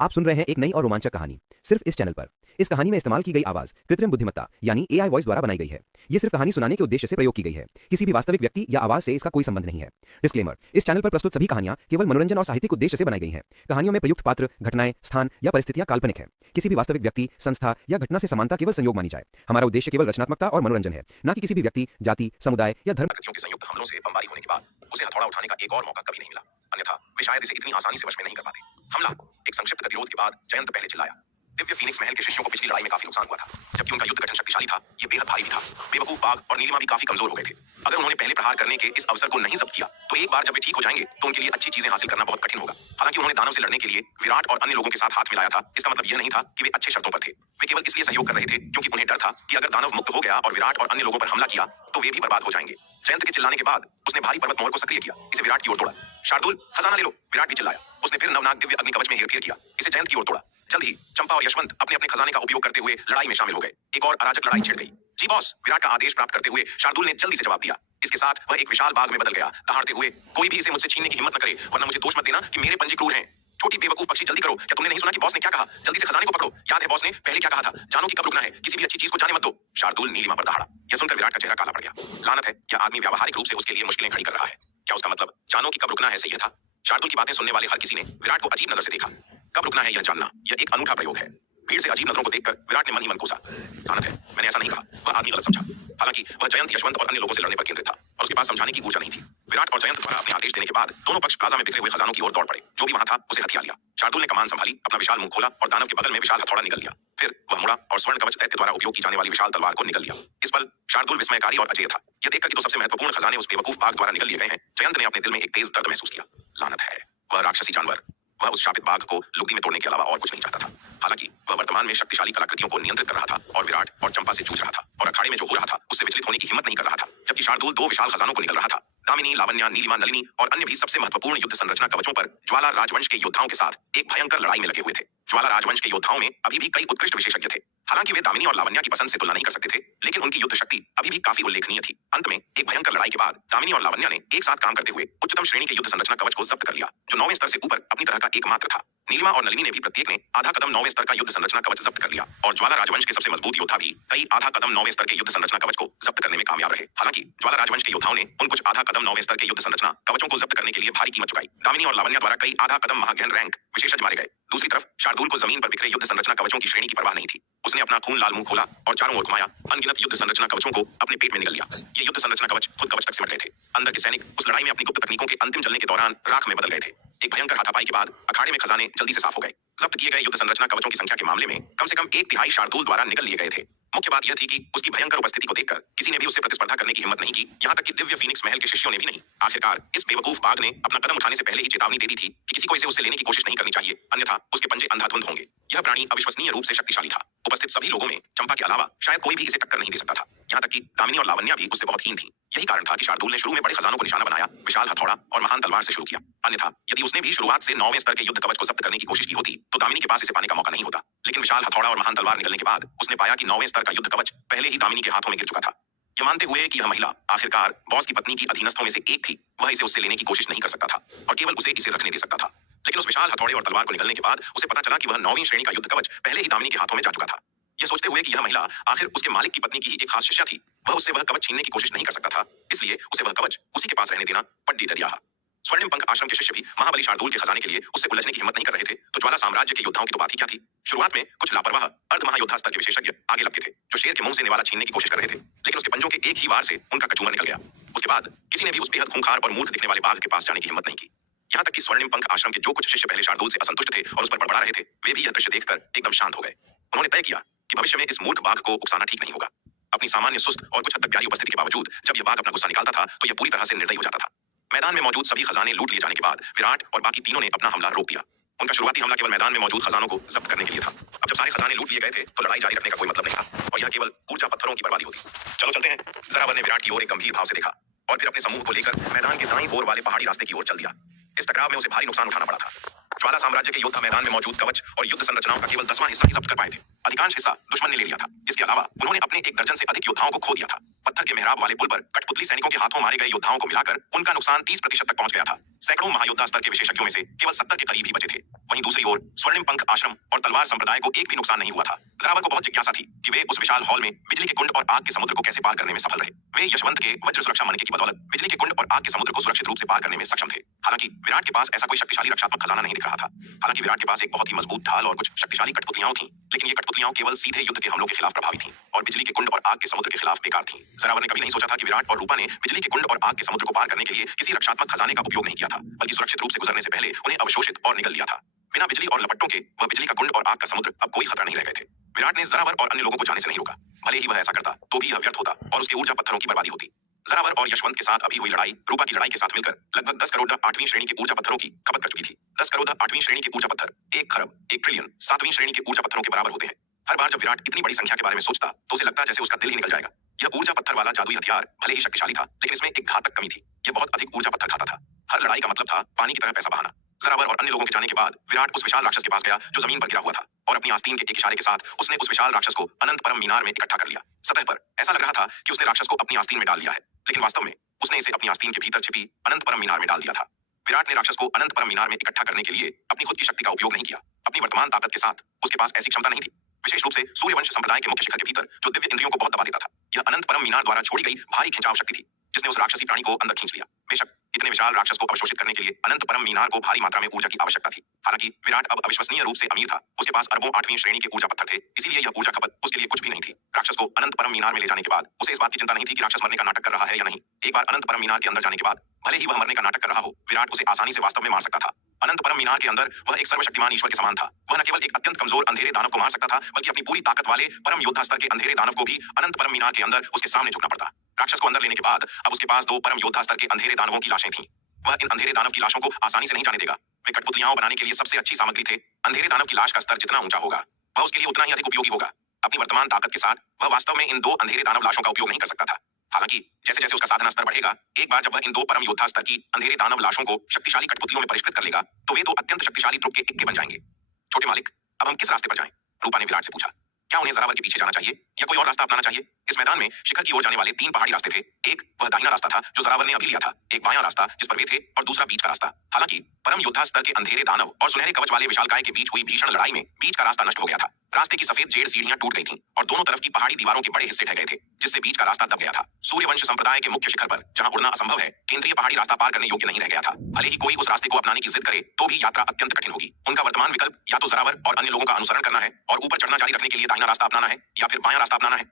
आप सुन रहे हैं एक नई और रोमांचक कहानी सिर्फ इस चैनल पर। इस कहानी में इस्तेमाल की गई आवाज कृत्रिम बुद्धिमत्ता यानी एआई वॉइस द्वारा बनाई गई है। ये सिर्फ कहानी सुनाने के उद्देश्य से प्रयोग की गई है। किसी भी वास्तविक व्यक्ति या आवाज से इसका कोई संबंध नहीं है। डिस्क्लेमर, इस चैनल पर प्रस्तुत सभी कहानियां केवल मनोरंजन और साहित्यिक उद्देश्य से बनाई गई हैं। कहानियों में प्रयुक्त पात्र, घटनाएं, स्थान या परिस्थितियां काल्पनिक हैं। किसी भी वास्तविक व्यक्ति, संस्था या घटना से समानता केवल संयोग मानी जाए। हमारा उद्देश्य केवल रचनात्मकता और मनोरंजन है, न कि किसी भी व्यक्ति, जाति, समुदाय या धर्म के संयुक्त हमलों से बमबारी होने के बाद उसे हथौड़ा उठाने का एक और मौका कभी नहीं मिला। अन्यथा वे शायद इसे इतनी आसानी से वश में नहीं कर पाते। हमला। एक संक्षिप्त गतिरोध के बाद जयंत पहले चिल्लाया। दिव्य फीनिक्स महल के शिष्यों को पिछली लड़ाई में काफी नुकसान हुआ था। जबकि उनका युद्ध गठन शक्तिशाली था, ये बेहद भारी भी था। बेवकूफ बाघ और नीलिमा भी काफी कमजोर हो गए थे। अगर उन्होंने पहले प्रहार करने के इस अवसर को नहीं जब्त किया तो एक बार जब वे ठीक हो जाएंगे तो उनके लिए अच्छी चीजें हासिल करना बहुत कठिन होगा। हालांकि उन्होंने दानव से लड़ने के लिए विराट और अन्य लोगों के साथ हाथ मिलाया था। इसका मतलब यह नहीं था कि वे अच्छे शर्तों पर थे। वे केवल इसलिए सहयोग कर रहे थे क्योंकि उन्हें डर था कि अगर दानव मुक्त हो गया और विराट और अन्य लोगों पर हमला किया तो वे भी बर्बाद हो जाएंगे। जयंत के चिल्लाने के बाद उसने भारी पर्वत मोहर को सक्रिय किया, इसे विराट की ओर तोड़ा। शार्दुल, खजाना ले लो, विराट भी चिल्लाया। उसने फिर नवनाग दिव्य अग्नि कवच में हेरफेर किया, इसे जयंत की ओर तोड़ा। जल्द ही चंपा और यशवंत अपने अपने खजाने का उपयोग करते हुए लड़ाई में शामिल हो गए। एक और अराजक लड़ाई छिड़ गई। जी बॉस, विराट का आदेश प्राप्त करते हुए शार्दुल ने जल्दी से जवाब दिया। इसके साथ वह एक विशाल बाग में बदल गया, दहाड़ते हुए, कोई भी इसे मुझसे छीनने की हिम्मत न करे, वरना मुझे दोष मत देना कि मेरे पंजे क्रूर हैं। छोटी बेवकूफ पक्षी, जल्दी करो, क्या तुमने नहीं सुना कि बॉस ने क्या कहा? जल्दी से खजाने को पकड़ो। याद है बॉस ने पहले क्या कहा था? जानो कि कब रुकना है, किसी भी अच्छी चीज को जाने मत दो। शार्दुल नीलिमा पर दहाड़ा। यह सुनकर विराट का चेहरा काला पड़ गया। लानत है, यह आदमी व्यावहारिक रूप से उसके लिए मुश्किलें खड़ी कर रहा है। क्या उसका मतलब जानो कि कब रुकना है सही था? शार्दुल की बातें सुनने वाले हर किसी ने विराट को अजीब नजर से देखा। कब रुकना है यह जानना, यह एक अनूठा प्रयोग है। भीड़ से अजीब नजरों को देखकर विराट ने मन ही मन कोसा। लानत है, मैंने ऐसा नहीं कहा। वह आदमी गलत समझा। हालांकि वह जयंत, यशवंत और अन्य लोगों से लड़ने पर केंद्रित था और उसके पास समझाने की ऊर्जा नहीं थी। विराट और जयंत द्वारा अपने आदेश देने के बाद दोनों पक्ष प्लाजा में बिखरे हुए खजानों की ओर दौड़ पड़े। जो भी वहां था उसे हथिया लिया। शार्दुल ने कमान संभाली, अपना विशाल मुंह खोला और दानव के बगल में विशाल हथौड़ा निकल लिया। फिर वह मुड़ा और स्वर्ण कवच दैत्य द्वारा उपयोग की जाने वाली विशाल तलवार को निकल लिया। इस पल शार्दुल विस्मयकारी और अजेय था। यह देखकर कि तो सबसे महत्वपूर्ण खजाने उस बेवकूफ बाघ द्वारा निकल लिए गए हैं, जयंत ने अपने दिल में एक तेज दर्द महसूस किया। लानत है, वह राक्षसी जानवर, वह उस शापित बाघ को लुगदी में तोड़ने के अलावा और कुछ नहीं चाहता था। हालांकि वह वर्तमान में शक्तिशाली कलाकृतियों को नियंत्रित कर रहा था और विराट और चंपा से जूझ रहा था और अखाड़े में जो हो रहा था उससे विचलित होने की हिम्मत नहीं कर रहा था। जबकि शार्दुल दो विशाल खजानों को निकल रहा था। दामिनी, लावण्या, नीलिमा, नलिनी और अन्य भी सबसे महत्वपूर्ण युद्ध संरचना कवचों पर ज्वाला राजवंश के योद्धाओं के साथ एक भयंकर लड़ाई में लगे हुए थे। ज्वाला राजवंश के योद्धाओं में अभी भी कई उत्कृष्ट विशेषज्ञ थे। हालांकि वे दामिनी और लावण्या की पसंद से तुलना नहीं कर सकते थे, लेकिन उनकी युद्ध शक्ति अभी भी काफी उल्लेखनीय थी। अंत में एक भयंकर लड़ाई के बाद दामिनी और लावण्या ने एक साथ काम करते हुए उच्चतम श्रेणी के युद्ध संरचना कवच को जब्त कर लिया, जो 9वें स्तर से ऊपर अपनी तरह का एकमात्र था। नीलिमा और नलिनी ने भी प्रत्येक ने आधा कदम 9वें स्तर का युद्ध संरचना कवच जब्त कर लिया और ज्वाला राजवंश के सबसे मजबूत योद्धा भी कई आधा कदम 9वें स्तर के युद्ध संरचना कवच को जब्त करने में कामयाब रहे। हालांकि ज्वाला राजवंश के योद्धाओं ने उन कुछ आधा कदम 9वें स्तर के युद्ध संरचना कवचों को जब्त करने के लिए भारी कीमत चुकाई। दामिनी और लावण्या द्वारा कई आधा कदम महागहन रैंक विशेषज्ञ मारे गए। दूसरी तरफ शार्दुल को जमीन पर बिखरे युद्ध संरचना कवचों की श्रेणी की परवाह नहीं थी। उसने अपना खून लाल मुंह खोला और चारों ओर घुमाया, अनगिनत युद्ध संरचना कवचों को अपने पेट में निगल लिया। ये युद्ध संरचना कवच खुद कवच तक सिमट गए थे। अंदर के सैनिक उस लड़ाई में अपनी गुप्त तकनीकों के अंतिम चलने के दौरान राख में बदल गए थे। एक भयंकर हाथापाई के बाद अखाड़े में खजाने जल्दी से साफ हो गए। जब्त किए गए युद्ध संरचना कवचों की संख्या के मामले में कम से कम 1/3 शार्दुल द्वारा निकल लिए गए थे। मुख्य बात यह थी कि उसकी भयंकर उपस्थिति को देखकर किसी ने भी उससे प्रतिस्पर्धा करने की हिम्मत नहीं की, यहाँ तक कि दिव्य फीनिक्स महल के शिष्यों ने भी नहीं। आखिरकार इस बेवकूफ बाघ ने अपना कदम उठाने से पहले ही चेतावनी दे दी थी कि किसी को इसे उससे लेने की कोशिश नहीं करनी चाहिए, अन्यथा उसके पंजे अंधाधुंध होंगे। यह प्राणी अविश्वसनीय रूप से शक्तिशाली था। उपस्थित सभी लोगों में चंपा के अलावा शायद कोई भी इसे टक्कर नहीं दे सकता था, यहाँ तक कि दामिनी और लावण्या भी उससे बहुत हीन थी। यही कारण था कि शार्दुल ने शुरू में बड़े खजानों को निशाना बनाया, विशाल हथौड़ा और महान तलवार से शुरू किया। अन्यथा यदि उसने भी शुरुआत से 9वें स्तर के युद्ध कवच को जब्त करने की कोशिश की होती तो दामिनी के पास इसे पाने का मौका नहीं होता। लेकिन विशाल हथौड़ा और महान तलवार निकलने के बाद उसने पाया कि 9वें स्तर का युद्ध कवच पहले ही दामिनी के हाथों में गिर चुका था। यह मानते हुए कि यह महिला आखिरकार बॉस की पत्नी की अधीनस्थों में से एक थी, वह इसे उससे लेने की कोशिश नहीं कर सकता था और केवल उसे इसे रखने दे सकता था। लेकिन उस विशाल हथौड़े और तलवार को निकलने के बाद उसे पता चला कि वह 9वीं श्रेणी का युद्ध कवच पहले ही दामिनी के हाथों में जा चुका था। यह सोचते हुए कि यह महिला आखिर उसके मालिक की पत्नी की ही एक खास शिष्या थी, वह उससे वह कवच छीनने की कोशिश नहीं कर सकता था, इसलिए उसे वह कवच उसी के पास रहने देना पड्डी दरिया। स्वर्णिम पंख आश्रम के शिष्य भी महाबली शार्दुल के खजाने के लिए उससे उलझने की हिम्मत नहीं कर रहे थे, तो ज्वाला साम्राज्य के योद्धाओं की तो बात ही क्या थी। शुरुआत में कुछ लापरवाह अर्ध महायोद्धा स्तर के विशेषज्ञ आगे लगे थे, जो शेर के मुंह से निवाला छीनने की कोशिश कर रहे थे, लेकिन उसके पंजों के एक ही वार से उनका कचूमर निकल गया। उसके बाद किसी ने भी उस बेहद खूंखार और मूर्ख दिखने वाले बाघ के पास जाने की हिम्मत नहीं की। यहाँ तक कि स्वर्णिम पंख आश्रम के जो कुछ शिष्य पहले शार्दुल से असंतुष्ट थे और उस पर बड़बड़ा रहे थे, वे भी यह दृश्य देखकर एकदम शांत हो गए। उन्होंने तय किया कि भविष्य में इस मूर्ख बाघ को उकसाना ठीक नहीं होगा। अपनी सामान्य सुस्त और कुछ हद तक प्यारी उपस्थिति के बावजूद जब यह बाघ अपना गुस्सा निकालता था तो यह पूरी तरह से निर्दयी हो जाता था। मैदान में मौजूद सभी खजाने लूट लिए जाने के बाद विराट और बाकी तीनों ने अपना हमला रोक दिया। उनका शुरुआती हमला केवल मैदान में मौजूद खजानों को जब्त करने के लिए था। अब जब सारे खजाने लूट लिए गए थे तो लड़ाई जारी रखने का कोई मतलब नहीं था और यह केवल ऊर्जा पत्थरों की बर्बादी होती। चलो चलते हैं। जरावर ने विराट की ओर एक गंभीर भाव से देखा और फिर अपने समूह को लेकर मैदान के दाईं ओर वाले पहाड़ी रास्ते की ओर चल दिया। इस टकराव में उसे भारी नुकसान उठाना पड़ा था। ज्वाला साम्राज्य के योद्धा मैदान में मौजूद कवच और युद्ध संरचनाओं का केवल 10वां हिस्सा ही जब्त कर पाए थे। अधिकांश हिस्सा दुश्मन ने ले लिया था। इसके अलावा उन्होंने अपने 1 दर्जन से अधिक योद्धाओं को खो दिया था। पत्थर के मेहराब वाले पुल पर कठपुतली सैनिकों के हाथों मारे गए योद्धाओं को मिलाकर उनका नुकसान 30% तक पहुंच गया था। सैकड़ों महायोद्धा स्तर के विशेषज्ञों में से केवल 70 के करीब ही बचे थे। वहीं दूसरी ओर स्वर्णिम पंख आश्रम और तलवार संप्रदाय को एक भी नुकसान नहीं हुआ था। जरावर को बहुत जिज्ञासा थी कि वे उस विशाल हॉल में बिजली के कुंड और आग के समुद्र को कैसे पार करने में सफल रहे। वे यशवंत के वज्र सुरक्षा मनके की बदौलत बिजली के कुंड और आग के समुद्र को सुरक्षित रूप से पार करने में सक्षम थे। हालांकि विराट के पास ऐसा कोई शक्तिशाली रक्षात्मक खजाना नहीं दिख रहा था। हालांकि विराट के पास एक बहुत ही मजबूत ढाल और कुछ शक्तिशाली कठपुतलियां थीं, लेकिन ये कठपुतलियां केवल सीधे युद्ध के हमलों के खिलाफ प्रभावी थीं और बिजली के कुंड और आग के समुद्र के खिलाफ बेकार थीं। जरावर ने कभी नहीं सोचा था कि विराट और रूपा ने बिजली के कुंड और आग के समुद्र को पार करने के लिए किसी रक्षात्मक खजाने का उपयोग नहीं किया था, बल्कि सुरक्षित रूप से गुजरने से पहले उन्हें अवशोषित और निगल लिया था। बिना बिजली और लपट्टों के वह बिजली का कुंड और आग का समुद्र अब कोई खतरा नहीं रह गए थे। विराट ने जरावर और अन्य लोगों को जाने से नहीं रोका। भले ही वह ऐसा करता तो भी यह व्यर्थ होता और उसके ऊर्जा पत्थरों की बर्बादी होती। जरावर और यशवंत के साथ अभी हुई लड़ाई रूपा की लड़ाई के साथ मिलकर लगभग 10 करोड़ 8वीं श्रेणी के ऊर्जा पत्थरों की खपत कर चुकी थी। 10 करोड़ 8वीं श्रेणी के ऊर्जा पत्थर 1 खरब 1 ट्रिलियन 7वीं श्रेणी के ऊर्जा पत्थरों के बराबर होते हैं। हर बार जब विराट इतनी बड़ी संख्या के बारे में सोचता तो उसे लगता जैसे उसका दिल ही निकल जाएगा। यह ऊर्जा पत्थर वाला जादुई हथियार भले ही शक्तिशाली था, लेकिन इसमें एक घातक कमी थी। यह बहुत अधिक ऊर्जा पत्थर खाता था। हर लड़ाई का मतलब था पानी की तरह पैसा बहाना। जरावर और अन्य लोगों के जाने के बाद विराट उस विशाल राक्षस के पास गया जो जमीन पर गिरा हुआ था और अपनी आस्तीन के एक इशारे के साथ उसने उस विशाल राक्षस को अनंत परम मीनार में इकट्ठा कर लिया। सतह पर ऐसा लग रहा था कि उसने राक्षस को अपनी आस्तीन में डाल लिया है, लेकिन वास्तव में उसने इसे अपनी आस्तीन के भीतर छिपी अनंत परम मीनार में डाल दिया था। विराट ने राक्षस को अनंत परम मीनार में इकट्ठा करने के लिए अपनी खुद की शक्ति का उपयोग नहीं किया। अपनी वर्तमान ताकत के साथ उसके पास ऐसी क्षमता नहीं थी, विशेष रूप से सूर्यवंश संप्रदाय के मुख्य शिखर के भीतर जो दिव्य इंद्रियों को बहुत दबा देता था। यह अनंत परम मीनार द्वारा छोड़ी गई भारी खिंचाव शक्ति थी जिसने उस राक्षसी प्राणी को अंदर खींच लिया। बेशक इतने विशाल राक्षस को अवशोषित करने के लिए अनंत परम मीनार को भारी मात्रा में ऊर्जा की आवश्यकता थी। हालांकि विराट अब अविश्वसनीय रूप से अमीर था। उसके पास अरबों 8वीं श्रेणी के ऊर्जा पत्थर थे, इसीलिए यह ऊर्जा खपत उसके लिए कुछ भी नहीं थी। राक्षस को अनंत परम मीनार में ले जाने के बाद उसे इस बात की चिंता नहीं थी कि राक्षस मरने का नाटक कर रहा है या नहीं। एक बार अनंत परम मीनार के अंदर जाने के बाद भले ही वह मरने का नाटक कर रहा हो, विराट उसे आसानी से वास्तव में मार सकता था। अनंत परम मीनार के अंदर वह एक सर्वशक्तिमान ईश्वर के समान था। वह न केवल एक अत्यंत कमजोर अंधेरे दानव को मार सकता था, बल्कि अपनी पूरी ताकत वाले परम योद्धा स्तर के अंधेरे दानव को भी अनंत परम मीनार के अंदर उसके सामने झुकना पड़ता। राक्षस को अंदर लेने के बाद अब उसके पास 2 परम योद्धा स्तर के अंधेरे दानवों की लाशें थीं। वह इन अंधेरे दानव की लाशों को आसानी से नहीं जाने देगा। वे कठपुतलियां बनाने के लिए सबसे अच्छी सामग्री थे। अंधेरे दानव की लाश का स्तर जितना ऊंचा होगा वह उसके लिए उतना ही अधिक उपयोगी होगा। अपनी वर्तमान ताकत के साथ वह वास्तव में इन 2 अंधेरे दानव लाशों का उपयोग नहीं कर सकता था। हालांकि जैसे जैसे उसका साधना स्तर बढ़ेगा, एक बार जब वह इन 2 परम योद्धा स्तर की अंधेरे दानव लाशों को शक्तिशाली कठपुतलियों में परिष्कृत कर लेगा तो वे 2 अत्यंत शक्तिशाली द्रुप के इक्के बन जाएंगे। छोटे मालिक, अब हम किस रास्ते पर जाएं? रूपा ने विराट से पूछा। क्या उन्हें जरावर के पीछे जाना चाहिए या कोई और रास्ता अपनाना चाहिए? इस मैदान में शिखर की ओर जाने वाले 3 पहाड़ी रास्ते थे। एक वह दाहिना रास्ता था जो जरावर ने अभी लिया था, एक बायां रास्ता जिस पर वे थे और दूसरा बीच का रास्ता। हालांकि परम योद्धा स्तर के अंधेरे दानव और सुनहरे कवच वाले विशालकाय के बीच हुई भीषण लड़ाई में बीच का रास्ता नष्ट हो गया था। रास्ते की सफेद जेड़ सीढ़ियां टूट गई थीं और दोनों तरफ की पहाड़ी दीवारों के बड़े हिस्से ढह गए थे, जिससे बीच का रास्ता दब गया था। सूर्यवंश संप्रदाय के मुख्य शिखर पर जहां उड़ना असंभव है, केंद्रीय पहाड़ी रास्ता पार करने योग्य नहीं रह गया था। भले ही कोई उस रास्ते को अपनाने की जिद करे तो भी यात्रा अत्यंत कठिन होगी। उनका वर्तमान विकल्प या तो जरावर और अन्य लोगों का अनुसरण करना है और ऊपर चढ़ना जारी रखने के लिए दाहिना रास्ता अपनाना है, या फिर बायां रास्ता अपनाना है।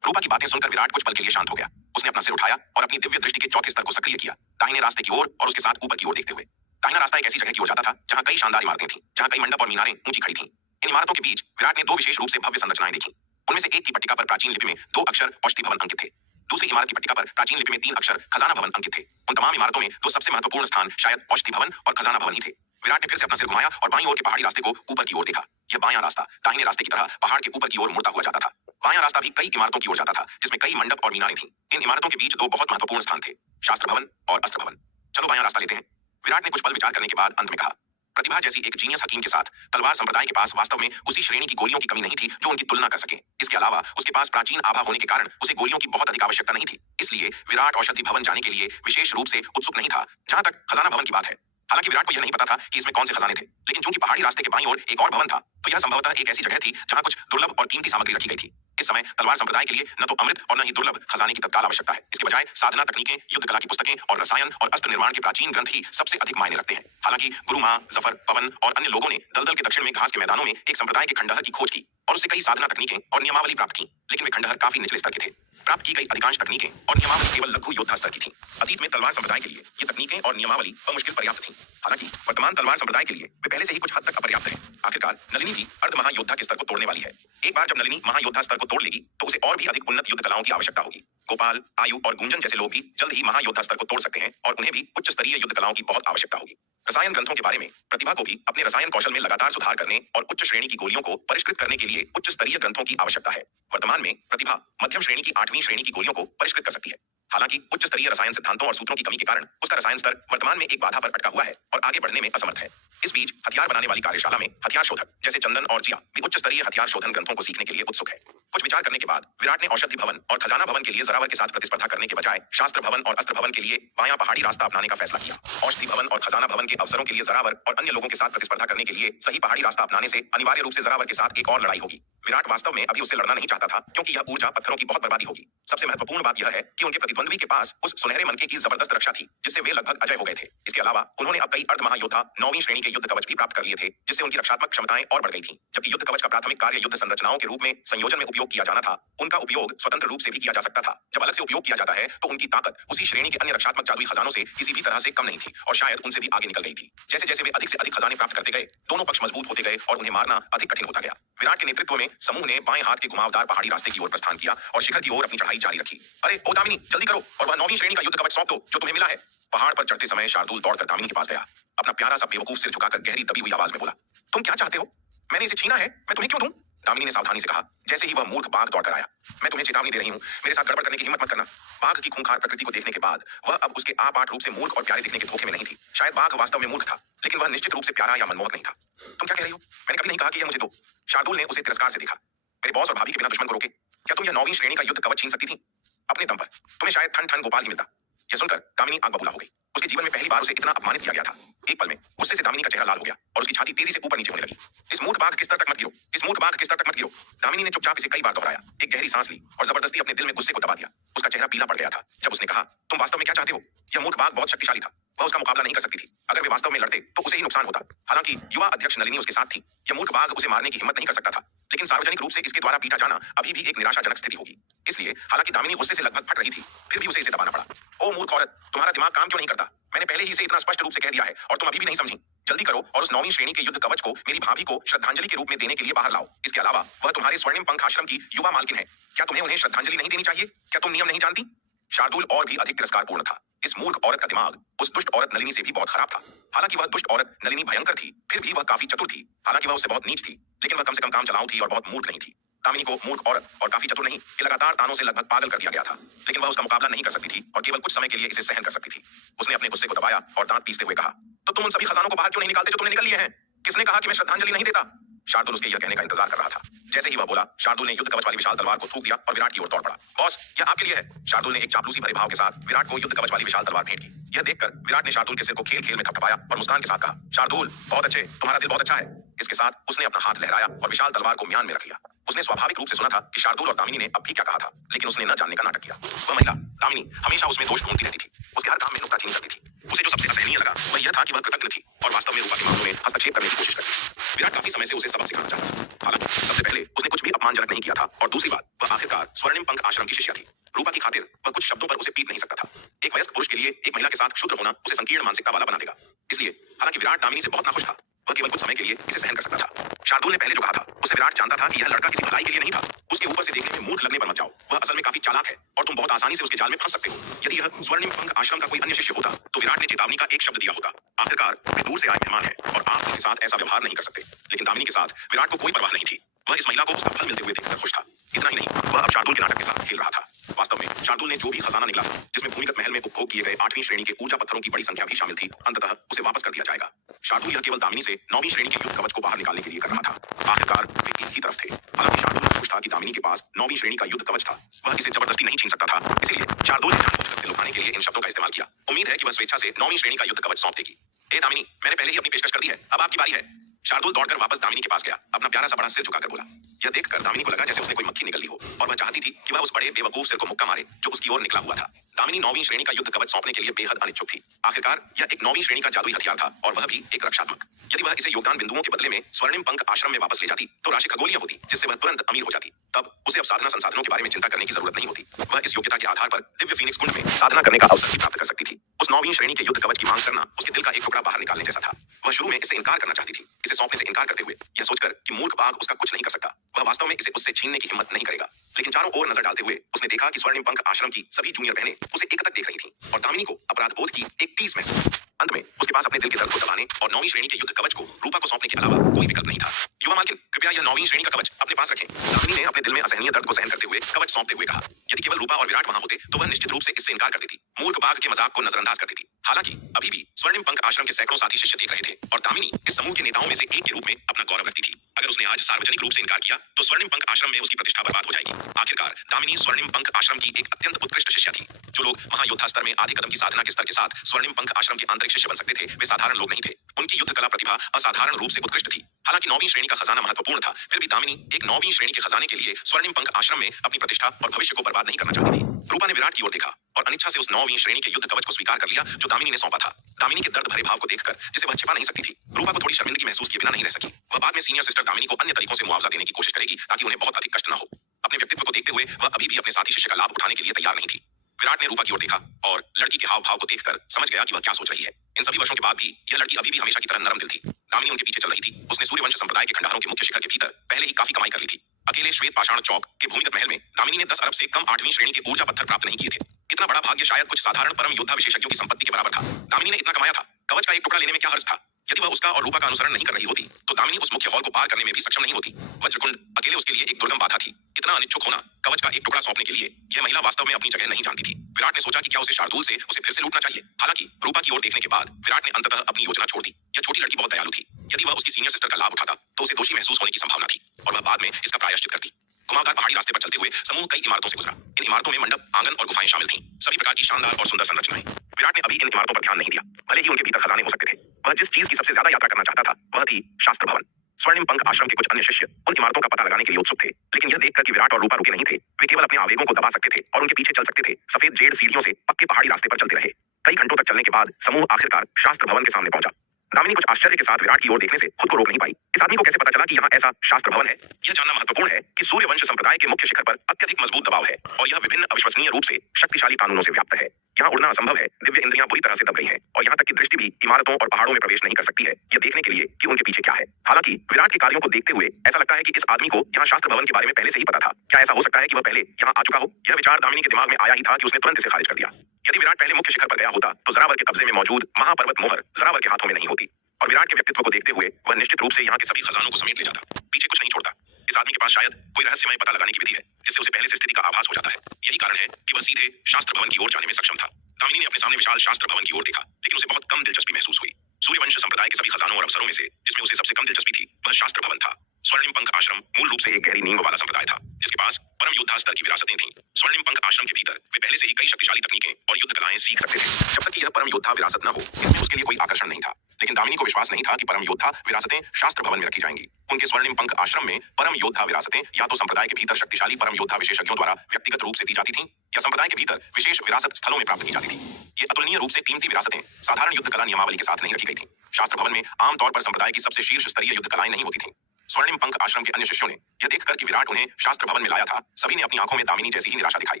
रूपा की बातें सुनकर विराट कुछ पल के लिए शांत हो गया। उसने अपना सिर उठाया और अपनी दिव्य दृष्टि के चौथे स्तर को सक्रिय किया, दाहिने रास्ते की ओर और उसके साथ ऊपर की ओर देखते हुए। दाहिना रास्ता एक ऐसी जगह की ओर जाता था जहां कई शानदार इमारतें थीं, जहां कई मंडप और मीनारें ऊंची खड़ी थीं। इन इमारतों के बीच विराट ने 2 विशेष रूप से भव्य संरचनाएं देखी। उनमें से एक की पट्टिका पर प्राचीन लिपि में 2 अक्षर औषधि भवन अंकित थे। दूसरी इमारत की पट्टिका पर प्राचीन लिपि में 3 अक्षर खजाना भवन अंकित थे। उन तमाम इमारतों में 2 सबसे महत्वपूर्ण स्थान शायद औषधि भवन और खजाना भवन ही थे। विराट ने फिर से अपना सिर घुमाया और बाईं ओर के पहाड़ी रास्ते को ऊपर की ओर देखा। यह बायां रास्ता दाहिने रास्ते की तरह पहाड़ के ऊपर की ओर मुड़ता हुआ जाता था। बायां रास्ता भी कई इमारतों की ओर जाता था, जिसमें कई मंडप और मीनारें थीं। इन इमारतों के बीच 2 बहुत महत्वपूर्ण स्थान थे, शास्त्र भवन और अस्त्र भवन। चलो बायां रास्ता लेते हैं, विराट ने कुछ पल विचार करने के बाद अंत में कहा। प्रतिभा जैसी एक जीनियस हकीम के साथ तलवार संप्रदाय के पास वास्तव में उसी श्रेणी की गोलियों की कमी नहीं थी जो उनकी तुलना कर सके। इसके अलावा उसके पास प्राचीन आभा होने के कारण उसे गोलियों की बहुत अधिक आवश्यकता नहीं थी। इसलिए विराट औषधि भवन जाने के लिए विशेष रूप से उत्सुक नहीं था। जहां तक खजाना भवन की बात है, हालांकि विराट को यह नहीं पता था कि इसमें कौन से खजाने थे, लेकिन चूंकि पहाड़ी रास्ते के बाईं ओर एक और भवन था, तो यह संभवतः एक ऐसी जगह थी जहां कुछ दुर्लभ और कीमती सामग्री रखी गई थी। इस समय तलवार संप्रदाय के लिए न तो अमृत और न ही दुर्लभ खजाने की तत्काल आवश्यकता है। इसके बजाय साधना तकनीकें, युद्ध कला की पुस्तकें और रसायन और अस्त्र निर्माण के प्राचीन ग्रंथ ही सबसे अधिक मायने रखते हैं। हालांकि गुरु मां, जफर, पवन और अन्य लोगों ने दलदल के दक्षिण में घास के मैदानों में एक संप्रदाय के खंडहर की खोज की और उससे कई साधना तकनीकें और नियमावली प्राप्त की, लेकिन वे खंडहर काफी निचले स्तर के थे। प्राप्त की गई अधिकांश तकनीकें और नियमावली केवल लघु योद्धा स्तर की थीं। अतीत में तलवार संप्रदाय के लिए ये तकनीकें और नियमावली मुश्किल पर्याप्त थीं। हालांकि वर्तमान तलवार संप्रदाय के लिए वे पहले से ही कुछ हद तक अपर्याप्त है। आखिरकार नलिनी भी अर्ध महायोद्धा के स्तर को तोड़ने वाली है। एक बार जब नलिनी महायोद्धा स्तर को तोड़ लेगी तो उसे और भी अधिक उन्नत युद्ध कलाओं की आवश्यकता होगी। गोपाल, आयु और गुंजन जैसे लोग भी जल्द ही महायोद्धा स्तर को तोड़ सकते हैं और उन्हें भी उच्च स्तरीय युद्ध कलाओं की बहुत आवश्यकता होगी। रसायन ग्रंथों के बारे में प्रतिभा को भी अपने रसायन कौशल में लगातार सुधार करने और उच्च श्रेणी की गोलियों को परिष्कृत करने के लिए उच्च स्तरीय ग्रंथों की आवश्यकता है। वर्तमान में प्रतिभा मध्यम श्रेणी की 8वीं श्रेणी की गोलियों को परिष्कृत कर सकती है। हालांकि उच्च स्तरीय रसायन सिद्धांतों और सूत्रों की कमी के कारण उसका रसायन स्तर वर्तमान में एक बाधा पर अटका हुआ है और आगे बढ़ने में असमर्थ है। इस बीच हथियार बनाने वाली कार्यशाला में हथियार शोधक जैसे चंदन और जिया भी उच्च स्तरीय हथियार शोधन ग्रंथों को सीखने के लिए उत्सुक है। कुछ विचार करने के बाद विराट ने औषधि भवन और खजाना भवन के लिए जरावर के साथ प्रतिस्पर्धा करने के बजाय शास्त्र भवन और अस्त्र भवन के लिए बायां पहाड़ी रास्ता अपनाने का फैसला किया। औषधि भवन और खजाना भवन के अवसरों के लिए जरावर और अन्य लोगों के साथ प्रतिस्पर्धा करने के लिए सही पहाड़ी रास्ता अपनाने से अनिवार्य रूप से जरावर के साथ एक और लड़ाई होगी। विराट वास्तव में अभी उससे लड़ना नहीं चाहता था, क्योंकि यह ऊर्जा पत्थरों की बहुत बर्बादी होगी। सबसे महत्वपूर्ण बात यह है कि उनके प्रतिद्वंद्वी के पास उस सुनहरे मनके की जबरदस्त रक्षा थी, जिससे वे लगभग अजय हो गए थे। इसके अलावा उन्होंने अब कई अर्ध महायोद्धा 9वीं श्रेणी के युद्ध कवच भी प्राप्त कर लिए थे, जिससे उनकी रक्षात्मक क्षमताएं और बढ़ गई थीं। जबकि युद्ध कवच का प्राथमिक कार्य युद्ध संरचनाओं के रूप में संयोजन में उपयोग किया जाना था, उनका उपयोग स्वतंत्र रूप से भी किया जा सकता था। जब अलग से उपयोग किया जाता है तो उनकी ताकत उसी श्रेणी के अन्य रक्षात्मक जादुई खजानों से किसी भी तरह से कम नहीं थी, और शायद उनसे भी आगे निकल गई थी। जैसे जैसे वे अधिक से अधिक खजाने प्राप्त करते गए, दोनों पक्ष मजबूत होते गए और उन्हें मारना अधिक कठिन होता गया। विराट के नेतृत्व में समूह ने बाएं हाथ के घुमावदार पहाड़ी रास्ते की ओर प्रस्थान किया और शिखर की ओर अपनी चढ़ाई जारी रखी। अरे ओ दामिनी, जल्दी करो और वह 9वीं श्रेणी का युद्ध कवच सौंप दो जो तुम्हें मिला है। पहाड़ पर चढ़ते समय शार्दुल दौड़कर दामिनी के पास गया। अपना प्यारा सा बेवकूफ सिर झुकाकर गहरी दबी हुई आवाज में बोला, तुम क्या चाहते हो? मैंने इसे छीना है, मैं तुम्हें क्यों दूं? दामिनी ने सावधानी से कहा, जैसे ही वह मूर्ख बाघ दौड़कर आया। मैं तुम्हें चेतावनी दे रही हूं, मेरे साथ गड़बड़ करने की हिम्मत मत करना। बाघ की खूंखार प्रकृति को देखने के बाद वह अब उसके आपाट रूप से मूर्ख और प्यारे दिखने के धोखे में नहीं थी। शायद बाघ वास्तव में मूर्ख था, लेकिन वह निश्चित रूप से प्यारा या मनमोहक नहीं था। तुम क्या कह रही हो? मैंने कभी नहीं कहा कि यह मुझे दो। शार्दुल ने उसे तिरस्कार से देखा। मेरे बॉस और भाभी के बिना दुश्मन को रोके क्या तुम यह 9वीं श्रेणी का युद्ध कवच छीन सकती थी? अपने दम पर। तुम्हें शायद ठन ठन गोपाल ही मिलता। यह सुनकर दामिनी आग बबूला हो गई। उसके जीवन में पहली बार उसे इतना अपमानित किया गया था। एक पल में गुस्से से दामिनी का चेहरा लाल हो गया और उसकी छाती तेजी से ऊपर नीचे होने लगी। इस मूर्ख बाघ के स्तर तक मत गिरो, इस मूर्ख बाघ के स्तर तक मत गिरो। दामिनी ने चुपचाप इसे कई बार दोहराया, एक गहरी सांस ली और जबरदस्ती अपने दिल में गुस्से को दबा दिया। उसका चेहरा पीला पड़ गया था जब उसने कहा, तुम वास्तव में क्या चाहते हो? यह मूर्ख बाघ बहुत शक्तिशाली था, वह उसका मुकाबला नहीं कर सकती थी। अगर वे वास्तव में लड़ते तो उसे ही नुकसान होता। हालांकि युवा अध्यक्ष नलिनी उसके साथ थी। यह मूर्ख बाघ उसे मारने की हिम्मत नहीं कर सकता था, लेकिन सार्वजनिक रूप से इसके द्वारा पीटा जाना अभी भी एक निराशाजनक स्थिति होगी। इसलिए हालांकि दामिनी गुस्से से लगभग फट रही थी, फिर भी उसे इसे दबाना पड़ा। ओ मूर्ख औरत, तुम्हारा दिमाग काम क्यों नहीं करता? मैंने पहले ही इसे इतना स्पष्ट रूप से कह दिया है और तुम अभी भी नहीं समझी। जल्दी करो और उस 9वीं श्रेणी के युद्ध कवच को मेरी भाभी को श्रद्धांजलि के रूप में देने के लिए बाहर लाओ। इसके अलावा वह तुम्हारे स्वर्णिम पंख आश्रम की युवा मालकिन है। क्या तुम्हें उन्हें श्रद्धांजलि नहीं देनी चाहिए? क्या तुम नियम नहीं जानती? शार्दुल और भी अधिक तिरस्कारपूर्ण था। इस मूर्ख औरत का दिमाग उस दुष्ट औरत नलिनी से भी बहुत खराब था। हालांकि वह दुष्ट औरत नलिनी भयंकर थी, फिर भी वह काफी चतुर थी। हालांकि वह उससे बहुत नीच थी, लेकिन वह कम से कम काम चलाऊ थी और बहुत मूर्ख नहीं थी। दामिनी को मूर्ख औरत और काफी चतुर नहीं कि लगातार तानों से लगभग पागल कर दिया गया था, लेकिन वह उसका मुकाबला नहीं कर सकती थी और केवल कुछ समय के लिए इसे सहन कर सकती थी। उसने अपने गुस्से को दबाया और दांत पीसते हुए कहा, तो तुम उन सभी खजानों को बाहर क्यों नहीं निकालते जो तुमने निकल लिए हैं? किसने कहा कि मैं श्रद्धांजलि नहीं देता? शार्दुल उसके यह कहने का इंतजार कर रहा था। जैसे ही वह बोला, शार्दुल ने युद्ध कवच वाली विशाल तलवार को थूक दिया और विराट की ओर दौड़ पड़ा। बॉस, यह आपके लिए है। शार्दुल ने एक चापलूसी भरे भाव के साथ विराट को युद्ध कवच वाली विशाल तलवार भेंट की। यह देखकर विराट ने शार्दुल के सिर को खेल खेल में थपथपाया और मुस्कान के साथ कहा, शार्दुल बहुत अच्छे, तुम्हारा दिल बहुत अच्छा है। इसके साथ उसने अपना हाथ लहराया और विशाल तलवार को म्यान में रख लिया। उसने स्वाभाविक रूप से सुना था कि शार्दुल और दामिनी ने अब भी क्या कहा था, लेकिन उसने न जानने का नाटक किया। वह महिला दामिनी हमेशा उसमें दोष ढूंढती रहती थी। उसके हर काम में नुक्ताचीनी करती थी। उसे जो सबसे असहनीय लगा वह यह था कि वह कृतज्ञ थी और वास्तव में रूपा के मामलों में हस्तक्षेप करने की कोशिश करती। विराट काफी समय से उसे सबक सिखाना चाहता था। हालांकि सबसे पहले उसने कुछ भी अपमानजनक नहीं किया था और दूसरी बात, वह आखिरकार स्वर्णिम पंख आश्रम की शिष्या थी। रूपा की खातिर वह कुछ शब्दों पर उसे पीट नहीं सकता था। एक वयस्क पुरुष के लिए एक महिला के साथ क्षुद्र होना उसे संकीर्ण मानसिकता वाला बना देगा। इसलिए हालांकि विराट दामिनी से बहुत नाखुश था, वह केवल कुछ समय के लिए इसे सहन कर सकता था। शार्दुल ने पहले जो कहा था उससे विराट जानता था कि यह लड़का किसी भलाई के लिए नहीं था। उसके ऊपर से देखने में मूर्ख लगने पर मत जाओ, वह असल में काफी चालाक है और तुम बहुत आसानी से उसके जाल में फंस सकते हो। यदि यह स्वर्णिम पंख आश्रम का कोई अन्य शिष्य होता तो विराट ने चेतावनी का एक शब्द दिया होता। आखिरकार वे दूर से आए मेहमान है और आप उनके साथ ऐसा व्यवहार नहीं कर सकते। लेकिन दामिनी के साथ विराट को कोई परवाह नहीं थी। वह इस महिला को उसका फल मिलते हुए देखकर खुश था। इतना ही नहीं, वह अब शार्दुल के नाटक के साथ खेल रहा था। वास्तव में शार्दुल ने जो भी खजाना निकाला, जिसमें भूमिगत महल में उपभोग किए गए 8वीं श्रेणी के ऊर्जा पत्थरों की बड़ी संख्या भी शामिल थी, अंततः उसे वापस कर दिया जाएगा। शार्दुल यह केवल दामिनी से 9वीं श्रेणी के युद्ध कवच को बाहर निकालने के लिए कर रहा था। आखिरकार वे एक ही तरफ थे। हालांकि शार्दुल खुश था कि दामिनी के पास 9वीं श्रेणी का युद्ध कवच था। वह इसे जबरदस्ती नहीं छीन सकता था, इसलिए शार्दुल ने जानबूझकर दिल दुखाने के लिए इन शब्दों का इस्तेमाल किया। उम्मीद है कि वह स्वेच्छा से 9वीं श्रेणी का युद्ध कवच सौंप देगी। ए दामिनी, मैंने पहले ही अपनी पेशकश कर दी है, अब आपकी बारी है। शार्दुल दौड़कर वापस दामिनी के पास गया, अपना प्यारा सा बड़ा सिर झुकाकर बोला। यह देखकर दामिनी को लगा जैसे उसने कोई मक्खी निकल ली हो और वह चाहती थी कि वह उस बड़े बेवकूफ सिर को मुक्का मारे जो उसकी ओर निकला हुआ था। दामिनी 9वीं श्रेणी का युद्ध कवच सौंपने के लिए बेहद अनिच्छुक थी। आखिरकार यह एक 9वीं श्रेणी का जादुई हथियार था और वह भी एक रक्षात्मक। यदि वह इसे योगदान बिंदुओं के बदले में स्वर्णिम पंख आश्रम में वापस ले जाती तो राशि खगोलीय होती, जिससे वह तुरंत अमीर हो जाती। तब उसे अब साधना संसाधनों के बारे में चिंता करने की जरूरत नहीं होती। वह इस योग्यता के आधार पर दिव्य फीनिक्स कुंड में साधना करने का अवसर भी प्राप्त कर सकती थी। उस 9वीं श्रेणी के युद्ध कवच की मांग करना उसके दिल का एक टुकड़ा बाहर निकालने जैसा था। वह शुरू में इससे इनकार करना चाहती थी, इसे सौंपने से इनकार करते हुए यह सोचकर कि मूर्ख बाघ उसका कुछ नहीं कर सकता, वह वास्तव में इसे उससे छीनने की हिम्मत नहीं करेगा। लेकिन चारों ओर नजर डालते हुए उसने देखा कि स्वर्णिम पंख आश्रम की सभी जूनियर बहनें उसे एकटक देख रही थीं और दामिनी को अपराध बोध की एक टीस महसूस। अंत में उसके पास अपने दिल के दर्द को दबाने और 9वीं श्रेणी के युद्ध कवच को रूपा को सौंपने के अलावा कोई विकल्प नहीं था। युवा मालकिन, कृपया यह 9वीं श्रेणी का कवच अपने पास रखें। दामिनी ने अपने दिल में असहनीय दर्द को सहन करते हुए कवच सौंपते हुए कहा। यदि केवल रूपा और विराट वहां होते तो वह निश्चित रूप से इससे इनकार कर देती, मूर्ख बाघ के मजाक को नजरअंदाज कर देती। हालांकि अभी भी स्वर्णिम पंख आश्रम के सैकड़ों साथी शिष्य देख रहे थे और दामिनी इस समूह के नेताओं में से एक के रूप में अपना गौरव रखती थी। अगर उसने आज सार्वजनिक रूप से इनकार किया तो स्वर्णिम पंख आश्रम में उसकी प्रतिष्ठा बर्बाद हो जाएगी। आखिरकार दामिनी स्वर्णिम पंख आश्रम की एक अत्यंत उत्कृष्ट शिष्या थी। जो लोग महायोद्धा स्तर में आधे कदम की साधना के स्तर के साथ स्वर्णिम पंख आश्रम के आंतरिक शिष्य बन सकते थे, वे साधारण लोग नहीं थे। उनकी युद्ध कला प्रतिभा असाधारण रूप से उत्कृष्ट थी। हालांकि 9वीं श्रेणी का खजाना महत्वपूर्ण था, फिर भी दामिनी एक 9वीं श्रेणी के खजाने के लिए स्वर्णिम पंख आश्रम में अपनी प्रतिष्ठा और भविष्य को बर्बाद नहीं करना चाहती थी। रूपा ने विराट की ओर देखा और अनिच्छा से उस 9वीं श्रेणी के युद्ध कवच को स्वीकार कर लिया जो दामिनी ने सौंपा था। दामिनी के दर्द भरे भाव को देखकर, जिसे वह छिपा नहीं सकती थी, रूपा को थोड़ी शर्मिंदगी महसूस किए बिना नहीं रह सकी। वह बाद में सीनियर सिस्टर दामिनी को अन्य तरीकों से मुआवजा देने की कोशिश करेगी ताकि उन्हें बहुत अधिक कष्ट न हो। अपने व्यक्तित्व को देखते हुए वह अभी भी अपने साथी शिष्य का लाभ उठाने के लिए तैयार नहीं थी। विराट ने रूपा की ओर देखा और लड़की के हाव भाव को देखकर समझ गया कि वह क्या सोच रही है। इन सभी वर्षों के बाद भी यह लड़की अभी भी हमेशा की तरह नरम दिल थी। दामिनी उनके पीछे चल रही थी। उसने सूर्यवंश संप्रदाय के खंडहरों के मुख्य शिखर के भीतर पहले ही काफी कमाई कर ली थी। अकेले श्वेत पाषाण चौक के भूमिगत महल में दामिनी ने 10 अरब से कम 8वीं श्रेणी के ऊर्जा पत्थर प्राप्त नहीं किए थे। इतना बड़ा भाग्य शायद कुछ साधारण परम योद्धा विशेषज्ञों की संपत्ति के बराबर था। दामिनी ने इतना कमाया था, कवच का एक टुकड़ा लेने में क्या हर्ज था। यदि वह उसका और रूपा का अनुसरण नहीं कर रही होती तो दामिनी उस मुख्य हॉल को पार करने में भी सक्षम नहीं होती। वज्रकुंड अकेले उसके लिए एक दुर्गम बाधा थी। कितना अनिच्छुक होना कवच का एक टुकड़ा सौंपने के लिए। यह महिला वास्तव में अपनी जगह नहीं जानती थी। विराट ने सोचा कि क्या उसे शार्दूल से उसे फिर से लूटना चाहिए। हालांकि रूपा की ओर देखने के बाद विराट ने अंततः अपनी योजना छोड़ दी। यह छोटी लड़की बहुत दयालु थी। यदि वह उसकी सीनियर सिस्टर का लाभ उठाता तो उसे दोषी महसूस होने की संभावना थी और वह बाद में इसका प्रायश्चित करती। घुमावदार पहाड़ी रास्ते पर चलते हुए समूह कई इमारतों से गुजरा। इन इमारतों में मंडप, आंगन और गुफाएं शामिल थीं। सभी प्रकार की शानदार और सुंदर संरचनाएं। विराट ने अभी इन इमारतों पर ध्यान नहीं दिया, भले ही उनके भीतर खजाने हो सकते थे। वह जिस चीज की सबसे ज्यादा यात्रा करना चाहता था वह थी शास्त्र भवन। स्वर्णिम पंख आश्रम के कुछ अन्य शिष्य उन इमारतों का पता लगाने के लिए उत्सुक थे, लेकिन यह देखकर कि विराट और रूपा रुके नहीं थे, वे केवल अपने आवेगों को दबा सकते थे और उनके पीछे चल सकते थे। सफेद जेड सीढ़ियों से पक्के पहाड़ी रास्ते पर चलते रहे। कई घंटों तक चलने के बाद समूह आखिरकार शास्त्र भवन के सामने पहुंचा। दामिनी कुछ आश्चर्य के साथ विराट की ओर देखने से खुद को रोक नहीं पाई। इस आदमी को कैसे पता चला कि यहाँ ऐसा शास्त्र भवन है? यह जानना महत्वपूर्ण है कि सूर्यवंश संप्रदाय के मुख्य शिखर पर अत्यधिक मजबूत दबाव है और यह विभिन्न अविश्वसनीय रूप से शक्तिशाली कानूनों से व्याप्त है। यहाँ उड़ना असंभव है। दिव्य इंद्रियां बुरी तरह से दब गई हैं और यहाँ तक कि दृष्टि भी इमारतों और पहाड़ों में प्रवेश नहीं कर सकती है, यह देखने के लिए कि उनके पीछे क्या है। हालांकि विराट के कार्यों को देखते हुए ऐसा लगता है कि इस आदमी को यहाँ शास्त्र भवन के बारे में पहले से ही पता था। क्या ऐसा हो सकता है कि वह पहले यहाँ आ चुका हो? यह विचार दामिनी के दिमाग में आया ही था कि उसने तुरंत इसे खारिज कर दिया। यदि विराट पहले मुख्य शिखर पर गया होता तो जरावर के कब्जे में मौजूद महापर्वत मोहर जरावर के हाथों में नहीं होती और विराट के व्यक्तित्व को देखते हुए वह निश्चित रूप से यहाँ के सभी खजानों को समेट ले जाता, पीछे कुछ नहीं छोड़ता। इस आदमी के पास शायद कोई रहस्यमय पता लगाने की विधि है जिससे उसे पहले से स्थिति का आभास हो जाता है। यही कारण है कि वह सीधे शास्त्र भवन की ओर जाने में सक्षम था। दामिनी ने अपने सामने विशाल शास्त्र भवन की ओर देखा, लेकिन उसे बहुत कम दिलचस्पी महसूस हुई। सूर्यवंश संप्रदाय के सभी खजानों और अवसरों में से जिसमें उसे सबसे कम दिलचस्पी थी वह शास्त्र भवन था। स्वर्णिम पंख आश्रम मूल रूप से एक गहरी नींव वाला संप्रदाय था जिसके पास परम योद्धा स्तर की विरासतें थीं। स्वर्णिम पंख आश्रम के भीतर वे पहले से ही कई शक्तिशाली तकनीकें और युद्ध कलाएं सीख सकते थे। जब तक कि यह परम योद्धा विरासत न हो इसमें उसके लिए कोई आकर्षण नहीं था, लेकिन दामिनी को विश्वास नहीं था कि परम योद्धा विरासतें शास्त्र भवन में रखी जाएंगी। उनके स्वर्णिम पंख आश्रम में परम योद्धा विरासतें या तो संप्रदाय के भीतर शक्तिशाली परम योद्धा विशेषज्ञों द्वारा व्यक्तिगत रूप से दी जाती थीं या संप्रदाय के भीतर विशेष विरासत स्थलों में प्राप्त की जाती थी। ये अतुलनीय रूप से कीमती विरासतें साधारण युद्ध कला नियमावली के साथ नहीं रखी गई थी। शास्त्र भवन में आमतौर पर संप्रदाय की सबसे शीर्ष स्तरीय युद्ध कलाएं नहीं होती थीं। स्वर्णिम पंख आश्रम के अन्य शिष्यों ने यह देखकर कि विराट उन्हें शास्त्र भवन में लाया था, सभी ने अपनी आंखों में दामिनी जैसी ही निराशा दिखाई।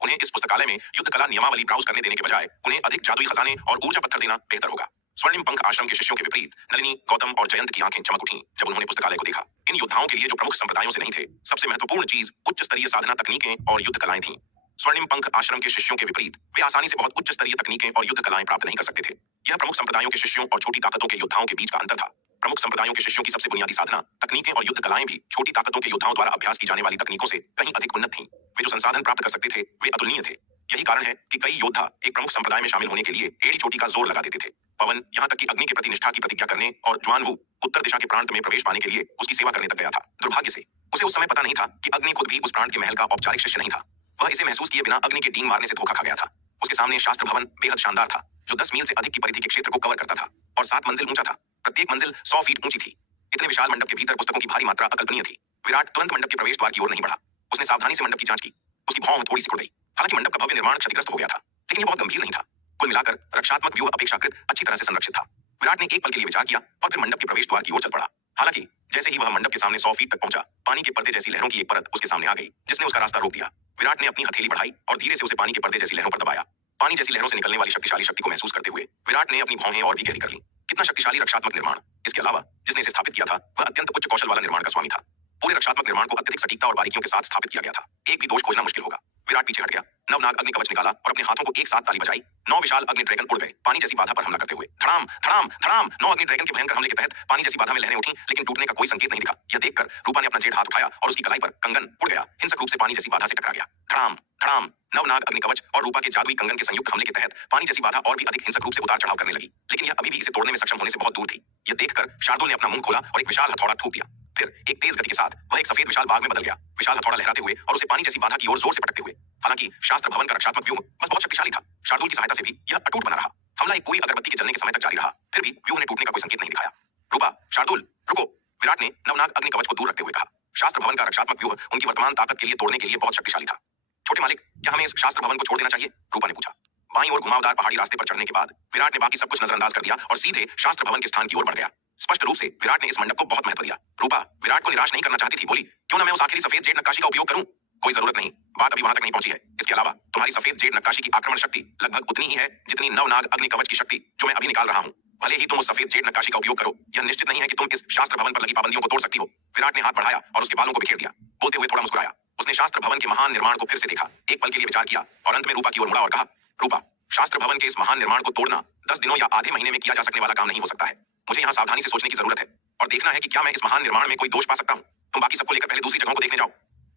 उन्हें इस पुस्तकालय में युद्ध कला नियमावली ब्राउज करने देने के बजाय उन्हें अधिक जादुई खजाने और ऊर्जा पत्थर देना बेहतर होगा। स्वर्णिम पंख आश्रम के शिष्यों के विपरीत नलिनी, गौतम और जयंत की आंखें चमक उठी जब उन्होंने पुस्तकालय को देखा। इन योद्धाओं के लिए जो प्रमुख संप्रदायों से नहीं थे, सबसे महत्वपूर्ण चीज उच्च स्तरीय साधना तकनीकें और युद्ध कलाएं थीं। स्वर्णिम पंख आश्रम के शिष्यों के विपरीत वे आसानी से बहुत उच्च स्तरीय तकनीकें और युद्ध कलाएं प्राप्त नहीं कर सकते थे। यह प्रमुख संप्रदायों के शिष्यों और छोटी ताकतों के योद्धाओं के बीच का अंतर था। प्रमुख संप्रदायों के शिष्यों की सबसे बुनियादी साधना तकनीकें और युद्ध कलाएं भी छोटी ताकतों के योद्धाओं द्वारा अभ्यास की जाने वाली तकनीकों से कहीं अधिक उन्नत थीं। वे जो संसाधन प्राप्त कर सकते थे वे अतुलनीय थे। यही कारण है कि कई योद्धा एक प्रमुख संप्रदाय में शामिल होने के लिए एड़ी चोटी का जोर लगा देते थे। पवन यहाँ तक कि अग्नि के प्रति निष्ठा की प्रतिज्ञा करने और ज्वानवु उत्तर दिशा के प्रांत में प्रवेश पाने के लिए उसकी सेवा करने तक गया था। दुर्भाग्य से उसे उस समय पता नहीं था कि अग्नि खुद भी उस प्रांत के महल का औपचारिक शिष्य नहीं था। वह इसे महसूस किए बिना अग्नि के डींग मारने से धोखा खा गया था। उसके सामने शास्त्र भवन बेहद शानदार था, जो 10 मील से अधिक की परिधि के क्षेत्र को कवर करता था और 7 मंजिल ऊंचा था। प्रत्येक मंजिल 100 फीट ऊंची थी। इतने विशाल मंडप के भीतर पुस्तकों की भारी मात्रा अकल्पनीय थी। विराट तुरंत मंडप के प्रवेश द्वार की ओर नहीं बढ़ा। उसने सावधानी से मंडप की जांच की। उसकी भौं थोड़ी सिकुड़ गई। हालांकि मंडप का भव्य निर्माण क्षतिग्रस्त हो गया था, लेकिन यह बहुत गंभीर नहीं था। कुल मिलाकर रक्षात्मक व्यूह अपेक्षाकृत अच्छी तरह से संरक्षित था। विराट ने एक पल के लिए विचार किया और फिर मंडप के प्रवेश द्वार की ओर चल पड़ा। हालांकि जैसे ही वह मंडप के सामने 100 फीट तक पहुंचा, पानी के पर्दे जैसी लहरों की एक परत उसके सामने आ गई, जिसने उसका रास्ता रोक दिया। विराट ने अपनी हथेली बढ़ाई और धीरे से उसे पानी के पर्दे जैसी लहरों पर दबाया। पानी जैसी लहरों से निकलने वाली शक्तिशाली शक्ति को महसूस करते हुए विराट ने अपनी भौहें और भी गहरी कर ली। कितना शक्तिशाली रक्षात्मक निर्माण! इसके अलावा जिसने इसे स्थापित किया था वह अत्यंत उच्च कौशल वाला निर्माण का स्वामी था। पूरे रक्षात्मक निर्माण को अत्यधिक सटीकता और बारीकियों के साथ स्थापित किया गया था। एक भी दोष खोजना मुश्किल होगा। विराट पीछे हट गया, नवनाग अग्नि कवच निकाला और अपने हाथों को एक साथ ताली बजाई। 9 विशाल अग्नि ड्रैगन उड़ गए, पानी जैसी बाधा पर हमला करते हुए। धड़ाम धड़ाम धड़ाम 9 अग्नि ड्रैगन के भयंकर हमले के तहत पानी जैसी बाधा में लहरें उठी, लेकिन टूटने का कोई संकेत नहीं दिखा। यह देखकर रूपा ने अपना जेठ हाथ उठाया और उसकी कलाई पर कंगन उड़ गया, हिंसक रूप से पानी जैसी बाधा से टकरा गया। धड़ाम धड़ाम नवनाग अग्नि कवच और रूपा के जादुई कंगन के संयुक्त हमले के तहत पानी जैसी बाधा और भी अधिक हिंसक रूप से उतार चढ़ाव करने लगी, लेकिन यह अभी भी इसे तोड़ने में सक्षम होने से बहुत दूर थी। यह देखकर शार्दुल ने अपना मुंह खोला और एक विशाल हथौड़ा थूक दिया। फिर एक तेज गति के साथ वह एक सफेद विशाल बाग में बदल गया, विशाल हथौड़ा लहराते हुए और उसे पानी जैसी बाधा की ओर जोर से पटकते हुए। हालांकि शास्त्र भवन का रक्षात्मक व्यूह बस बहुत शक्तिशाली था, शार्दुल की सहायता से भी यह अटूट बना रहा। हमला एक पूरी अगरबत्ती के जलने के समय तक जारी रहा, फिर भी व्यूह ने टूटने का कोई संकेत नहीं दिखाया। रूपा, शार्दुल, रुको, विराट ने नवनाग अग्नि कवच को दूर रखते हुए कहा। शास्त्र भवन का रक्षात्मक व्यूह उनकी वर्तमान ताकत के लिए तोड़ने के लिए बहुत शक्तिशाली था। छोटे मालिक, क्या हमें इस शास्त्र भवन को छोड़ देना चाहिए? रूपा ने पूछा। बाईं ओर घुमावदार पहाड़ी रास्ते पर चढ़ने के बाद विराट ने बाकी सब कुछ नजरअंदाज कर दिया और सीधे शास्त्र भवन के स्थान की ओर बढ़ गया। स्पष्ट रूप से विराट ने इस मंडप को बहुत महत्व दिया। रूपा विराट को निराश नहीं करना चाहती थी, बोली, क्यों ना मैं उस आखिरी सफेद जेड नक्काशी का उपयोग करूं? कोई जरूरत नहीं, बात अभी वहां तक नहीं पहुंची है। इसके अलावा तुम्हारी सफेद जेड नक्काशी की आक्रमण शक्ति लगभग उतनी ही है जितनी नवनाग अग्नि कवच की शक्ति जो मैं अभी निकाल रहा हूं। भले ही तुम उस सफेद जेड नक्काशी का उपयोग करो, यह निश्चित नहीं है कि तुम इस शास्त्र भवन पर लगी पाबंदियों को तोड़ सकती हो। विराट ने हाथ बढ़ाया और उसके बालों को बिखेर दिया। बोलते हुए थोड़ा मुस्कुराया। उसने शास्त्र भवन के महान निर्माण को फिर से देखा, एक पल के लिए विचार किया और अंत में रूपा की ओर मुड़ा और कहा, रूपा, शास्त्र भवन के इस महान निर्माण को तोड़ना 10 दिनों या आधे महीने में किया जा सकने वाला काम नहीं हो सकता है। मुझे यहाँ सावधानी से सोचने की जरूरत है और देखना है कि क्या मैं इस महान निर्माण में कोई दोष पा सकता हूँ। तुम बाकी सबको लेकर पहले दूसरी जगहों को देखने जाओ।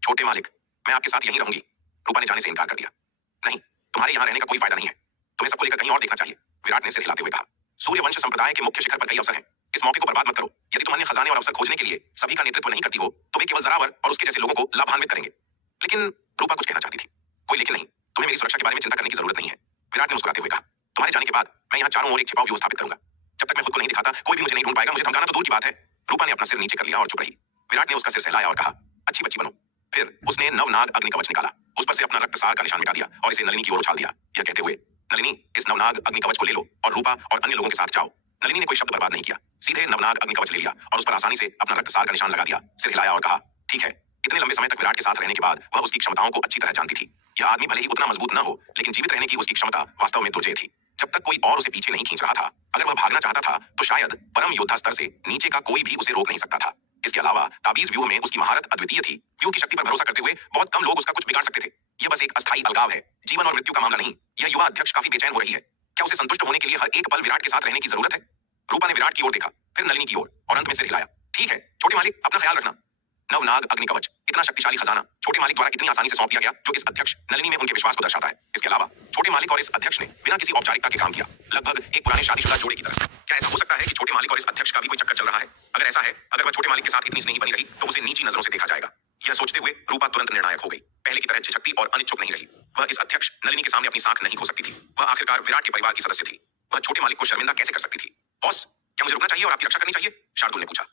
छोटे मालिक, मैं आपके साथ यहीं रहूंगी। रूपा ने जाने से इनकार कर दिया। नहीं, तुम्हारे यहाँ रहने का कोई फायदा नहीं है, तुम्हें सबको लेकर कहीं और देखना चाहिए, विराट ने सिर हिलाते हुए कहा। सूर्यवंश संप्रदाय के मुख्य शिखर पर कई अवसर हैं, इस मौके को बर्बाद मत करो। यदि तुम अन्य खजाने और अवसर खोजने के लिए सभी का नेतृत्व नहीं करती हो तो वे केवल जरावर और उसके जैसे लोगों को लाभान्वित करेंगे। लेकिन रूपा कुछ कहना चाहती थी। कोई लेकिन नहीं, तुम्हें मेरी सुरक्षा के बारे में चिंता करने की जरूरत नहीं है, विराट ने मुस्कुराते हुए कहा। तुम्हारे जाने के बाद मैं यहाँ चारों ओर एक छिपाव व्यूह स्थापित करूंगा। जब तक मैं खुद को नहीं दिखाता कोई भी मुझे नहीं ढूंढ पाएगा। मुझे धमकाना तो दूर की बात है। रूपा ने अपना सिर नीचे कर लिया और चुप रही। विराट ने उसका सिर सहलाया और कहा, अच्छी बच्ची बनो। फिर उसने नवनाग अग्नि कवच निकाला, उस पर से अपना रक्तसार का निशान मिटा दिया और इसे नलिनी की ओर उछाल दिया, यह कहते हुए, नलिनी, इस नवनाग अग्नि कवच को ले लो और रूपा और अन्य लोगों के साथ जाओ। नलिनी ने कोई शब्द बर्बाद नहीं किया, सीधे नवनाग अग्नि कवच ले लिया और उस पर आसानी से अपना रक्तसार का निशान लगा दिया, सिर हिलाया और कहा, ठीक है। इतने लंबे समय तक विराट के साथ रहने के बाद वह उसकी क्षमताओं को अच्छी तरह जानती थी। यह आदमी भले ही उतना मजबूत न हो, लेकिन जीवित रहने की उसकी क्षमता वास्तव में दुर्जेय थी। जब तक कोई और उसे पीछे नहीं खींच रहा था, अगर वह भागना चाहता था तो शायद परम योद्धा स्तर से नीचे का कोई भी उसे रोक नहीं सकता था। इसके अलावा ताबीज व्यूह में उसकी महारत अद्वितीय थी। व्यूह की शक्ति पर भरोसा करते हुए बहुत कम लोग उसका कुछ बिगाड़ सकते थे। यह बस एक अस्थायी अलगाव है, जीवन और मृत्यु का मामला नहीं। यह युवा अध्यक्ष काफी बेचैन हो रही है। क्या उसे संतुष्ट होने के लिए हर एक पल विराट के साथ रहने की जरूरत है? रूपा ने विराट की ओर देखा, फिर नलिनी की ओर और अंत में सिर हिलाया। ठीक है छोटे मालिक, अपना ख्याल रखना। नवनाग अग्नि कवच, इतना शक्तिशाली खजाना छोटे मालिक द्वारा इतनी आसानी से सौंप दिया गया, जो इस अध्यक्ष नलिनी में उनके विश्वास को दर्शाता है। इसके अलावा छोटे मालिक और इस अध्यक्ष ने बिना किसी औपचारिकता के काम किया, लगभग एक पुराने शादीशुदा जोड़े की तरह। क्या ऐसा हो सकता है कि छोटे मालिक और इस अध्यक्ष का भी कोई चक्कर चल रहा है? अगर ऐसा है, अगर वह छोटे मालिक के साथ इतनी स्नेही बनी रही तो उसे नीची नजरों से देखा जाएगा। यह सोचते हुए रूपा तुरंत निर्णायक हो गई। पहले की तरह झिझकती और अनिच्छुक नहीं रही। वह इस अध्यक्ष नलिनी के सामने अपनी साख नहीं खो सकती थी। वह आखिरकार विराट के परिवार की सदस्य थी। वह छोटे मालिक को शर्मिंदा कैसे कर सकती थी? बॉस, क्या मुझे रुकना चाहिए और आपकी रक्षा करनी चाहिए? शार्दुल ने पूछा।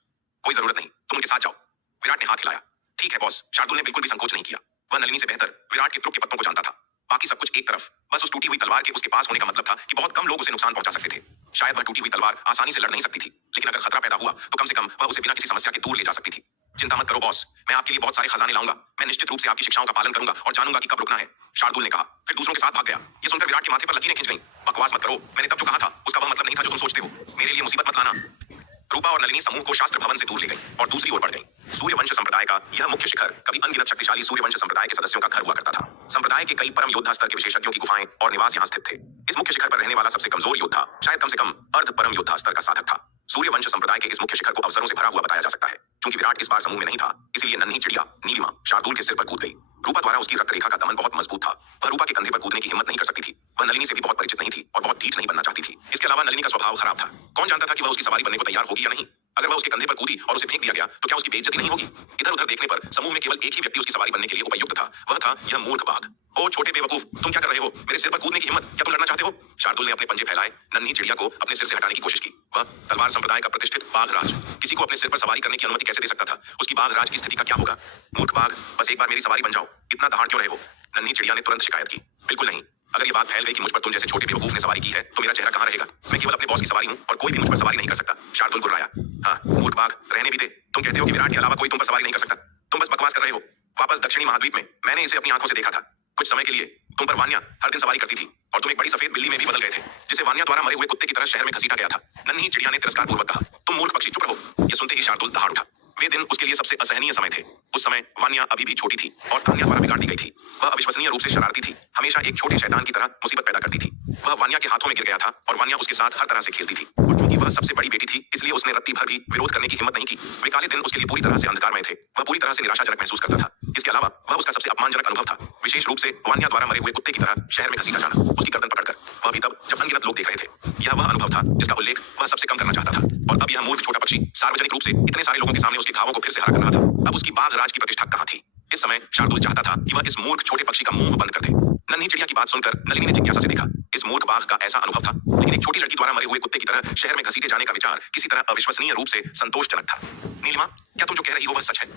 कोई जरूरत नहीं, तुम उनके साथ जाओ, विराट ने हाथ हिलाया। ठीक है बॉस, शार्दुल ने बिल्कुल भी संकोच नहीं किया। वह नलिनी से बेहतर विराट के तुर्क के पत्तों को जानता था। बाकी सब कुछ एक तरफ, बस उस टूटी हुई तलवार के उसके पास होने का मतलब था कि बहुत कम लोग उसे नुकसान पहुंचा सकते थे। शायद वह टूटी हुई तलवार आसानी से लड़ नहीं सकती थी, लेकिन अगर खतरा पैदा हुआ तो कम से कम वह उसे बिना किसी समस्या के दूर ले जा सकती थी। चिंता मत करो बॉस, मैं आपके लिए बहुत सारे खजाने लाऊंगा। मैं निश्चित रूप से आपकी शिक्षाओं का पालन करूंगा और जानूंगा कि कब रुकना है, शार्दुल ने कहा। फिर दूसरों के साथ भाग गया। ये सुनकर विराट के माथे पर लकीरें खिंच गईं। बकवास मत करो, मैंने तब जो कहा था उसका वह मतलब नहीं था जो तुम सोचते हो। मेरे लिए मुसीबत मत लाना। रूपा और नलिनी समूह को शास्त्र भवन से दूर ले गई और दूसरी ओर बढ़ गई। सूर्यवंश संप्रदाय का यह मुख्य शिखर कभी अनगिनत शक्तिशाली सूर्यवंश संप्रदाय के सदस्यों का घर हुआ करता था। संप्रदाय के कई परम योद्धा स्तर के विशेषज्ञों की गुफाएं और निवास यहाँ स्थित थे। इस मुख्य शिखर पर रहने वाला सबसे कमजोर योद्धा शायद कम से कम अर्ध परम योद्धा स्तर का साधक था। सूर्यवंश संप्रदाय के इस मुख्य शिखर को अवसरों से भरा हुआ बताया जा सकता है। क्योंकि विराट इस बार समूह में नहीं था, इसलिए नन्ही चिड़िया नीलिमा शार्दुल के सिर पर कूद गई। रूपा द्वारा उसकी रक्त रेखा का दमन बहुत मजबूत था। वह रूपा के कंधे पर कूदने की हिम्मत नहीं कर सकती थी। वह नलिनी से भी बहुत परिचित नहीं थी और बहुत ढीठ नहीं बनना चाहती थी। इसके अलावा नलिनी का स्वभाव खराब था। कौन जानता था कि वह उसकी सवारी बनने को तैयार होगी या नहीं? अगर वह उसके कंधे पर कूदी और उसे फेंक दिया गया तो क्या उसकी बेइज्जती नहीं होगी? इधर उधर देखने पर समूह में केवल एक ही व्यक्ति उसकी सवारी बनने के लिए उपयुक्त था। वह था यह मूर्ख बाघ। ओ छोटे बेवकूफ, तुम क्या कर रहे हो? मेरे सिर पर कूदने की हिम्मत? क्या तुम लड़ना चाहते हो? शार्दुल ने अपने पंजे फैलाए नन्ही चिड़िया को अपने सिर से हटाने की कोशिश की। वह तलवार संप्रदाय का प्रतिष्ठित बाघ राज किसी को अपने सिर पर सवारी करने की अनुमति कैसे दे सकता था? उसकी बाघ राज की स्थिति का क्या होगा? मूर्ख बाघ, बस एक बार मेरी सवारी बन जाओ। इतना दहाड़ क्यों रहे हो? नन्ही चिड़िया ने तुरंत शिकायत की। बिल्कुल नहीं, अगर ये बात फैल गई कि मुझ पर तुम जैसे छोटे बेवकूफ ने सवारी की है तो मेरा चेहरा कहां रहेगा? मैं केवल अपने बॉस की सवारी हूं और कोई भी मुझ पर सवारी नहीं कर सकता। शार्दुल गुर्राया। हाँ मूर्ख बाघ, रहने भी दे। तुम कहते हो कि विराट के अलावा कोई तुम पर सवारी नहीं कर सकता। तुम बस बकवास कर रहे हो। वापस दक्षिणी महाद्वीप में मैंने इसे अपनी आंखों से देखा था। कुछ समय के लिए तुम पर वान्या हर दिन सवारी करती थी और तुम एक बड़ी सफेद बिल्ली में भी बदल गए थे, जिसे वान्या द्वारा मरे हुए कुत्ते की तरह शहर में घसीटा गया था। नन्ही चिड़िया ने तिरस्कारपूर्वक कहा। तुम मूर्ख पक्षी, चुप रहो। यह सुनते ही शार्दुल दहाड़ उठा। वे दिन उसके लिए सबसे असहनीय समय थे। उस समय वान्या अभी भी छोटी थी और तान्या द्वारा बिगाड़ दी गई थी। वह अविश्वसनीय रूप से शरारती थी, हमेशा एक छोटे शैतान की तरह मुसीबत पैदा करती थी। वह वान्या के हाथों में गिर गया था और वान्या उसके साथ हर तरह से खेलती थी। और चूंकि वह सबसे बड़ी बेटी थी, इसलिए उसने रत्ती भर भी विरोध करने की हिम्मत नहीं की। वे काले दिन उसके लिए पूरी तरह से अंधकारमय थे। वह पूरी तरह से निराशाजनक महसूस करता था। इसके अलावा वह उसका सबसे अपमानजनक अनुभव था, विशेष रूप से वान्या द्वारा मरे हुए कुत्ते की तरह शहर में घसीटा जाना, उसकी गर्दन पकड़कर, वह भी तब जब अनगिनत लोग देख रहे थे। यह वह अनुभव था जिसका उल्लेख वह सबसे कम करना चाहता था। और अब यह मूर्ख छोटा पक्षी सार्वजनिक रूप से इतने सारे लोगों के सामने उसके घावों को फिर से हरा कर रहा था। अब उसकी बाघ राज की प्रतिष्ठा कहाँ थी? इस समय शार्दुल चाहता था कि वह इस मूर्ख छोटे पक्षी का मुंह बंद कर दे। नन्ही चिड़िया की बात सुनकर नलिनी ने जिज्ञासा से देखा। इस मूर्ख बाघ का ऐसा अनुभव था, लेकिन एक छोटी लड़की द्वारा मरे हुए कुत्ते की तरह शहर में घसीटे जाने का विचार किसी तरह अविश्वसनीय रूप से संतोषजनक था। नीलिमा, क्या तुम जो कह रही हो वह सच है?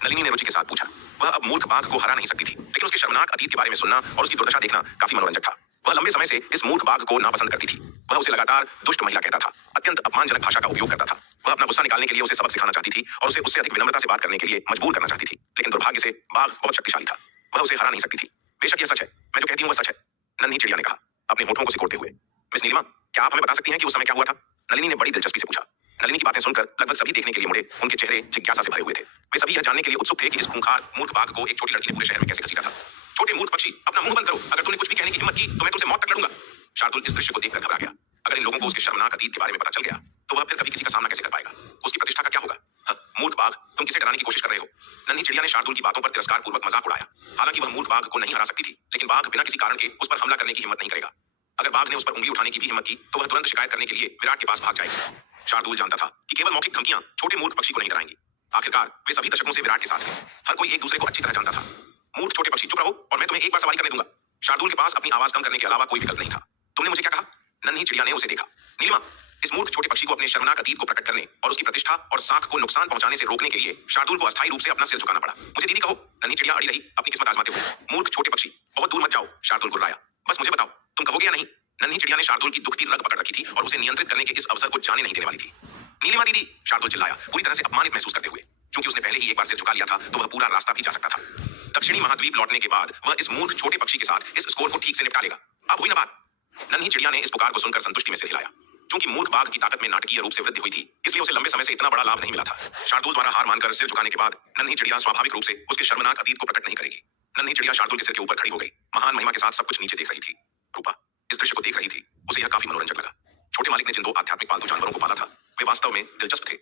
नलिनी ने रुचि के साथ पूछा। वह अब मूर्ख बाघ को हरा नहीं सकती थी, लेकिन उसके शर्मनाक अतीत के बारे में सुनना और उसकी दुर्दशा देखना काफी मनोरंजक था। वह लंबे समय से इस मूर्ख बाघ को नापसंद करती थी। वह उसे लगातार दुष्ट महिला कहता था, अत्यंत अपमानजनक भाषा का उपयोग करता था। वह अपना गुस्सा निकालने के लिए उसे सबक सिखाना चाहती थी और उसे उससे अधिक विनम्रता से बात करने के लिए मजबूर करना चाहती थी। लेकिन दुर्भाग्य से बाघ बहुत शक्तिशाली था। वह उसे हरा नहीं सकती थी। बेशक यह सच है, मैं जो कहती हूँ वह सच है, नन्ही चिड़िया ने कहा, अपने होठों को सिकोड़ते हुए। मिस नीलिमा, क्या आप हमें बता सकती हैं कि उस समय क्या हुआ था? नलिनी ने बड़ी दिलचस्पी से पूछा। नलिनी की बातें सुनकर लगभग सभी देखने के लिए मुड़े। उनके चेहरे जिज्ञासा से भरे हुए थे। वे सभी यह जानने के लिए उत्सुक थे कि इस खूंखार मूर्ख बाघ को एक छोटी लड़की ने पूरे शहर में कैसे घसीटा था। छोटे मूर्ख पक्षी, अपना मुंह बंद करो। अगर तुमने कुछ भी कहने की हिम्मत की तो मैं तुमसे मौत तक लड़ूंगा। शार्दुल इस दृश्य को देखकर घबरा गया। अगर इन लोगों को उसके शर्मनाक अतीत के बारे में पता चल गया तो वह फिर कभी किसी का सामना कैसे कर पाएगा? उसकी प्रतिष्ठा का क्या होगा? मूर्ख बाघ, तुम किसे डराने की कोशिश कर रहे हो? नन्ही चिड़िया ने शार्दुल की बातों पर तिरस्कारपूर्वक मजाक उड़ाया। हालांकि वह मूर्ख बाघ को नहीं हरा सकती थी, लेकिन बाघ बिना किसी कारण के उस पर हमला करने की हिम्मत नहीं करेगा। अगर बाघ ने उस पर उंगली उठाने की भी हिम्मत की तो वह तुरंत शिकायत करने के लिए विराट के पास भाग जाएगा। शार्दुल जानता था कि केवल मौखिक धमकियां छोटे मूर्ख पक्षी को नहीं डराएंगी। आखिरकार वे सभी दशकों से विराट के साथ थे। हर कोई एक दूसरे को अच्छी तरह जानता था। मूर्ख छोटे पक्षी, चुप रहो और मैं तुम्हें एक बार सवारी करने दूंगा। शार्दुल के पास अपनी आवाज कम करने के अलावा कोई विकल्प नहीं था। तुमने मुझे क्या कहा? नन्ही चिड़िया ने उसे देखा। नीलिमा, इस मूर्ख छोटे पक्षी को अपने शर्मनाक अतीत को प्रकट करने और उसकी प्रतिष्ठा और साख को नुकसान पहुंचाने से रोकने के लिए शार्दुल को अस्थायी रूप से अपना सिर झुकाना पड़ा। मुझे दीदी कहो। नन्ही चिड़िया अड़ी रही, अपनी किस्मत आजमाते हुए। मूर्ख छोटे पक्षी, बहुत दूर मत जाओ। शार्दुल गुर्राया। बस मुझे बताओ, तुम कहोगे या नहीं? नन्ही चिड़िया ने शार्दुल की दुखती रग पकड़ रखी थी और उसे नियंत्रित करने के इस अवसर को जाने नहीं देने वाली थी। नीलिमा दीदी, शार्दुल चिल्लाया, पूरी तरह से अपमानित महसूस करते हुए। क्योंकि उसने पहले ही एक बार सिर झुका लिया था तो वह पूरा रास्ता भी जा सकता था। दक्षिणी महाद्वीप लौटने के बाद वह इस मूर्ख छोटे पक्षी के साथ इस स्कोर को ठीक से निपटा लेगा। अब हुई ना बात? नन्ही चिड़िया ने इस पुकार को सुनकर संतुष्टि में सिर हिलाया। क्योंकि मूर्ख बाघ की ताकत में नाटकीय रूप से वृद्धि हुई थी, इसलिए उसे लंबे समय से इतना बड़ा लाभ नहीं मिला था। शार्दुल द्वारा हार मानकर सिर झुकाने के बाद नन्ही चिड़िया स्वाभाविक रूप से उसके शर्मनाक अतीत को प्रकट नहीं करेगी। नन्ही चिड़िया शार्दुल के सिर के ऊपर खड़ी हो गई, महान महिमा के साथ सब कुछ नीचे देख रही थी। रूपा इस दृश्य को देख रही थी। उसे यह काफी मनोरंजक लगा। छोटे मालिक ने जिन दो आध्यात्मिक पालतू जानवरों को पाला था, वे वास्तव में दिलचस्प थे।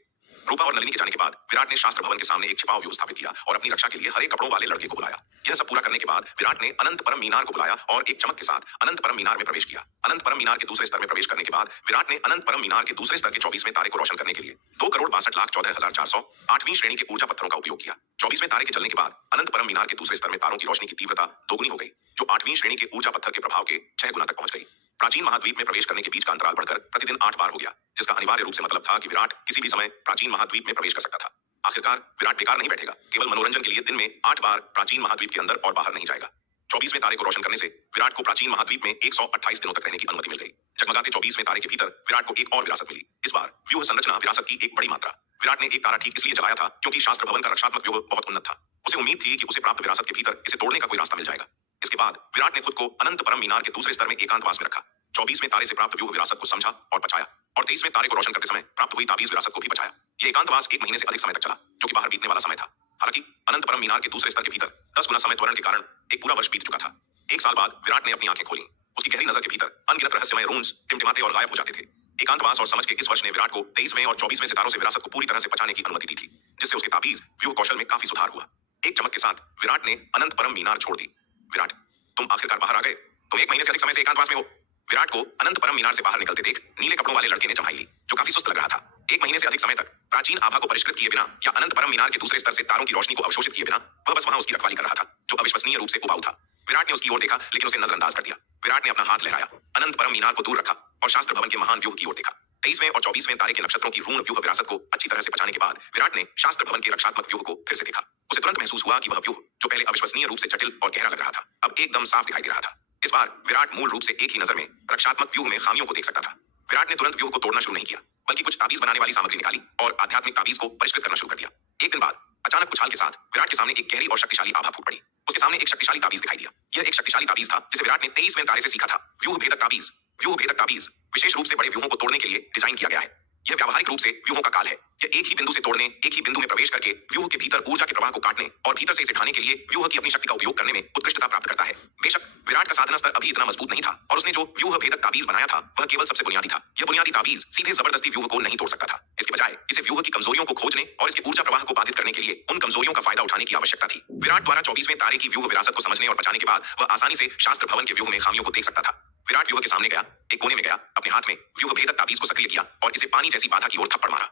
रूपा और नलिनी के जाने के बाद विराट ने शास्त्र भवन के सामने एक छिपाव व्यू स्थापित किया और अपनी रक्षा के लिए हरे कपड़ों वाले लड़के को बुलाया। यह सब पूरा करने के बाद विराट ने अनंत परम मीनार को बुलाया और एक चमक के साथ अनंत परम मीनार में प्रवेश किया। अनंत परम मीनार के दूसरे स्तर में प्रवेश करने के बाद विराट ने अनंत परम मीनार के दूसरे स्तर के 24वें तारे को रोशन करने के लिए 2,62,14,400 8वीं श्रेणी के ऊर्जा पत्थरों का उपयोग किया। 24वें तारे के जलने के बाद अनंत परम मीनार के दूसरे स्तर में तारों की रोशनी की तीव्रता दोगुनी हो गई, जो 8वीं श्रेणी के ऊर्जा पत्थर के प्रभाव के 6 गुना तक पहुंच गई। प्राचीन महाद्वीप में प्रवेश करने के बीच का अंतराल बढ़कर प्रतिदिन 8 बार हो गया, जिसका अनिवार्य रूप से मतलब था कि विराट किसी भी समय प्राचीन महाद्वीप में प्रवेश कर सकता था। आखिरकार विराट बेकार नहीं बैठेगा। केवल मनोरंजन के लिए दिन में 8 बार प्राचीन महाद्वीप के अंदर और बाहर नहीं जाएगा। 24वें तारे को रोशन करने से विराट को प्राचीन महाद्वीप में 128 दिनों तक रहने की अनुमति मिल गई। जगमगाते 24वें तारे के भीतर विराट को एक और विरासत मिली। इस बार व्यूह संरचना विरासत की एक बड़ी मात्रा। विराट ने एक तारा ठीक इसलिए जलाया था क्योंकि शास्त्र भवन का रक्षात्मक व्यूह बहुत उन्नत था। उसे उम्मीद थी कि उसे प्राप्त विरासत के भीतर इसे तोड़ने का कोई रास्ता मिल जाएगा। इसके बाद विराट ने खुद को अनंत परम मीनार के दूसरे स्तर में एकांतवास में रखा। 24वें तारे से प्राप्त व्यूह विरासत को समझा और बचाया और 23वें तारे को रोशन करते समय प्राप्त हुई ताबीज विरासत को भी बचाया। यह एकांतवास 1 महीने से अधिक समय तक चला, जो कि बाहर बीतने वाला समय था। हालांकि अनंत परम मीनार के दूसरे स्तर के भीतर 10 गुना समय त्वरण के कारण एक पूरा वर्ष बीत चुका था। 1 साल बाद विराट ने अपनी आंखें खोली। उसकी गहरी नजर के भीतर अनगिनत रहस्यमय रून्स टिमटिमाते और गायब हो जाते थे। एकांतवास और समझ के इस वर्ष ने विराट को 23वें और 24वें सितारों से विरासत को पूरी तरह से बचाने की अनुमति दी थी, जिससे उसके ताबीज व्यूह कौशल में काफी सुधार हुआ। एक चमक के साथ विराट ने अनंत परम मीनार छोड़ दी। विराट, तुम आखिरकार बाहर आ गए। तुम 1 महीने से अधिक समय से एकांतवास में हो। विराट को अनंत परम मीनार से बाहर निकलते देख नीले कपड़ों वाले लड़के ने जम्हाई ली, जो काफी सुस्त लग रहा था। 1 महीने से अधिक समय तक प्राचीन आभा को परिष्कृत किए बिना या अनंत परम मीनार के दूसरे स्तर से तारों की रोशनी को अवशोषित किए बिना वह बस वहां उसकी रखवाली कर रहा था, जो अविश्वसनीय रूप से उबाऊ था। विराट ने उसकी ओर देखा, लेकिन उसे नजरअंदाज कर दिया। विराट ने अपना हाथ लहराया, अनंत परम मीनार को दूर रखा और शास्त्र भवन के महान व्यूह की ओर देखा। 23वें और 24वें तारे के नक्षत्रों की ऋण व्यूह विरासत को अच्छी तरह से बचाने के बाद विराट ने शास्त्र भवन के रक्षात्मक व्यूह को फिर से देखा। उसे तुरंत महसूस हुआ कि वह व्यूह, जो पहले अविश्वसनीय रूप से जटिल और गहरा लग रहा था, अब एकदम साफ दिखाई दे रहा था। इस बार विराट मूल रूप से एक ही नजर में रक्षात्मक व्यूह में खामियों को देख सकता था। विराट ने तुरंत व्यूह को तोड़ना शुरू नहीं किया, बल्कि कुछ ताबीज बनाने वाली सामग्री निकाली और आध्यात्मिक ताबीज को परिष्कृत करना शुरू कर दिया। 1 दिन बाद अचानक उछाल के साथ विराट के सामने एक गहरी और शक्तिशाली आभा फूट पड़ी। उसके सामने एक शक्तिशाली ताबीज दिखाई दिया। यह एक शक्तिशाली ताबीज था जिसे विराट ने 23वें तारे से सीखा था। व्यूह भेदक ताबीज। व्यूह भेदक ताबीज विशेष रूप से बड़े व्यूहों को तोड़ने के लिए डिजाइन किया गया है। यह व्यावहारिक रूप से व्यूहों का काल है। यह एक ही बिंदु से तोड़ने, एक ही बिंदु में प्रवेश करके व्यूह के भीतर ऊर्जा के प्रवाह को काटने और भीतर से इसे ढाने के लिए व्यूह की अपनी शक्ति का उपयोग करने में उत्कृष्टता प्राप्त करता है। बेशक विराट का साधना स्तर अभी इतना मजबूत नहीं था और उसने जो व्यूह भेदक ताबीज बनाया था वह केवल सबसे बुनियादी था। यह बुनियादी ताबीज सीधे जबरदस्ती व्यूह को नहीं तोड़ सकता था। इसके बजाय इसे व्यूह की कमजोरियों को खोजने और इसके ऊर्जा प्रवाह को बाधित करने के लिए उन कमजोरियों का फायदा उठाने की आवश्यकता थी। विराट द्वारा 24वें तारे की व्यूह विरासत को समझने और बचाने के बाद वह आसानी से शास्त्र भवन के व्यूह में खामियों को देख सकता था। विराट व्यूह के सामने गया, एक कोने में गया, अपने हाथ में व्यूह भेदक ताबीज को सक्रिय किया और इसे पानी जैसी बाधा की ओर थप्पड़ मारा।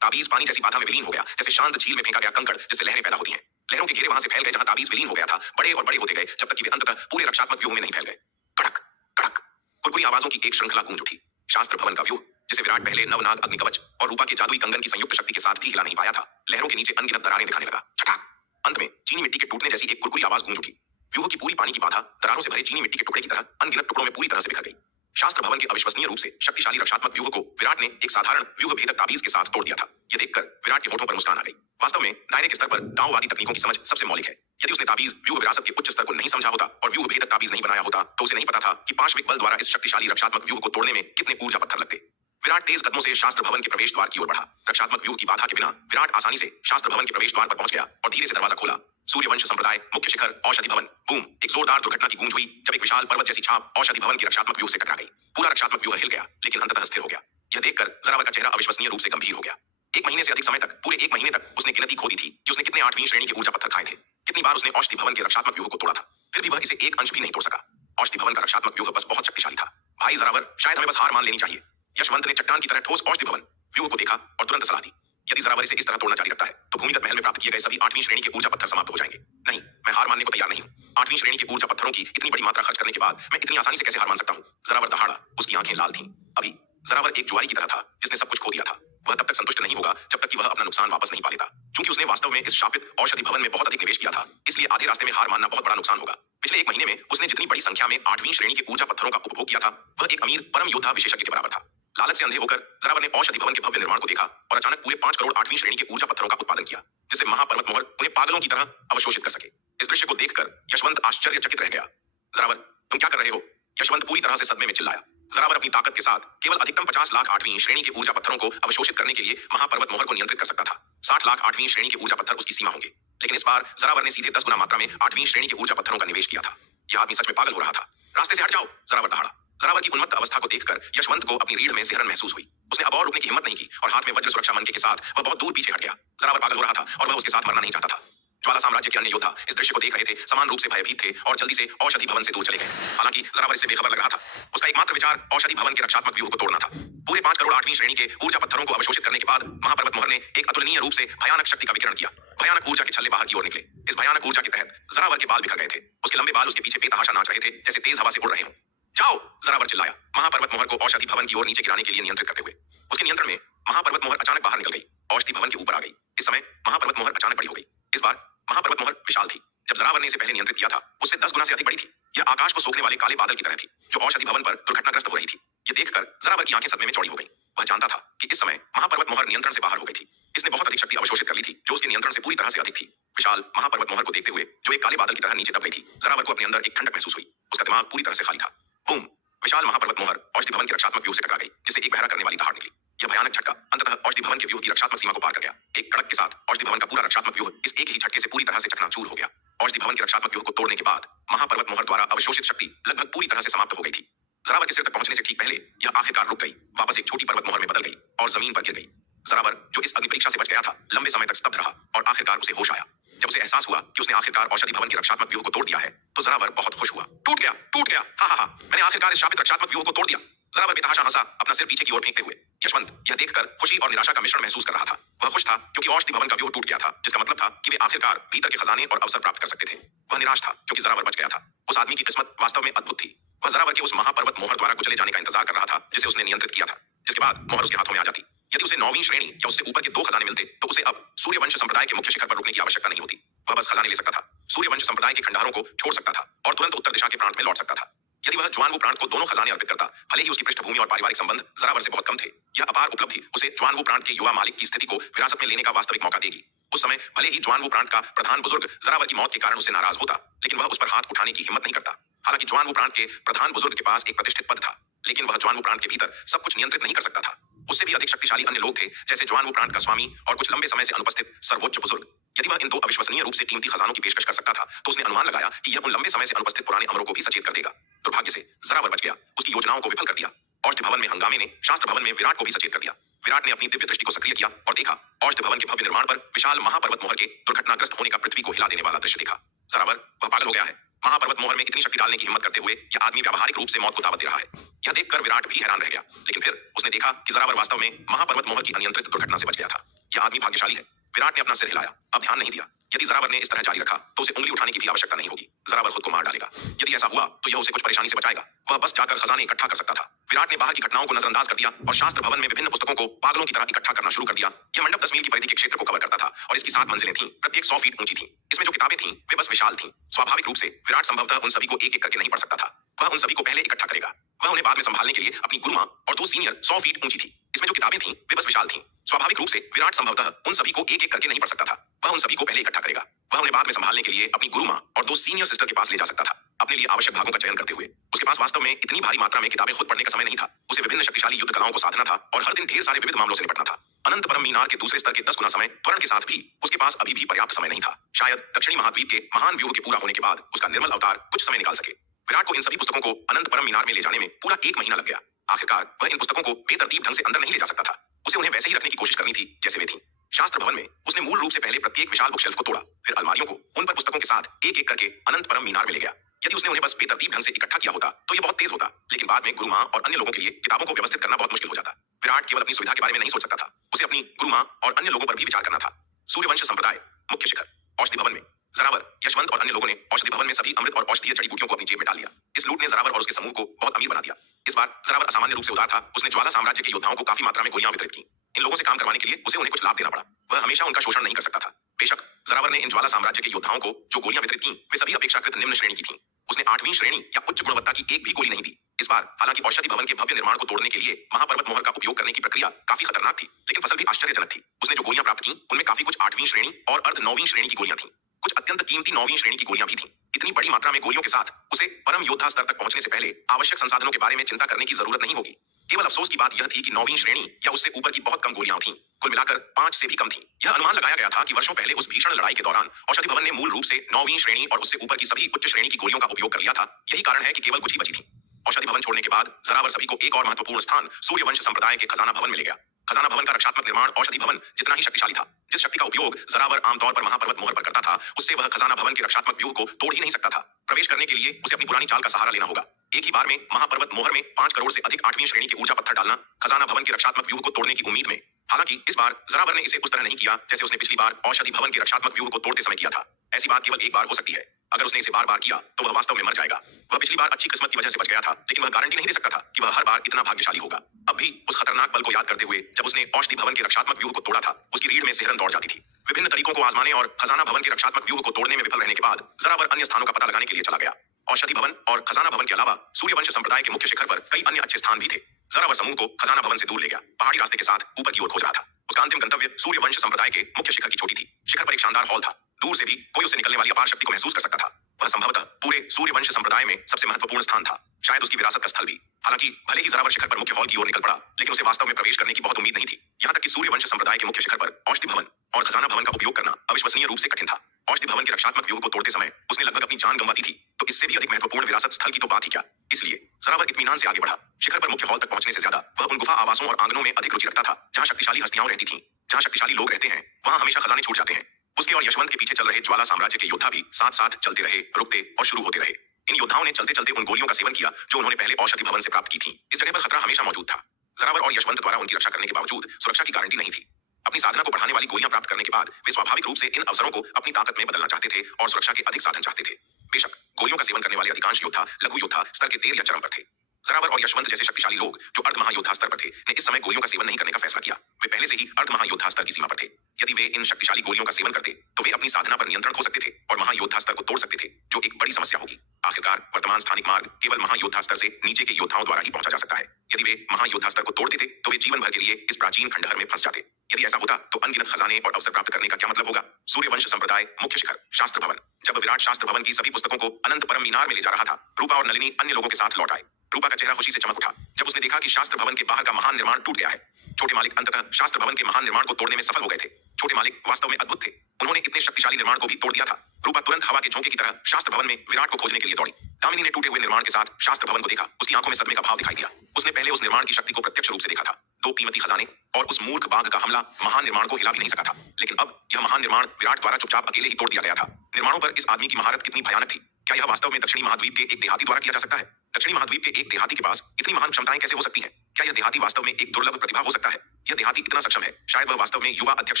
ताबीज पानी जैसी बाधा में विलीन हो गया, जैसे शांत झील में फेंका गया कंकड़ जिससे लहरें पैदा होती हैं। लहरों के घेरे वहां से फैल गए जहां ताबीज विलीन हो गया था, बड़े और बड़े होते गए जब तक कि वे अंततः पूरे रक्षात्मक व्यूह में नहीं फैल गए। कड़क कड़क कुरकुरी आवाजों की एक श्रृंखला गूंज उठी। शास्त्र भवन का व्यूह, जिसे विराट पहले नवनाग अग्निकवच और रूपा के जादुई कंगन की संयुक्त शक्ति के साथ भी हिला नहीं पाया था, लहरों के नीचे अनगिनत दरारें दिखाने लगा। छटाक, अंत में चीनी मिट्टी के टूटने जैसी एक कुरकुरी आवाज गूंज उठी। व्यूह की पूरी पानी की बाधा दरारों से भरे चीनी मिट्टी के टुकड़े की तरह अनगिनत टुकड़ों में पूरी तरह से बिखर गई। शास्त्र भवन के अविश्वसनीय रूप से शक्तिशाली रक्षात्मक व्यूह को विराट ने एक साधारण व्यूह भेदक ताबीज के साथ तोड़ दिया था। यह देखकर विराट के होठों पर मुस्कान आ गई। वास्तव में दायरे के स्तर पर दांववादी तकनीकों की समझ सबसे मौलिक है। यदि उसने ताबीज व्यूह विरासत के उच्च स्तर को नहीं समझा होता और व्यूह भेदक ताबीज नहीं बनाया होता तो उसे नहीं पता था कि पार्श्विक बल द्वारा इस शक्तिशाली रक्षात्मक व्यूह को तोड़ने में कितने ऊर्जा पत्थर लगते। विराट तेज कदमों से शास्त्र भवन के प्रवेश द्वार की ओर बढ़ा। रक्षात्मक व्यूह की बाधा के बिना विराट आसानी से शास्त्र भवन के प्रवेश द्वार पर पहुंच गया और धीरे से दरवाजा खोला। सूर्यवंश संप्रदाय, मुख्य शिखर, औषधि भवन। बूम, एक जोरदार दुर्घटना की गूंज हुई जब एक विशाल पर्वत जैसी छाप औषधि भवन के रक्षात्मक व्यूह से टकरा गई। पूरा रक्षात्मक व्यूह हिल गया लेकिन अंततः स्थिर हो गया। यह देखकर जरावर का चेहरा अविश्वसनीय रूप से गंभीर हो गया। एक महीने से अधिक समय तक, पूरे एक महीने तक उसने गिनती खो दी थी कि उसने कितने 8वीं श्रेणी के ऊर्जा पत्थर खाए थे, कितनी बार उसने औषधि भवन के रक्षात्मक व्यूह को तोड़ा था, फिर भी वह इसे एक अंश भी नहीं तोड़ सका। औषधि भवन का रक्षात्मक व्यूह बस बहुत शक्तिशाली था। भाई जरावर, शायद हमें बस हार मान लेनी चाहिए। यशवंत ने चट्टान की तरह ठोस औषधि भवन व्यूह को देखा और तुरंत सलाह दी, यदि जरावर इसे इस तरह तोड़ना जारी रखता है तो भूमिगत महल में प्राप्त किए गए सभी 8वीं श्रेणी के ऊर्जा पत्थर समाप्त हो जाएंगे। नहीं, मैं हार मानने को तैयार नहीं हूं। 8वीं श्रेणी के ऊर्जा पत्थरों की इतनी बड़ी मात्रा खर्च करने के बाद मैं इतनी आसानी से कैसे हार मान सकता हूं? जरावर दहाड़ा, उसकी आंखें लाल थीं। अभी जरावर एक जुआरी की तरह था जिसने सब कुछ खो दिया था। वह तब तक संतुष्ट नहीं होगा जब तक कि वह अपना नुकसान वापस नहीं पा लेता। क्योंकि उसने वास्तव में इस शापित औषधि भवन में बहुत अधिक निवेश किया था, इसलिए आधे रास्ते में हार मानना बहुत बड़ा नुकसान होगा। पिछले एक महीने में उसने जितनी बड़ी संख्या में 8वीं श्रेणी के ऊर्जा पत्थरों का उपभोग किया था वह एक अमीर परम योद्धा विशेषज्ञ के बराबर था। लालच से अंधे होकर जरावर ने औषधि भवन के भव्य निर्माण को देखा और अचानक पूरे 5 करोड़ 8वीं श्रेणी के ऊर्जा पत्थरों का उत्पादन किया, जिससे महापर्वत मोहर उन्हें पागलों की तरह अवशोषित कर सके। इस दृश्य को देखकर यशवंत आश्चर्यचकित रह गया। जरावर, तुम क्या कर रहे हो? यशवंत पूरी तरह से सदमे में चिल्लाया। जरावर अपनी ताकत के साथ केवल अधिकतम 50 लाख 8वीं श्रेणी के ऊर्जा पत्थरों को अवशोषित करने के लिए महापर्वत मोहर को नियंत्रित कर सकता था। 60 लाख 8वीं श्रेणी के ऊर्जा पत्थर उसकी सीमा होंगे, लेकिन इस बार जरावर ने सीधे 10 गुना मात्रा में 8वीं श्रेणी के ऊर्जा पत्थरों का निवेश किया था। यह आदमी सच में पागल हो रहा था। रास्ते से हट जाओ, जरावर दहाड़ा। जरावर की उन्मत्त अवस्था को देखकर यशवंत को अपनी रीढ़ में सिहरन महसूस हुई। उसने अब और रुकने की हिम्मत नहीं की और हाथ में वज्र सुरक्षा मनके के साथ वह बहुत दूर पीछे हट गया। जरावर पागल हो रहा था और वह उसके साथ मरना नहीं चाहता था। ज्वाला साम्राज्य के अन्य योद्धा इस दृश्य को देख रहे थे, समान रूप से भयभीत थे और जल्दी से औषधि भवन से दूर चले गए। हालांकि जरावर इससे बेखबर लग रहा था। उसका एकमात्र विचार औषधि भवन के रक्षात्मक व्यूह को तोड़ना था। पूरे 5 करोड़ 8वीं श्रेणी के ऊर्जा पत्थरों को अवशोषित करने के बाद महापर्वत मोहर ने एक अतुलनीय रूप से भयानक शक्ति का विकिरण किया। भयानक ऊर्जा के छल्ले बाहर की ओर निकले। इस भयानक ऊर्जा के तहत जरावर के बाल बिखर गए थे। उसके लंबे बाल उसके पीछे बेतहाशा नाच रहे थे जैसे तेज हवा से उड़ रहे हों। जाओ, जरावर चिल्लाया, महापर्वत मोहर को औषधि भवन की ओर नीचे गिराने के लिए नियंत्रित करते हुए। उसके नियंत्रण में महापर्वत मोहर अचानक बाहर निकल गई, औषधि भवन के ऊपर आ गई। इस समय महापर्वत मोहर अचानक बड़ी हो गई। इस बार महापर्वत मोहर विशाल थी। जब जरावर ने इसे पहले नियंत्रित किया था उससे 10 गुना से अधिक बड़ी थी। यह आकाश को सोखने वाले काले बादल की तरह थी जो औषधि भवन पर दुर्घटनाग्रस्त हो रही थी। यह देखकर जरावर की आंखें सदमे में चौड़ी हो गई। वह जानता था कि इस समय महापर्वत मोहर नियंत्रण से बाहर हो गई थी। इसने बहुत अधिक शक्ति अवशोषित कर ली थी जो उसके नियंत्रण से पूरी तरह से अधिक थी। विशाल महापर्वत मोहर को देखते हुए जो एक काले बादल की तरह नीचे दब गई थी, जरावर को अपने अंदर एक ठंडक महसूस हुई। उसका दिमाग पूरी तरह से खाली था। बूम, विशाल महापर्वत मोहर औषधि भवन के रक्षात्मक व्यूह से टकरा गई, जिससे एक बहरा करने वाली दहाड़ निकली। यह भयानक झटका अंततः औषधि भवन के व्यूह की रक्षात्मक सीमा को पार कर गया। एक कड़क के साथ औषधि भवन का पूरा रक्षात्मक व्यूह इस एक ही झटके से पूरी तरह से चकनाचूर हो गया। औषधि भवन के रक्षात्मक व्यूह को तोड़ने के बाद महापर्वत मोहर द्वारा अवशोषित शक्ति लगभग पूरी तरह से समाप्त हो गई थी। जरावर के सिर तक पहुंचने से ठीक पहले यह आखिरकार रुक गई, वापस एक छोटी पर्वत मोहर में बदल गई और जमीन पर गिर गई। जरावर, जो इस अग्नि परीक्षा से बच गया था, लंबे समय तक स्तब्ध रहा और आखिरकार उसे होश आया। जब उसे एहसास हुआ कि उसने आखिरकार औषधि भवन के रक्षात्मक व्यूह को तोड़ दिया है तो जरावर बहुत खुश हुआ। टूट गया, टूट गया, हा हा हा, मैंने आखिरकार इस शापित रक्षात्मक व्यूह को तोड़ दिया। जरावर बेतहाशा हंसा, अपना सिर पीछे की ओर फेंकते हुए। यशवंत यह देखकर खुशी और निराशा का मिश्रण महसूस कर रहा था। वह खुश था क्योंकि औषधि भवन का व्यूह टूट गया था, जिसका मतलब था कि वे आखिरकार भीतर के खजाने और अवसर प्राप्त कर सकते थे। वह निराश था क्योंकि जरावर बच गया था। उस आदमी की किस्मत वास्तव में अद्भुत थी। वह जरावर के उस महापर्वत मोहर द्वारा कुचले जाने का इंतजार कर रहा था जिसे उसने नियंत्रित किया था, जिसके बाद मोहर उसके हाथों में आ जाती। यदि उसे 9वीं श्रेणी या उससे ऊपर के 2 खजाने मिलते तो उसे अब सूर्यवंश संप्रदाय के मुख्य शिखर पर रुकने की आवश्यकता नहीं होती। वह बस खजाने ले सकता था, सूर्यवंश संप्रदाय के खंडारों को छोड़ सकता था और तुरंत उत्तर दिशा के प्रांत में लौट सकता था। यदि वह ज्वानवु प्रांत को दोनों खजाने अर्पित करता, भले ही उसकी पृष्ठभूमि और पारिवारिक संबंध जरावर से बहुत कम थे, यह अपार उपलब्धि उसे ज्वानवु प्रांत के युवा मालिक की स्थिति को विरासत में लेने का वास्तविक मौका देगी। उस समय भले ही ज्वानवु प्रांत का प्रधान बुजुर्ग जरावर की मौत के कारण उससे नाराज होता, लेकिन वह उस पर हाथ उठाने की हिम्मत नहीं करता। हालांकि ज्वानवु प्रांत के प्रधान बुजुर्ग के पास एक प्रतिष्ठित पद था, लेकिन वह ज्वानवु प्रांत के भीतर सब कुछ नियंत्रित नहीं कर सकता था। उससे भी अधिक शक्तिशाली अन्य लोग थे, जैसे ज्वान वो प्रांत का स्वामी और कुछ लंबे समय से अनुपस्थित सर्वोच्च बुजुर्ग। यदि वह इन दो अविश्वसनीय रूप से कीमती खजानों की पेशकश कर सकता था, तो उसने अनुमान लगाया कि यह उन लंबे समय से अनुपस्थित पुराने अमरों को भी सचेत कर देगा। दुर्भाग्य से जरावर बच गया, उसकी योजनाओं को विफल कर दिया। औषधि भवन में हंगामे ने शास्त्र भवन में विराट को भी सचेत कर दिया। विराट ने अपनी दिव्य दृष्टि को सक्रिय किया और देखा, औषधि भवन के भव्य निर्माण पर विशाल महापर्वत मोहर के दुर्घटनाग्रस्त होने का पृथ्वी को हिला देने वाला दृश्य देखा। जरावर, वह पागल हो गया है। महापर्वत मोहर में इतनी शक्ति डालने की हिम्मत करते हुए यह आदमी व्यावहारिक रूप से मौत को दावत दे रहा है। यह देखकर विराट भी हैरान रह गया, लेकिन फिर उसने देखा कि जरावर वास्तव में महापर्वत मोहर की अनियंत्रित दुर्घटना से बच गया था। यह आदमी भाग्यशाली है। विराट ने अपना सिर हिलाया, अब ध्यान नहीं दिया। यदि जरावर ने इस तरह जारी रखा तो उसे उंगली उठाने की भी आवश्यकता नहीं होगी। जरावर खुद को मार डालेगा। यदि ऐसा हुआ तो यह उसे कुछ परेशानी से बचाएगा। वह बस जाकर खजाने इकट्ठा कर सकता था। विराट ने बाहर की घटनाओं को नजरअंदाज कर दिया और शास्त्र भवन में विभिन्न पुस्तकों को पागलों की तरह इकट्ठा करना शुरू कर दिया। यह मंडप 10 मील की परिधि के क्षेत्र को कवर करता था और इसकी 7 मंजिलें थीं, प्रत्येक 100 फीट ऊंची थीं। इसमें जो किताबें थीं वे बस विशाल थीं। स्वाभाविक रूप से विराट संभवतः उन सभी को एक एक करके नहीं पढ़ सकता था। वह उन सभी को पहले इकट्ठा करेगा। वह उन्हें बाद में संभालने के लिए अपनी गुरुमां और 2 सीनियर 100 फीट ऊंची थी। इसमें जो किताबें थीं वे बस विशाल थीं। स्वाभाविक रूप से विराट संभवतः उन सभी को एक एक करके नहीं पढ़ सकता था। वह उन सभी को पहले इकट्ठा करेगा। वह उन्हें बाद में संभालने के लिए अपनी गुरुमां और 2 सीनियर सिस्टर के पास ले जा सकता था, अपने लिए आवश्यक भागों का चयन करते हुए। उसके पास वास्तव में इतनी भारी मात्रा में किताबें खुद पढ़ने का समय नहीं था। उसे विभिन्न शक्तिशाली युद्ध कलाओं को साधना था और हर दिन ढेर सारे विविध मामलों से निपटना था। अनंत परम मीनार के दूसरे स्तर के 10 गुना समय त्वरण के साथ भी उसके पास अभी भी पर्याप्त समय नहीं था। शायद दक्षिणी महाद्वीप के महान व्यूह के पूरा होने के बाद उसका निर्मल अवतार कुछ समय निकाल सके। विराट को इन सभी पुस्तकों को अनंत परम मीनार में ले जाने में पूरा 1 महीना लग गया। आखिरकार वह इन पुस्तकों को बेतरतीब ढंग से अंदर नहीं ले जा सकता था। उसे उन्हें वैसे ही रखने की कोशिश करनी थी जैसे वे थीं। शास्त्र भवन में उसने मूल रूप से पहले प्रत्येक विशाल बुकशेल्फ को तोड़ा, फिर अलमारियों को उन पर पुस्तकों के साथ एक एक करके अनंत परम मीनार में ले गया। यदि उसने उन्हें बस बेतरतीब ढंग से इकट्ठा किया होता तो यह बहुत तेज होता, लेकिन बाद में गुरुमां और अन्य लोगों के लिए किताबों को व्यवस्थित करना बहुत मुश्किल हो जाता। विराट केवल अपनी सुविधा के बारे में नहीं सोच सकता था, उसे अपनी गुरुमां और अन्य लोगों पर भी विचार करना था। सूर्यवंश संप्रदाय, मुख्य शिखर, औषधि भवन में जरावर, यशवंत और अन्य लोगों ने औषधि भवन में सभी अमृत और औषधीय जड़ी बूटियों को अपनी जेब में डाल लिया। इस लूट ने जरावर और उसके समूह को बहुत अमीर बना दिया। इस बार जरावर असामान्य रूप से उदार था। उसने ज्वाला साम्राज्य के योद्धाओं को काफी मात्रा में गोलियां वितरित की। इन लोगों से काम करवाने के लिए उसे उन्हें कुछ लाभ देना पड़ा। वह हमेशा उनका शोषण नहीं कर सकता था। बेशक जरावर ने इन ज्वाला साम्राज्य के योद्धाओं को जो गोलियां वितरित की वे सभी अपेक्षाकृत निम्न श्रेणी की थीं। उसने 8वीं श्रेणी या उच्च गुणवत्ता की एक भी गोली नहीं दी। इस बार हालांकि औषधि भवन के भव्य निर्माण को तोड़ने के लिए महापर्वत मोहर का उपयोग करने की प्रक्रिया काफी खतरनाक थी, लेकिन फसल भी आश्चर्यजनक थी। उसने जो गोलियां प्राप्त की उनमें काफी कुछ 8वीं श्रेणी और अर्ध 9वीं श्रेणी की गोलियां थीं। कुछ अत्यंत कीमती 9वीं श्रेणी की गोलियां भी थीं। इतनी बड़ी मात्रा में गोलियों के साथ उसे परम योद्धा स्तर तक पहुंचने से पहले आवश्यक संसाधनों के बारे में चिंता करने की जरूरत नहीं होगी। केवल अफसोस की बात यह थी कि 9वीं श्रेणी या उससे ऊपर की बहुत कम गोलियां थीं। कुल मिलाकर 5 से भी कम थीं। यह अनुमान लगाया गया था कि वर्षों पहले उस भीषण लड़ाई के दौरान औषधि भवन ने मूल रूप से 9वीं श्रेणी और उससे ऊपर की सभी उच्च श्रेणी की गोलियों का उपयोग कर लिया था। यही कारण है कि केवल कुछ ही बची थीं। औषधि भवन छोड़ने के बाद जरावर सभी को एक और महत्वपूर्ण स्थान सूर्यवंश संप्रदाय के खजाना भवन में ले गया। खजाना भवन का रक्षात्मक निर्माण औषधि भवन जितना ही शक्तिशाली था। जिस शक्ति का उपयोग जरावर आमतौर पर महापर्वत मोहर पर करता था, उससे वह खजाना भवन के रक्षात्मक व्यूह को तोड़ ही नहीं सकता था। प्रवेश करने के लिए उसे अपनी पुरानी चाल का सहारा लेना होगा। एक ही बार में महापर्वत मोहर में 5 करोड़ से अधिक 8वीं श्रेणी के ऊर्जा पत्थर डालना, खजाना भवन के रक्षात्मक व्यूह को तोड़ने की उम्मीद में। हालांकि इस बार जरावर ने इसे उस तरह नहीं किया जैसे उसने पिछली बार औषधि भवन के रक्षात्मक व्यूह को तोड़ते समय किया था। ऐसी बात केवल एक बार हो सकती है। अगर उसने इसे बार बार किया तो वह वास्तव में मर जाएगा। वह पिछली बार अच्छी किस्मत की वजह से बच गया था, लेकिन वह गारंटी नहीं दे सकता था कि वह हर बार इतना भाग्यशाली होगा। अब भी उस खतरनाक पल को याद करते हुए जब उसने औषधि भवन के रक्षात्मक व्यूह को तोड़ा था, उसकी रीढ़ में सिहरन दौड़ जाती थी। विभिन्न तरीकों को आजमाने और खजाना भवन के रक्षात्मक व्यूह को तोड़ने में विफल रहने के बाद जरावर अन्य स्थानों का पता लगाने के लिए चला गया। औषधि भवन और खजाना भवन के अलावा सूर्यवंश संप्रदाय के मुख्य शिखर पर कई अन्य अच्छे स्थान भी थे। जरावर समूह को खजाना भवन से दूर ले गया, पहाड़ी रास्ते के साथ ऊपर की ओर खोज रहा था। उसका अंतिम गंतव्य सूर्यवंश संप्रदाय के मुख्य शिखर की चोटी थी। शिखर पर एक शानदार हॉल था। दूर से भी कोई उससे निकलने वाली अपार शक्ति को महसूस कर सकता था। वह संभवतः पूरे सूर्यवंश संप्रदाय में सबसे महत्वपूर्ण स्थान था, शायद उसकी विरासत का स्थल भी। हालांकि भले ही जरावर शिखर पर मुख्य हॉल की ओर निकल पड़ा, लेकिन उसे वास्तव में प्रवेश करने की बहुत उम्मीद नहीं थी। यहाँ तक कि सूर्यवंश संप्रदाय के मुख्य शिखर पर औषधि भवन और खजाना भवन का उपयोग करना अविश्वसनीय रूप से कठिन था। औषधि भवन के रक्षात्मक व्यूह को तोड़ते समय उसने लगभग अपनी जान गंवा दी थी, तो इससे भी अधिक महत्वपूर्ण विरासत स्थल की तो बात ही क्या। इसलिए जरावर इत्मीनान से आगे बढ़ा। शिखर पर मुख्य हॉल तक पहुंचने से ज्यादा वह उन गुफा आवासों और आंगनों में अधिक रुचि रखता था जहां शक्तिशाली हस्तियां रहती थीं। जहां शक्तिशाली लोग रहते हैं वहां हमेशा खजाने छूट जाते हैं। उसके और यशवंत के पीछे चल रहे ज्वाला साम्राज्य के योद्धा भी साथ साथ चलते रहे, रुकते और शुरू होते रहे। इन योद्धाओं ने चलते चलते उन गोलियों का सेवन किया जो उन्होंने पहले औषधि भवन से प्राप्त की थी। इस जगह पर खतरा हमेशा मौजूद था। जरावर और यशवंत द्वारा उनकी रक्षा करने के बावजूद सुरक्षा की गारंटी नहीं थी। अपनी साधना को बढ़ाने वाली गोलियां प्राप्त करने के बाद वे स्वाभाविक रूप से इन अवसरों को अपनी ताकत में बदलना चाहते थे और सुरक्षा के अधिक साधन चाहते थे। बेशक गोलियों का सेवन करने वाले अधिकांश योद्धा लघु योद्धा स्तर के देर या चरम पर थे। जरावर और यशवंत जैसे शक्तिशाली लोग जो अर्ध महायोद्धा स्तर पर थे ने इस समय गोलियों का सेवन नहीं करने का फैसला किया। वे पहले से ही अर्ध महायोद्धा स्तर की सीमा पर थे। यदि वे इन शक्तिशाली गोलियों का सेवन करते तो वे अपनी साधना पर नियंत्रण खो सकते थे और महायोद्धा स्तर को तोड़ सकते थे, जो एक बड़ी समस्या होगी। आखिरकार वर्तमान स्थानिक मार्ग केवल महायोद्धा स्तर से नीचे के योद्धाओं द्वारा ही पहुंचा जा सकता है। यदि वे महायोद्धा स्तर को तोड़ते थे तो वे जीवन भर के लिए इस प्राचीन खंडहर में फंस जाते। यदि ऐसा होता तो अनगिनत खजाने और अवसर प्राप्त करने का क्या मतलब होगा। सूर्यवंश संप्रदाय, मुख्य शिखर, शास्त्र भवन। जब विराट शास्त्र भवन की सभी पुस्तकों को अनंत परम मीनार में ले जा रहा था, रूपा और नलिनी अन्य लोगों के साथ लौट आए। रूपा का चेहरा खुशी से चमक उठा जब उसने देखा कि शास्त्र भवन के बाहर का महान निर्माण टूट गया है। छोटे मालिक अंततः शास्त्र भवन के महान निर्माण को तोड़ने में सफल हो गए थे। छोटे मालिक वास्तव में अद्भुत थे, उन्होंने इतने शक्तिशाली निर्माण को भी तोड़ दिया था। रूपा तुरंत हवा के झोंके की तरह शास्त्र भवन में विराट को खोजने के लिए दौड़ी। दामिनी ने टूटे हुए निर्माण के साथ शास्त्र भवन को देखा, उसकी आंखों में सदमे का भाव दिखाई दिया। उसने पहले उस निर्माण की शक्ति को प्रत्यक्ष रूप से देखा था, 2 कीमती खजाने और उस मूर्ख बाघ का हमला महान निर्माण को हिला भी नहीं सका था। लेकिन अब यह महान निर्माण विराट द्वारा चुपचाप अकेले ही तोड़ दिया गया था। निर्माणों पर इस आदमी की महारत कितनी भयानक थी। क्या यह वास्तव में दक्षिणी महाद्वीप के एक देहाती द्वारा किया जा सकता है? दक्षिणी महाद्वीप के एक देहाती के पास इतनी महान क्षमताएं कैसे हो सकती हैं? क्या यह देहाती वास्तव में एक दुर्लभ प्रतिभा हो सकता है? यह देहाती इतना सक्षम है, शायद वह वास्तव में युवा अध्यक्ष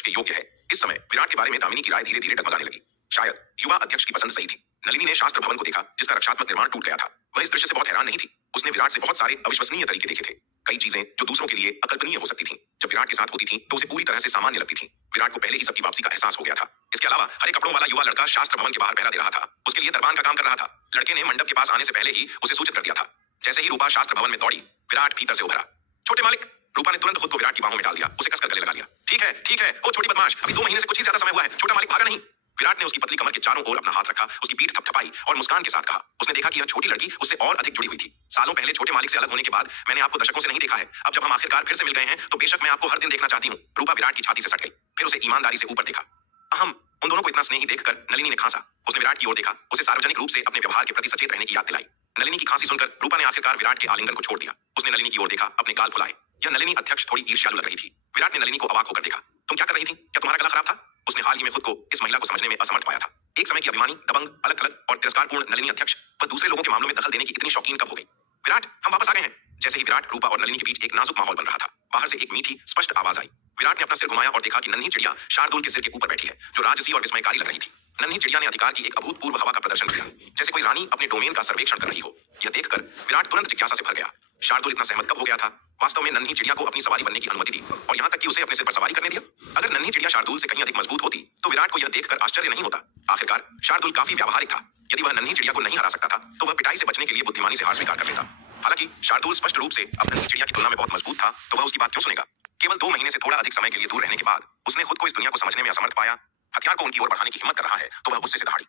के योग्य है। इस समय विराट के बारे में दामिनी की राय धीरे धीरे डगमगाने लगी। शायद युवा अध्यक्ष की पसंद सही थी। नलिनी ने शास्त्र भवन को देखा जिसका रक्षात्मक निर्माण टूट गया था। वह इस दृश्य से बहुत हैरान नहीं थी। उसने विराट से बहुत सारे अविश्वसनीय तरीके देखे थे। कई चीजें जो दूसरों के लिए अकल्पनीय हो सकती थीं, जब विराट के साथ होती थीं, तो उसे पूरी तरह से सामान्य लगती थीं। विराट को पहले ही सबकी वापसी का एहसास हो गया था। इसके अलावा हरे कपड़ों वाला युवा लड़का शास्त्र भवन के बाहर पहरा दे रहा था, उसके लिए दरबान का काम कर रहा था। लड़के ने मंडप के पास आने से पहले ही उसे सूचित कर दिया था। जैसे ही रूपा शास्त्र भवन में दौड़ी, विराट भीतर से उभरा। छोटे मालिक! रूपा ने तुरंत खुद को विराट की बाहों में डाल दिया, उसे कसकर गले लगा लिया। ठीक है, ओ छोटी बदमाश, अभी 2 महीने से कुछ ही ज्यादा समय हुआ है, छोटा मालिक भागा नहीं। विराट ने उसकी पतली कमर के चारों ओर अपना हाथ रखा, उसकी पीठ थपथपाई और मुस्कान के साथ कहा। उसने देखा कि यह छोटी लड़की उससे और अधिक जुड़ी हुई थी। सालों पहले छोटे मालिक से अलग होने के बाद मैंने आपको दशकों से नहीं देखा है। अब जब हम आखिरकार फिर से मिल गए हैं, तो बेशक मैं आपको हर दिन देखना चाहती हूँ। रूपा विराट की छाती से सट गई, फिर उसे ईमानदारी से ऊपर देखा। अहम उन दोनों को इतना स्नेही देखकर नलिनी ने खांसा। उसने विराट की ओर देखा, उसे सार्वजनिक रूप से अपने व्यवहार के प्रति सचेत रहने की याद दिलाई। नलिनी की खांसी सुनकर रूपा ने आखिरकार विराट के आलिंगन को छोड़ दिया। उसने नलिनी की ओर देखा, अपने गाल फुलाए। यह नलिनी अध्यक्ष थोड़ी ईर्ष्यालु लग रही थी। विराट ने नलिनी को अवाक होकर देखा। तुम क्या कर रही थी? क्या तुम्हारा गला खराब था? उसने हाल ही में खुद को इस महिला को समझने में असमर्थ पाया था। एक समय की अभिमानी, दबंग, अलग-थलग और तिरस्कारपूर्ण नलिनी अध्यक्ष वह दूसरे लोगों के मामलों में दखल देने की इतनी शौकीन कब हो गई? विराट, हम वापस आ गए हैं। जैसे ही विराट, रूपा और नलिनी के बीच एक नाजुक माहौल बन रहा था, बाहर से एक मीठी स्पष्ट आवाज आई। विराट ने अपना सिर घुमाया और देखा कि नन्ही चिड़िया शार्दुल के सिर के ऊपर बैठी है, जो राजसी और विस्मयकारी लग रही थी। नन्ही चिड़िया ने अधिकार की एक अभूतपूर्व हवा का प्रदर्शन किया, जैसे कोई रानी अपने डोमेन का सर्वेक्षण कर रही हो। यह देखकर विराट तुरंत जिज्ञासा से भर गया। शार्दुल इतना सहमत कब हो गया था? वास्तव में नन्ही चिड़िया को अपनी सवारी बनने की अनुमति दी और यहाँ तक कि उसे अपने सिर पर सवारी करने दिया। अगर नन्ही चिड़िया शार्दुल से कहीं अधिक मजबूत होती, तो विराट को यह देखकर आश्चर्य नहीं होता। आखिरकार शार्दुल काफी व्यावहारिक था। यदि वह नन्ही चिड़िया को नहीं हरा सकता था, तो वह पिटाई से बचने के लिए बुद्धिमानी से हार स्वीकार कर लेता। हालांकि शार्दुल स्पष्ट रूप से अब नन्ही चिड़िया की तुलना में बहुत मजबूत था, तो वह उसकी बात क्यों सुनेगा? केवल 2 महीने से थोड़ा अधिक समय के लिए दूर रहने के बाद उसने खुद को इस दुनिया को समझने में असमर्थ पाया। हथियार को उनकी ओर बढ़ाने की हिम्मत कर रहा है, तो वह गुस्से से दहाड़ी।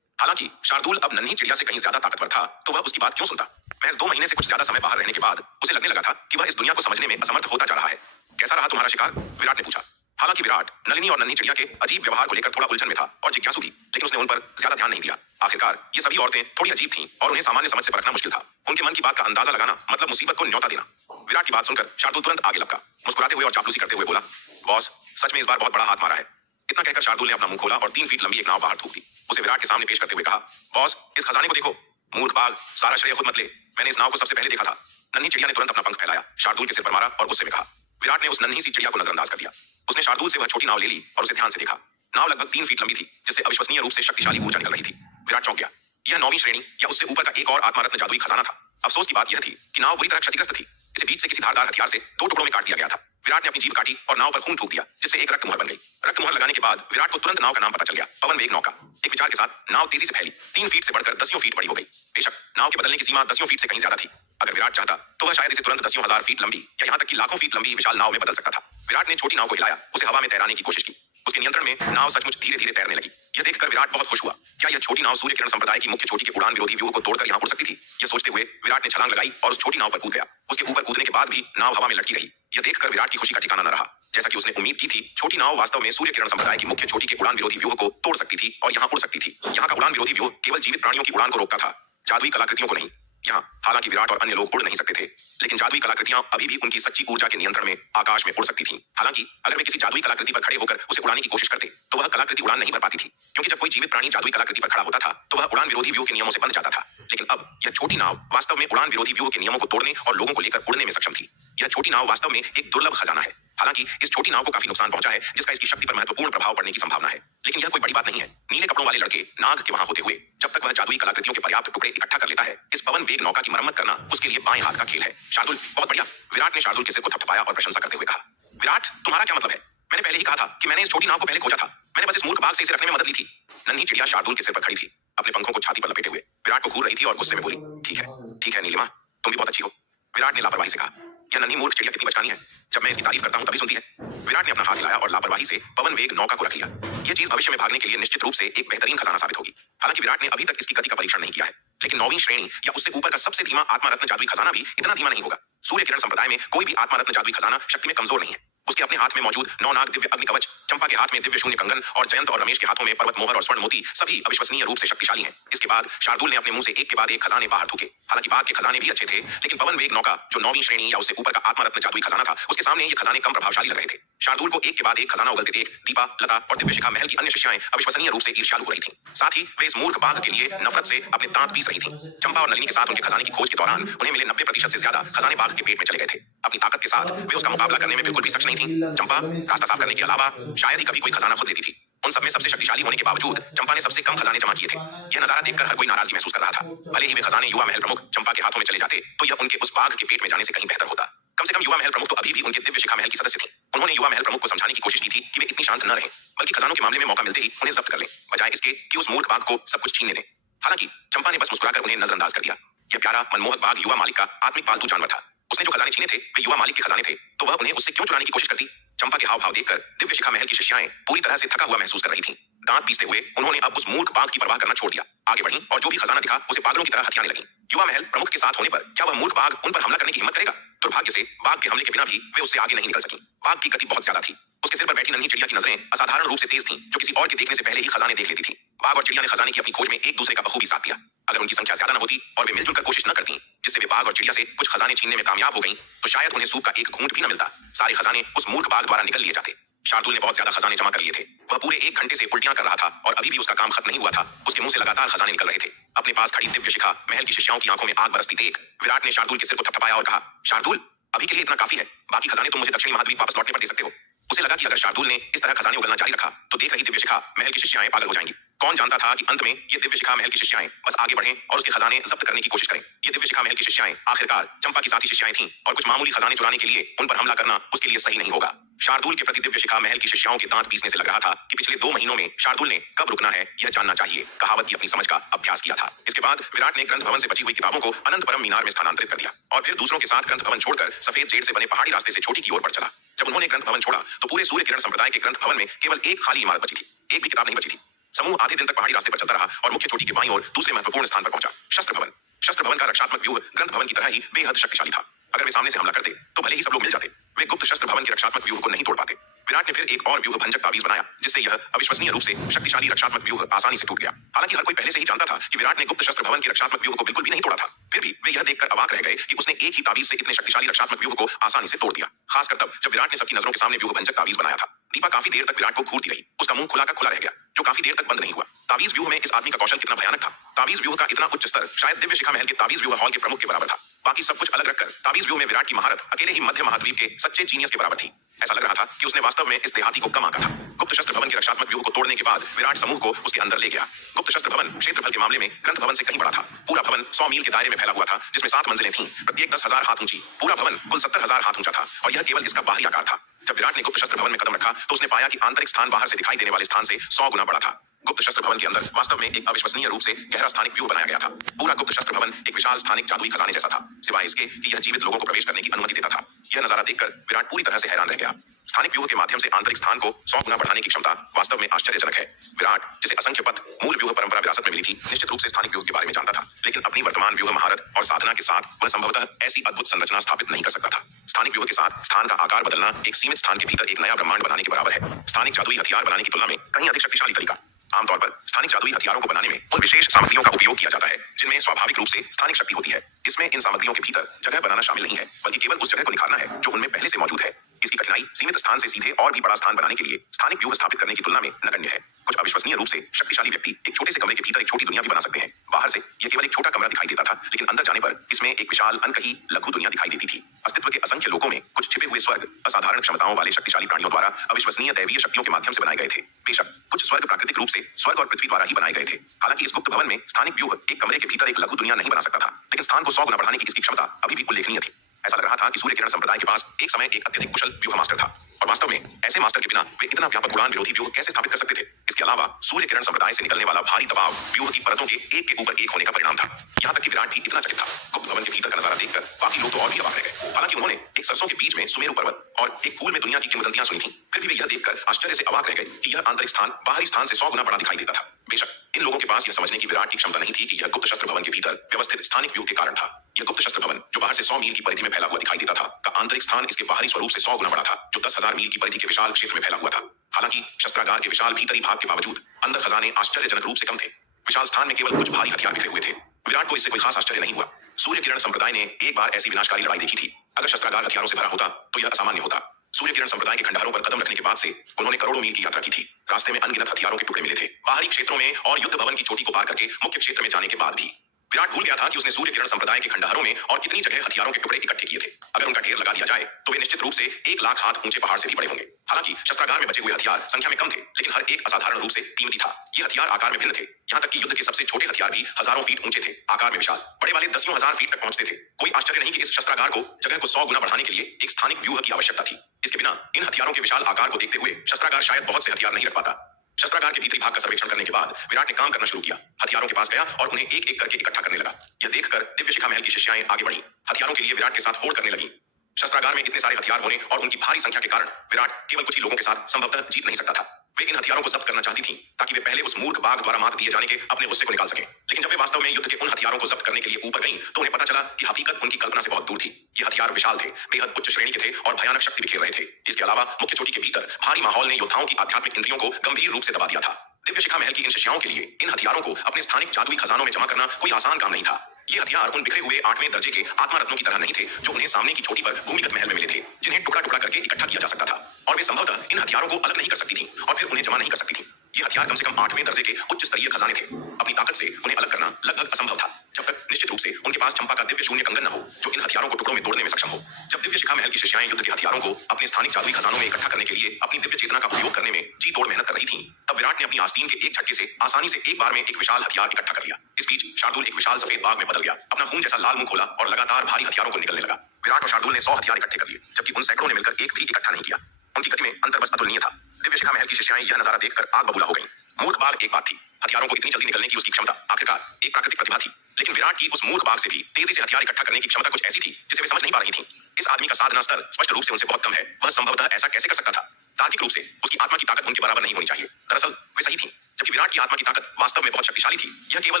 हालांकि शार्दुल अब नन्ही चिड़िया से कहीं ज्यादा ताकतवर था, तो वह उसकी बात क्यों सुनता? महज 2 महीने से कुछ ज्यादा समय बाहर रहने के बाद उसे लगने लगा था कि वह इस दुनिया को समझने में असमर्थ होता जा रहा है। कैसा रहा तुम्हारा शिकार? विराट ने पूछा। हालांकि विराट नलिनी और नन्ही चिड़िया के अजीब व्यवहार को लेकर थोड़ा उलझन में था और जिज्ञासु भी, लेकिन उसने उन पर ज्यादा ध्यान नहीं दिया। आखिरकार ये सभी औरतें थोड़ी अजीब थीं और उन्हें सामान्य समझ से परखना मुश्किल था। उनके मन की बात का अंदाजा लगाना मतलब मुसीबत को न्योता देना। विराट की बात सुनकर शार्दुल तुरंत आगे लपका, मुस्कुराते हुए और चापलूसी करते हुए बोला, बॉस, सच में इस बार बहुत बड़ा हाथ मारा है। इतना कहकर शार्दुल ने अपना मुंह खोला और 3 फीट लंबी एक नाव बाहर थूक दी। उसे विराट के सामने पेश करते हुए कहा, बॉस, इस खजाने को देखो। मूर्ख बाघ, सारा श्रेय खुद मत ले, मैंने इस नाव को सबसे पहले देखा था। नन्ही चिड़िया ने तुरंत अपना पंख फैलाया, शार्दुल के सिर पर मारा और गुस्से में कहा। विराट ने उस नन्ही सी चिड़िया को नजरअंदाज कर दिया। उसने शार्दुल से वह छोटी नाव ले ली और उसे ध्यान से देखा। नाव लगभग 3 फीट लंबी थी, जिससे अविश्वसनीय रूप से शक्तिशाली ऊर्जा निकल रही थी। विराट चौंक गया। यह 9वीं श्रेणी या उससे ऊपर का एक और आत्मारत्न जादुई खजाना था। अफसोस की बात यह थी कि नाव बुरी तरह क्षतिग्रस्त थी। इसे बीच से किसी धारदार हथियार से 2 टुकड़ों में काट दिया गया था। विराट ने अपनी जीभ काटी और नाव पर खून थूक दिया, जिससे एक रक्त मुहर बन गई। रक्त मुहर लगाने के बाद विराट को तुरंत नाव का नाम पता चल गया, पवन वेग नौका। एक विचार के साथ नाव तेजी से फैली, 3 फीट से बढ़कर 10 फीट बड़ी हो गई। बेशक नाव के बदलने की सीमा 10 फीट से कहीं ज्यादा थी। अगर विराट चाहता तो वह शायद इसे तुरंत 10,000 फीट लंबी या यहाँ तक कि लाखों फीट लंबी विशाल नाव में बदल सकता था। विराट ने छोटी नाव को हिलाया, उसे हवा में तैराने की कोशिश की। उसके नियंत्रण में नाव सचमुच धीरे धीरे तैरने लगी। यह देखकर विराट बहुत खुश हुआ। क्या यह छोटी नाव सूर्य किरण संप्रदाय की मुख्य चोटी के उड़ान विरोधी व्यूह को तोड़कर यहाँ उड़ सकती थी? यह सोचते हुए विराट ने छलांग लगाई और उस छोटी नाव पर कूद गया। उसके ऊपर कूदने के बाद भी नाव हवा में लटकी रही। यह देखकर विराट की खुशी का ठिकाना न रहा। जैसा कि उसने उम्मीद की थी, छोटी नाव वास्तव में सूर्य किरण संप्रदाय की मुख्य चोटी के उड़ान विरोधी व्यूह को तोड़ सकती थी और यहाँ उड़ सकती थी। यहाँ का उड़ान विरोधी व्यूह केवल जीवित प्राणियों की उड़ान को रोकता था, जादुई कलाकृतियों को नहीं। यहाँ हालांकि विराट और अन्य लोग उड़ नहीं सकते थे, लेकिन जादुई कलाकृतियां अभी भी उनकी सच्ची ऊर्जा के नियंत्रण में आकाश में उड़ सकती थीं। हालांकि अगर वे किसी जादुई कलाकृति पर खड़े होकर उसे उड़ाने की कोशिश करते, तो वह कलाकृति उड़ान नहीं भर पाती थी, क्योंकि जब कोई जीवित प्राणी जादुई कलाकृति पर खड़ा होता था, तो वह उड़ान विरोधी व्यूह के नियमों से बंध जाता था। लेकिन अब यह छोटी नाव वास्तव में उड़ान विरोधी व्यूह के नियमों को तोड़ने और लोगों को लेकर उड़ने में सक्षम थी। यह छोटी नाव वास्तव में एक दुर्लभ खजाना है। हालांकि इस छोटी नाव को काफी नुकसान पहुंचा है, जिसका इसकी शक्ति पर महत्वपूर्ण प्रभाव पड़ने की संभावना है, लेकिन यह कोई बड़ी बात नहीं है। नीले कपड़ों वाले लड़के नाग के वहां होते हुए जब तक वह जादुई कलाकृतियों के पर्याप्त टुकड़े इकट्ठा कर लेता है, इस पवन वेग नौका की मरम्मत करना उसके लिए बाएं हाथ का खेल है। शार्दुल, बहुत बढ़िया। विराट ने शार्दुल के सिर को थपथपाया और प्रशंसा करते हुए कहा, विराट, तुम्हारा क्या मतलब है? मैंने पहले ही कहा था कि मैंने इस छोटी नाव को पहले खोजा था। मैंने बस इस मूर्ख बाघ से इसे रखने में मदद ली थी। नन्ही चिड़िया शार्दुल के सिर पर खड़ी थी, अपने पंखों को छाती पर लपेटे हुए विराट को घूर रही थी और गुस्से में बोली, ठीक है नीलिमा, तुम भी बहुत अच्छी हो। विराट ने लापरवाही से कहा, यह नन्ही मूर्ख चिड़िया कितनी बचकानी है, जब मैं इसकी तारीफ करता हूं तभी सुनती है। विराट ने अपना हाथ हिलाया और लापरवाही से पवन वेग नौका को रख लिया। यह चीज भविष्य में भागने के लिए निश्चित रूप से एक बेहतरीन खजाना साबित होगी। हालांकि विराट ने अभी तक इसकी गति का परीक्षण नहीं किया है, लेकिन 9वीं श्रेणी या उससे ऊपर का सबसे धीमा आत्मा रत्न जादुई खजाना भी इतना धीमा नहीं होगा। सूर्य किरण संप्रदाय में कोई भी आत्मा रत्न जादुई खजाना शक्ति में कमजोर नहीं है। उसके अपने हाथ में मौजूद 9 नाग दिव्य अग्नि कवच, चंपा के हाथ में दिव्य शून्य कंगन और जयंत और रमेश के हाथों में पर्वत मोहर और स्वर्ण मोती सभी अविश्वसनीय रूप से शक्तिशाली हैं। इसके बाद शार्दुल ने अपने मुंह से एक के बाद एक खजाने बाहर थूके। हालांकि बाद के खजाने भी अच्छे थे, लेकिन पवन वेग नौका जो 9वीं श्रेणी या उससे ऊपर का आत्मा रत्न जादुई खजाना था, उसके सामने ये खजाने कम प्रभावशाली लग रहे थे। शार्दुल को एक के बाद एक खजाना उगलते देख दीपा, लता और दिव्य शिखा महल की अन्य शिष्याएं अविश्वसनीय रूप से ईर्ष्यालु हो रही थीं। साथ ही वे इस मूर्ख बाघ के लिए नफरत से अपने दांत पीस रही थीं। चंपा और नलिनी के साथ उनके खजाने की खोज के दौरान उन्हें मिले 90% से ज्यादा खजाने बाघ के पेट में चले गए थे। अपनी ताकत के साथ वे उसका मुकाबला करने में बिल्कुल भी सक्षम नहीं थी। चंपा रास्ता साफ करने के अलावा शायद ही कभी कोई खजाना खुद लेती थी। उन सब में सबसे शक्तिशाली होने के बावजूद चंपा ने सबसे कम खजाने जमा किए थे। यह नजारा देखकर हर कोई नाराजगी महसूस कर रहा था। भले ही वे खजाने युवा महल प्रमुख चंपा के हाथों में चले जाते तो यह उनके उस बाघ के पेट में जाने से कहीं बेहतर होता। कम से कम युवा महल प्रमुख तो अभी भी उनके दिव्य शिखा महल की सदस्य थी। उन्होंने युवा महल प्रमुख को समझाने की कोशिश की थी कि वे इतनी शांत न रहें, बल्कि खजानों के मामले में मौका मिलते ही उन्हें जब्त कर लें, बजाय इसके कि उस मूर्ख बाघ को सब कुछ छीनने दें। हालांकि चंपा ने बस मुस्कुराकर उन्हें नजरअंदाज कर दिया। यह प्यारा मनमोहक बाघ युवा मालिक का आत्मिक पालतू जानवर था। उसने जो खजाने छीने थे वे युवा मालिक के खजाने थे, तो वह उन्हें उससे क्यों चुराने की कोशिश करती? चंपा के हाव भाव देखकर दिव्य शिखा महल की शिष्याएं पूरी तरह से थका हुआ महसूस कर रही थीं। दांत पीसते हुए उन्होंने अब उस मूर्ख बाघ की परवाह करना छोड़ दिया। आगे बढ़ी और जो भी खजाना दिखा उसे पागलों की तरह हथियाने लगी। युवा महल प्रमुख के साथ होने पर क्या वह मूर्ख बाघ उन पर हमला करने की हिम्मत करेगा? दुर्भाग्य से बाघ के हमले के बिना भी वे उससे आगे नहीं निकल सकी। बाघ की गति बहुत ज्यादा थी। उसके सिर पर बैठी नन्ही चिड़िया की नजरें असाधारण रूप से तेज थीं, जो किसी और के देखने से पहले ही खजाने देख लेती थी। बाघ और चिड़िया ने खजाने की अपनी खोज में एक दूसरे का बखूबी साथ दिया। अगर उनकी संख्या ज्यादा न होती और वे मिलजुल कर कोशिश न करती, जिससे वे बाघ और चिड़िया से कुछ खजाने छीनने में कामयाब हो गईं, तो शायद उन्हें सूप का एक घूंट भी न मिलता। सारे खजाने उस मूर्ख बाघ द्वारा निकल लिए जाते। शार्दुल ने बहुत ज्यादा खजाने जमा कर लिए थे। वह पूरे 1 घंटे से उल्टियां कर रहा था और अभी भी उसका काम खत्म नहीं हुआ था। उसके मुंह से लगातार खजाने निकल रहे थे। अपने पास खड़ी दिव्य शिखा महल की शिष्याओं की आंखों में आग बरसती देख विराट ने शार्दुल के सिर को थपथपाया और कहा, शार्दुल, अभी के लिए इतना काफी है। बाकी खजाने तुम मुझे दक्षिणी महाद्वीप वापस लौटने पर दे सकते हो। उसे लगा कि अगर शार्दुल ने इस तरह खजाने उगलना जारी रखा तो देख रही दिव्य शिखा महल की शिष्याएं पागल हो जाएंगी। कौन जानता था कि अंत में ये दिव्य शिखा महल की शिष्याएं बस आगे बढ़ें और उसके खजाने जब्त करने की कोशिश करें। ये दिव्य शिखा महल की शिष्याएं आखिरकार चंपा की साथी शिष्याएं थीं और कुछ मामूली खजाने चुराने के लिए उन पर हमला करना उसके लिए सही नहीं होगा। शार्दुल के प्रति दिव्य शिखा महल की शिष्याओं के दांत पीसने से लग रहा था कि पिछले 2 महीनों में शार्दुल ने कब रुकना है यह जानना चाहिए कहावत की अपनी समझ का अभ्यास किया था। इसके बाद विराट ने ग्रंथ भवन से बची हुई किताबों को अनंतपुरम मीनार में स्थानांतरित कर दिया और फिर दूसरों के साथ ग्रंथ भवन छोड़कर सफेद जेड से बने पहाड़ी रास्ते से छोटी की ओर बढ़ चला। जब उन्होंने ग्रंथ भवन छोड़ा तो पूरे सूर्य किरण संप्रदाय के ग्रंथ भवन में केवल एक खाली इमारत बची थी। एक भी किताब नहीं बची थी। समूह आधे दिन तक पहाड़ी रास्ते पर चलता रहा और मुख्य चोटी के बाईं ओर दूसरे महत्वपूर्ण स्थान पर पहुंचा, शस्त्र भवन। शस्त्र भवन का रक्षात्मक व्यूह ग्रंथ भवन की तरह ही बेहद शक्तिशाली था। अगर वे सामने से हमला करते तो भले ही सब लोग मिल जाते, वे गुप्त शस्त्र भवन के रक्षात्मक व्यूह को नहीं तोड़ पाते। विराट ने फिर एक और व्यूह भंजक तावीज बनाया, जिससे यह अविश्वसनीय रूप से शक्तिशाली रक्षात्मक व्यूह आसानी से टूट गया। हालांकि हर कोई पहले से ही जानता था कि विराट ने गुप्त शस्त्र भवन के रक्षात्मक व्यूह को बिल्कुल भी नहीं तोड़ा था। फिर भी वे यह देखकर अवाक रह गए कि उसने एक ही तावीज से इतने शक्तिशाली रक्षात्मक व्यूह को आसानी से तोड़ दिया। खासकर तब जब विराट ने सबकी नजरों के सामने व्यूह भंजक तावीज बनाया था। दीपा काफी देर तक विराट को घूरती रही। उसका मुंह खुला का खुला रह गया, जो काफी देर तक बंद नहीं हुआ। तावीज व्यूह में इस आदमी का कौशल कितना भयानक था। तावीज व्यूह का इतना उच्च स्तर शायद दिव्य शिखा महल के तावीज व्यूह हॉल के प्रमुख के बराबर था। बाकी सब कुछ अलग रखकर तावीज व्यूह में विराट की महारत अकेले ही मध्य महाद्वीप के सच्चे जीनियस के बराबर थी। ऐसा लग रहा था कि उसने वास्तव में इस देहाती को कम आंका था। गुप्त शस्त्र भवन के रक्षात्मक व्यूह को तोड़ने के बाद विराट समूह को उसके अंदर ले गया। गुप्त शस्त्र भवन क्षेत्रफल के मामले में ग्रंथ भवन से कहीं बड़ा था। पूरा भवन 100 मील के दायरे में फैला हुआ था, जिसमें 7 मंजिलें थीं, प्रत्येक 10,000 हाथ ऊंची। पूरा भवन कुल 70,000 हाथ ऊंचा था और यह केवल इसका बाहरी आकार था। जब विराट ने गुप्त शस्त्र भवन में कदम रखा तो उसने पाया कि आंतरिक स्थान बाहर से दिखाई देने वाले स्थान से 100 गुना बड़ा था। गुप्त शस्त्र भवन के अंदर वास्तव में एक अविश्वसनीय रूप से गहरा स्थानिक व्यूह बनाया गया था। पूरा गुप्त शस्त्र भवन एक विशाल स्थानिक जादुई खजाने जैसा था, सिवाय इसके कि यह जीवित लोगों को प्रवेश करने की अनुमति देता था। यह नजारा देखकर विराट पूरी तरह से हैरान रह गया। स्थानिक व्यूह के माध्यम से आंतरिक स्थान को 100 गुना बढ़ाने की क्षमता वास्तव में आश्चर्यजनक है। विराट, जिसे असंख्य पथ मूल व्यूह परंपरा विरासत में मिली थी, निश्चित रूप से स्थानिक व्यूह के बारे में जानता था, लेकिन अपनी वर्तमान व्यूह महारत और साधना के साथ वह संभवतः ऐसी अद्भुत संरचना स्थापित नहीं कर सकता था। स्थानिक व्यूह के साथ स्थान का आकार बदलना एक सीमित स्थान के भीतर एक नया ब्रह्मांड बनाने के बराबर है। स्थानिक जादुई हथियार बनाने की तुलना में कहीं अधिक शक्तिशाली तरीका। आमतौर पर स्थानिक जादुई हथियारों को बनाने में उन विशेष सामग्रियों का उपयोग किया जाता है जिनमें स्वाभाविक रूप से स्थानिक शक्ति होती है। इसमें इन सामग्रियों के भीतर जगह बनाना शामिल नहीं है, बल्कि केवल उस जगह को निखारना है जो उनमें पहले से मौजूद है। इसकी कठिनाई सीमित स्थान से सीधे और भी बड़ा स्थान बनाने के लिए स्थानिक व्यूह स्थापित करने की तुलना में नगण्य है। कुछ अविश्वसनीय रूप से शक्तिशाली व्यक्ति एक छोटे से कमरे के भीतर एक छोटी दुनिया भी बना सकते हैं। बाहर से यह केवल एक छोटा कमरा दिखाई देता था, लेकिन अंदर जाने पर इसमें एक विशाल अनकही लघु दुनिया दिखाई देती थी। अस्तित्व के असंख्य लोगों में कुछ छिपे हुए स्वर्ग असाधारण क्षमताओं वाले शक्तिशाली प्राणियों द्वारा अविश्वसनीय दैवीय शक्तियों के माध्यम से बनाए गए थे। बेशक कुछ स्वर्ग प्राकृतिक रूप से स्वर्ग और पृथ्वी द्वारा ही बनाए गए थे। हालांकि इस गुप्त भवन में स्थानिक व्यूह एक कमरे के भीतर एक लघु दुनिया नहीं बना सकता था, लेकिन स्थान को 100 गुना बढ़ाने की इसकी क्षमता अभी भी उल्लेखनीय थी। ऐसा लग रहा था कि सूर्य किरण संप्रदाय के पास एक समय एक अत्यधिक कुशल व्यूह मास्टर था, और वास्तव में ऐसे मास्टर के बिना वे इतना व्यापक उड़ान विरोधी व्यूह कैसे स्थापित कर सकते थे। इसके अलावा सूर्य किरण संप्रदाय से निकलने वाला भारी दबाव व्यूह की परतों के एक के ऊपर एक होने का परिणाम था। यहाँ तक कि विराट भी इतना चकित था। गुप्त भवन के भीतर का नजारा देखकर बाकी लोग तो और भी अवाक रह गए। हालांकि उन्होंने एक सरसों के बीच में सुमेरु पर्वत और एक फूल में दुनिया की किंवदंतियां सुनी थी, फिर भी वे यह देखकर आश्चर्य से अवाक रह गए कि यह आंतरिक स्थान बाहरी स्थान से 100 गुना बड़ा दिखाई देता था। बेशक इन लोगों के पास यह समझने की विराट की क्षमता नहीं थी कि यह गुप्त शस्त्र भवन के भीतर व्यवस्थित स्थानिक व्यूह के कारण था। यह गुप्त शस्त्र भवन जो बाहर से 100 मील की परिधि में फैला हुआ दिखाई देता था का आंतरिक स्थान इसके बाहरी स्वरूप से 100 गुना बड़ा था, जो 10,000 मील की परिधि के विशाल क्षेत्र में फैला हुआ था। हालांकि शस्त्रागार के विशाल भीतरी भाग के बावजूद अंदर खजाने आश्चर्यजनक रूप से कम थे। विशाल स्थान में केवल कुछ भारी हथियार बिखरे हुए थे। विराट को इससे कोई खास आश्चर्य नहीं हुआ। सूर्य किरण संप्रदाय ने एक बार ऐसी विनाशकारी लड़ाई देखी थी। अगर शस्त्रागार हथियारों से भरा होता तो यह असामान्य होता। सूर्य किरण संप्रदाय के खंडहरों पर कदम रखने के बाद से उन्होंने करोड़ों मील की यात्रा की थी। रास्ते में अनगिनत हथियारों के टुकड़े मिले थे। बाहरी क्षेत्रों में और युद्ध भवन की चोटी को पार करके मुख्य क्षेत्र में जाने के बाद भी विराट भूल गया था कि उसने सूर्य किरण संप्रदाय के खंडहरों में और कितनी जगह हथियारों के टुकड़े इकट्ठे किए थे। अगर उनका ढेर लगा दिया जाए तो वे निश्चित रूप से 1 लाख हाथ ऊंचे पहाड़ से भी बड़े होंगे। हालांकि शस्त्रागार में बचे हुए हथियार संख्या में कम थे, लेकिन हर एक असाधारण रूप से कीमती था। ये हथियार आकार में भिन्न थे। यहाँ तक कि युद्ध के सबसे छोटे हथियार भी हजारों फीट ऊंचे थे, आकार में विशाल। बड़े वाले दसियों हजार फीट तक पहुंचते थे। कोई आश्चर्य नहीं कि इस शस्त्रागार को जगह को 100 गुना बढ़ाने के लिए एक स्थानिक व्यूह की आवश्यकता थी। इसके बिना इन हथियारों के विशाल आकार को देखते हुए शस्त्रागार शायद बहुत से हथियार नहीं रख पाता। शस्त्रागार के भीतरी भाग का सर्वेक्षण करने के बाद विराट ने काम करना शुरू किया। हथियारों के पास गया और उन्हें एक एक करके इकट्ठा करने लगा। यह देखकर दिव्य शिखा महल की शिष्याएं आगे बढ़ी, हथियारों के लिए विराट के साथ होड़ करने लगी। शस्त्रागार में इतने सारे हथियार होने और उनकी भारी संख्या के कारण विराट केवल कुछ ही लोगों के साथ संभवतः जीत नहीं सकता था। वे इन हथियारों को जब्त करना चाहती थीं ताकि वे पहले उस मूर्ख बाघ द्वारा मात दिए जाने के अपने गुस्से को निकाल सकें। लेकिन जब वे वास्तव में युद्ध के उन हथियारों को जब्त करने के लिए ऊपर गईं, तो उन्हें पता चला कि हकीकत उनकी कल्पना से बहुत दूर थी। ये हथियार विशाल थे, बेहद उच्च श्रेणी के थे और भयानक शक्ति बिखेर रहे थे। इसके अलावा मुख्य चोटी के भीतर भारी माहौल ने योद्धाओं की आध्यात्मिक इंद्रियों को गंभीर रूप से दबा दिया था। दिव्य शिखा महल की इन शिष्याओं के लिए इन हथियारों को अपने स्थानिक जादुई खजानों में जमा करना कोई आसान काम नहीं था। ये हथियार उन बिखरे हुए 8वें दर्जे के आत्मा रत्नों की तरह नहीं थे जो उन्हें सामने की चोटी पर भूमिगत महल में मिले थे, जिन्हें टुकड़ा टुकड़ा करके इकट्ठा किया जा सकता था और वे संभवतः इन हथियारों को अलग नहीं कर सकती थीं और फिर उन्हें जमा नहीं कर सकती थीं। ये हथियार कम से कम 8वें दर्जे के उच्च स्तरीय खजाने थे। अपनी ताकत से उन्हें अलग करना लगभग असंभव था, जब तक निश्चित रूप से उनके पास चंपा का दिव्य शून्य कंगन न हो जो इन हथियारों को टुकड़ों में तोड़ने में सक्षम हो। जब दिव्य शिखा महल की शिष्याएं युद्ध के हथियारों को अपने स्थानिक जादुई खजानों में इकट्ठा करने के लिए अपनी दिव्य चेतना का उपयोग करने में जी तोड़ मेहनत कर रही थीं, तब विराट ने अपनी आस्तीन के एक झटके से आसानी से एक बार में एक विशाल हथियार इकट्ठा कर लिया। इस बीच शार्दुल एक विशाल सफेद बाग में बदल गया। अपना खून जैसा लाल मुंह खोला और लगातार भारी हथियारों को निकलने लगा। विराट और शार्दुल ने 100 हथियार इकट्ठे कर लिए, जबकि उन सैकड़ों ने मिलकर एक भी इकट्ठा नहीं किया। उनकी गति में अंतर बस अतुलनीय था। दिव्य शिखा महल की शिष्याएं यह नजारा देखकर आग बबूला हो गईं। मूर्ख बाघ एक बात थी, हथियारों को इतनी जल्दी निकलने की उसकी क्षमता आखिरकार एक प्राकृतिक प्रतिभा थी। लेकिन विराट की उस मूर्ख बाघ से भी तेजी से हथियार इकट्ठा करने की क्षमता कुछ ऐसी थी जिसे वे समझ नहीं पा रही थीं। इस आदमी का साधना स्तर स्पष्ट रूप से उनसे बहुत कम है। वह संभवतः ऐसा कैसे कर सकता था? तार्किक रूप से उसकी आत्मा की ताकत उनके बराबर नहीं होनी चाहिए। दरअसल वे सही थीं, जबकि विराट की आत्मा की ताकत वास्तव में बहुत शक्तिशाली थी। यह केवल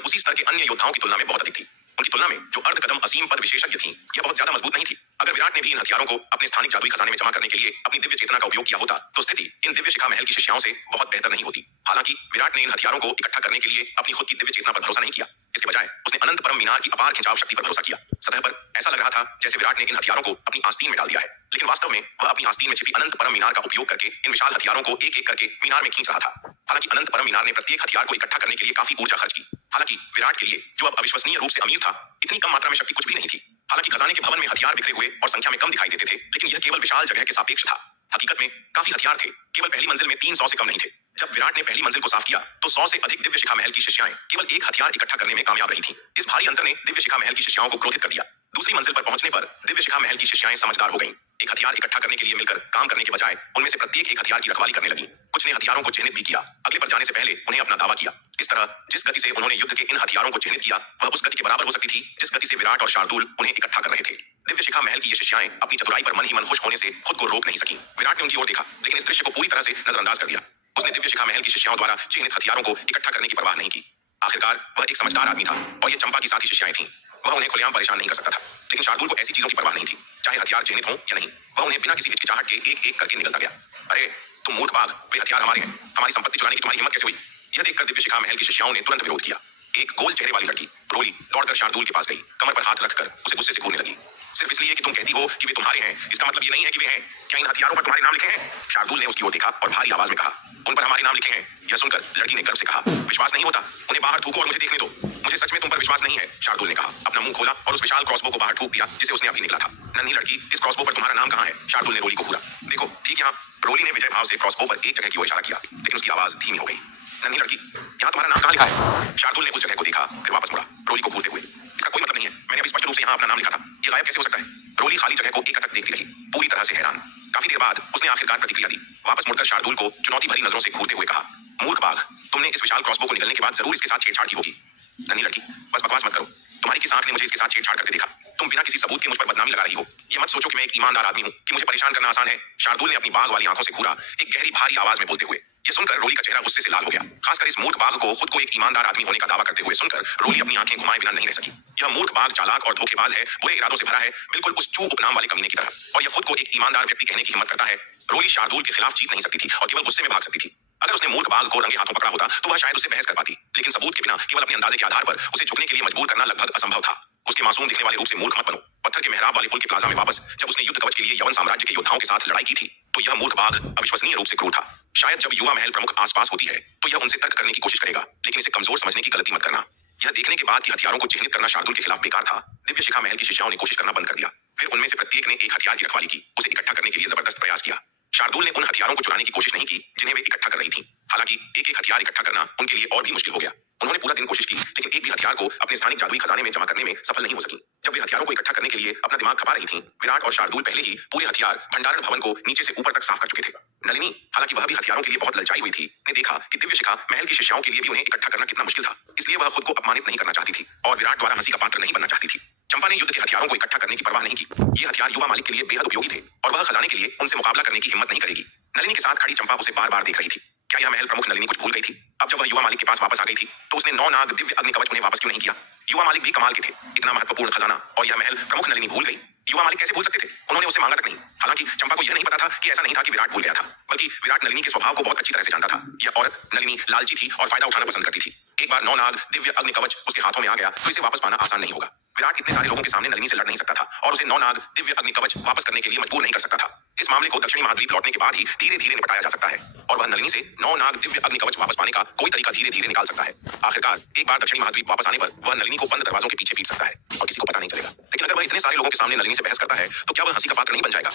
उसी स्तर के अन्य योद्धाओं की तुलना में बहुत अधिक थी। उनकी तुलना में जो अर्ध कदम असीम पद विशेषज्ञ थीं, यह बहुत ज्यादा मजबूत नहीं थी। अगर विराट ने भी इन हथियारों को अपने स्थानिक जादुई खजाने में जमा करने के लिए अपनी दिव्य चेतना का उपयोग किया होता, तो स्थिति इन दिव्य शिखा महल की शिष्याओं से बहुत बेहतर नहीं होती। हालांकि विराट ने इन हथियारों को इकट्ठा करने के लिए अपनी खुद की दिव्य चेतना पर भरोसा नहीं किया। इसके बजाय उसने अनंत परम मीनार की अपार खिंचाव शक्ति पर भरोसा किया। सतह पर ऐसा लग रहा था जैसे विराट ने इन हथियारों को अपनी आस्तीन में डाल दिया है, लेकिन वास्तव में वह अपनी आस्तीन में छिपी अनंत परम मीनार का उपयोग करके इन विशाल हथियारों को एक एक करके मीनार में खींच रहा था। हालांकि अनंत परम मीनार ने प्रत्येक हथियार को इकट्ठा करने के लिए काफी ऊर्जा खर्च की। हालांकि विराट के लिए, जो अब अविश्वसनीय रूप से अमीर था, इतनी कम मात्रा में शक्ति कुछ भी नहीं थी। हालांकि खजाने के भवन में हथियार बिखरे हुए और संख्या में कम दिखाई देते थे, लेकिन यह केवल विशाल जगह के सापेक्ष था। हकीकत में काफी हथियार थे। केवल पहली मंजिल में 300 से कम नहीं थे। जब विराट ने पहली मंजिल को साफ किया तो 100 से अधिक दिव्य शिखा महल की शिष्याएं केवल एक हथियार इकट्ठा करने में कामयाब रही थीं। इस भारी अंतर ने दिव्य शिखा महल की शिष्याओं को क्रोधित कर दिया। दूसरी मंजिल पर पहुंचने पर दिव्य शिखा महल की शिष्याएं समझदार हो गईं। एक हथियार इकट्ठा करने के लिए मिलकर काम करने के बजाय उनमें से प्रत्येक एक हथियार की रखवाली करने लगी। कुछ ने हथियारों को चिन्हित भी किया, अगले पर जाने से पहले उन्हें अपना दावा किया। इस तरह जिस गति से उन्होंने युद्ध के इन हथियारों को चिन्हित किया, वह उस गति के बराबर हो सकती थी जिस गति से विराट और शार्दुल उन्हें इकट्ठा कर रहे थे। दिव्य शिखा महल की ये शिष्याएं अपनी चतुराई पर मन ही मन खुश होने से खुद को रोक नहीं सकी। विराट ने उनकी ओर देखा, लेकिन इस दृश्य को पूरी तरह से नजरअंदाज कर दिया। उसने दिव्य शिखा महल की शिष्याओं द्वारा चिन्हित हथियारों को इकट्ठा करने की परवाह नहीं की। आखिरकार वह एक समझदार आदमी था और ये चंपा की साथी शिष्याएं थीं। वह उन्हें खुलेआम परेशान नहीं कर सकता था, लेकिन शार्दुल को ऐसी चीजों की परवाह नहीं थी, चाहे हथियार चिन्हित हों या नहीं। वह उन्हें बिना किसी हिचकिचाहट के एक एक करके निकलता गया। अरे तुम मूर्ख बाघ, वे हथियार हमारे हैं। हमारी संपत्ति चुराने की तुम्हारी हिम्मत कैसे हुई? यह देखकर दिव्य शिखा महल की शिष्याओं ने तुरंत विरोध किया। एक गोल चेहरे वाली लड़की रोली दौड़कर शार्दुल के पास गई, कमर पर हाथ रखकर उसे गुस्से से घूरने लगी। सिर्फ इसलिए कि तुम कहती हो कि वे तुम्हारे हैं, इसका मतलब ये नहीं है कि वे हैं। क्या इन हथियारों पर तुम्हारे नाम लिखे हैं? शार्दुल ने उसकी ओर देखा और भारी आवाज में कहा, उन पर हमारे नाम लिखे हैं। यह सुनकर लड़की ने गर्व से कहा, विश्वास नहीं होता? उन्हें बाहर थूको और मुझे देखने दो। मुझे सच में तुम पर विश्वास नहीं है, शार्दुल ने कहा। अपना मुंह खोला और उस विशाल क्रॉसबो को बाहर थूक दिया जिसे उसने अभी निकला था। नन्ही लड़की, इस क्रॉसबो पर तुम्हारा नाम कहाँ है? शार्दुल ने रोली को घूरा। देखो ठीक यहाँ। रोली ने विजय भाव से क्रॉसबो पर एक जगह की ओर इशारा किया, लेकिन उसकी आवाज धीमी हो गई। नन्ही लड़की, यहाँ तुम्हारा नाम कहाँ लिखा है? शार्दुल ने उस जगह को देखा, फिर वापस मुड़ा, रोली को घूरते हुए। इसका कोई मतलब नहीं है, मैंने अभी स्पष्ट रूप से यहाँ अपना नाम लिखा था। ये गायब कैसे हो सकता है? रोली खाली जगह को एकटक देखती रही, पूरी तरह से हैरान। काफी देर बाद उसने आखिरकार प्रतिक्रिया दी। वापस मुड़कर शार्दुल को चुनौती भरी नजरों से घूरते हुए कहा, मूर्ख बाघ, तुमने इस विशाल क्रॉसबो को निकलने के बाद जरूर इसके साथ छेड़छाड़ की होगी। नन्ही लड़की, बस बकवास मत करो। तुम्हारी किस आंख ने मुझे इसके साथ छेड़छाड़ करते देखा? तुम बिना किसी सबूत के मुझ पर बदनामी लगा रही हो। ये मत सोचो कि मैं एक ईमानदार आदमी हूँ कि मुझे परेशान करना आसान है। शार्दुल ने अपनी बाघ वाली आंखों से घूरा, एक गहरी भारी आवाज में बोलते हुए। ये सुनकर रोली का चेहरा गुस्से से लाल हो गया। खासकर इस मूर्ख बाघ को खुद को एक ईमानदार आदमी होने का दावा करते हुए सुनकर रोली अपनी आंखें घुमाए बिना नहीं रह सकी। यह मूर्ख बाघ चालाक और धोखेबाज है, बुरे इरादों से भरा है, बिल्कुल उस चू उपनाम वाले कमीने की तरह, और यह खुद को एक ईमानदार व्यक्ति कहने की हिम्मत करता है। रोली शार्दुल के खिलाफ जीत नहीं सकती थी और केवल गुस्से में भाग सकती थी। अगर उसने मूर्ख बाघ को रंगे हाथों पकड़ा होता तो वह शायद उससे बहस कर पाती, लेकिन सबूत के बिना केवल अपने अंदाजे के आधार पर उसे झुकने के लिए मजबूर करना लगभग असंभव था। उसके मासूम दिखने वाले रूप से मूर्ख मत बनो। पत्थर के मेहराब वाले पुल के प्लाजा में वापस जब उसने युद्ध कवच के लिए यवन साम्राज्य के योद्धाओं के साथ लड़ाई की थी तो यह मूर्ख बाघ अविश्वसनीय रूप से क्रूर था। शायद जब युवा महल प्रमुख आसपास होती है तो यह उनसे तर्क करने की कोशिश करेगा, लेकिन इसे कमजोर समझने की गलती मत करना। यह देखने के बाद कि हथियारों को चिह्नित करना शार्दुल के खिलाफ बेकार था, दिव्य शिखा महल की शिष्याओं ने कोशिश करना बंद कर दिया। फिर उनमें से प्रत्येक ने एक हथियार की रखवाली की, उसे इकट्ठा करने के लिए जबरदस्त प्रयास किया। शार्दुल ने उन हथियारों को चुराने की कोशिश नहीं की जिन्हें वे इकट्ठा कर रही थी। हालांकि एक एक हथियार इकट्ठा करना उनके लिए और भी मुश्किल हो गया। उन्होंने पूरा दिन कोशिश की, लेकिन एक भी हथियार को अपने स्थानिक जादुई खजाने में जमा करने में सफल नहीं हो सकी। जब वे हथियारों को इकट्ठा करने के लिए अपना दिमाग खपा रही थीं, विराट और शार्दुल पहले ही पूरे हथियार भंडारण भवन को नीचे से ऊपर तक साफ कर चुके थे। नलिनी, हालांकि वह भी हथियारों के लिए बहुत ललचाई हुई थी, ने देखा कि दिव्य शिखा महल की शिष्याओं के लिए भी उन्हें इकट्ठा करना कितना मुश्किल था। इसलिए वह खुद को अपमानित नहीं करना चाहती थी और विराट द्वारा हंसी का पात्र नहीं बनना चाहती थी। चंपा ने युद्ध के हथियारों को इकट्ठा करने की परवाह नहीं की। ये हथियार युवा मालिक के लिए बेहद उपयोगी थे और वह खजाने के लिए उनसे मुकाबला करने की हिम्मत नहीं करेगी। नलिनी के साथ खड़ी चंपा उसे बार बार देख रही थी। क्या यह महल प्रमुख नलिनी कुछ भूल गई थी? अब जब वह युवा मालिक के पास वापस आ गई थी तो उसने 9 नाग दिव्य अग्नि कवच उन्हें वापस क्यों नहीं किया? युवा मालिक भी कमाल के थे, इतना महत्वपूर्ण खजाना और यह महल प्रमुख नलिनी भूल गई। युवा मालिक कैसे भूल सकते थे? उन्होंने उससे मांगा तक नहीं। हालांकि चंपा को यह नहीं पता था कि ऐसा नहीं था कि विराट भूल गया था, बल्कि विराट नलिनी के स्वभाव को बहुत अच्छी तरह से जानता था। यह औरत नलिनी लालची थी और फायदा उठाना पसंद करती थी। एक बार 9 नाग दिव्य अग्नि कवच उसके हाथों में आ गया तो इसे वापस पाना आसान नहीं होगा। विराट इतने सारे लोगों के सामने नलिनी से लड़ नहीं सकता था और उसे 9 नाग दिव्य अग्नि कवच वापस करने के लिए मजबूर नहीं कर सकता था। इस मामले को दक्षिणी महाद्वीप लौटने के बाद ही धीरे धीरे निपटाया जा सकता है और वह नलिनी से 9 नाग दिव्य अग्नि कवच वापस पाने का कोई तरीका धीरे धीरे निकाल सकता है। आखिरकार एक बार दक्षिणी महाद्वीप वापस आने पर वह नलिनी को बंद दरवाजों के पीछे पीट सकता है और किसी को पता नहीं चलेगा। लेकिन अगर वह इतने सारे लोगों के सामने नलिनी से बहस करता है तो क्या वह हंसी का पात्र नहीं बन जाएगा?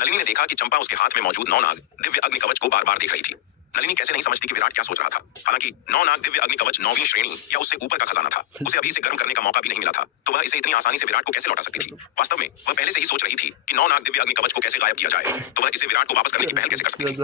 नलिनी ने देखा कि चंपा उसके हाथ में मौजूद 9 नाग दिव्य अग्नि कवच को बार बार देख रही थी। नलिनी कैसे नहीं समझती कि विराट क्या सोच रहा था। हालांकि 9 नाग दिव्य अग्नि कवच 9वीं श्रेणी या उससे ऊपर का खजाना था, उसे अभी इसे गर्म करने का मौका भी नहीं मिला था, तो वह इसे इतनी आसानी से विराट को कैसे लौटा सकती थी? वास्तव में वह पहले से ही सोच रही थी कि 9 नाग दिव्य अग्नि कवच को कैसे गायब किया जाए, तो वह इसे विराट को वापस करने की पहल कैसे कर सकती थी?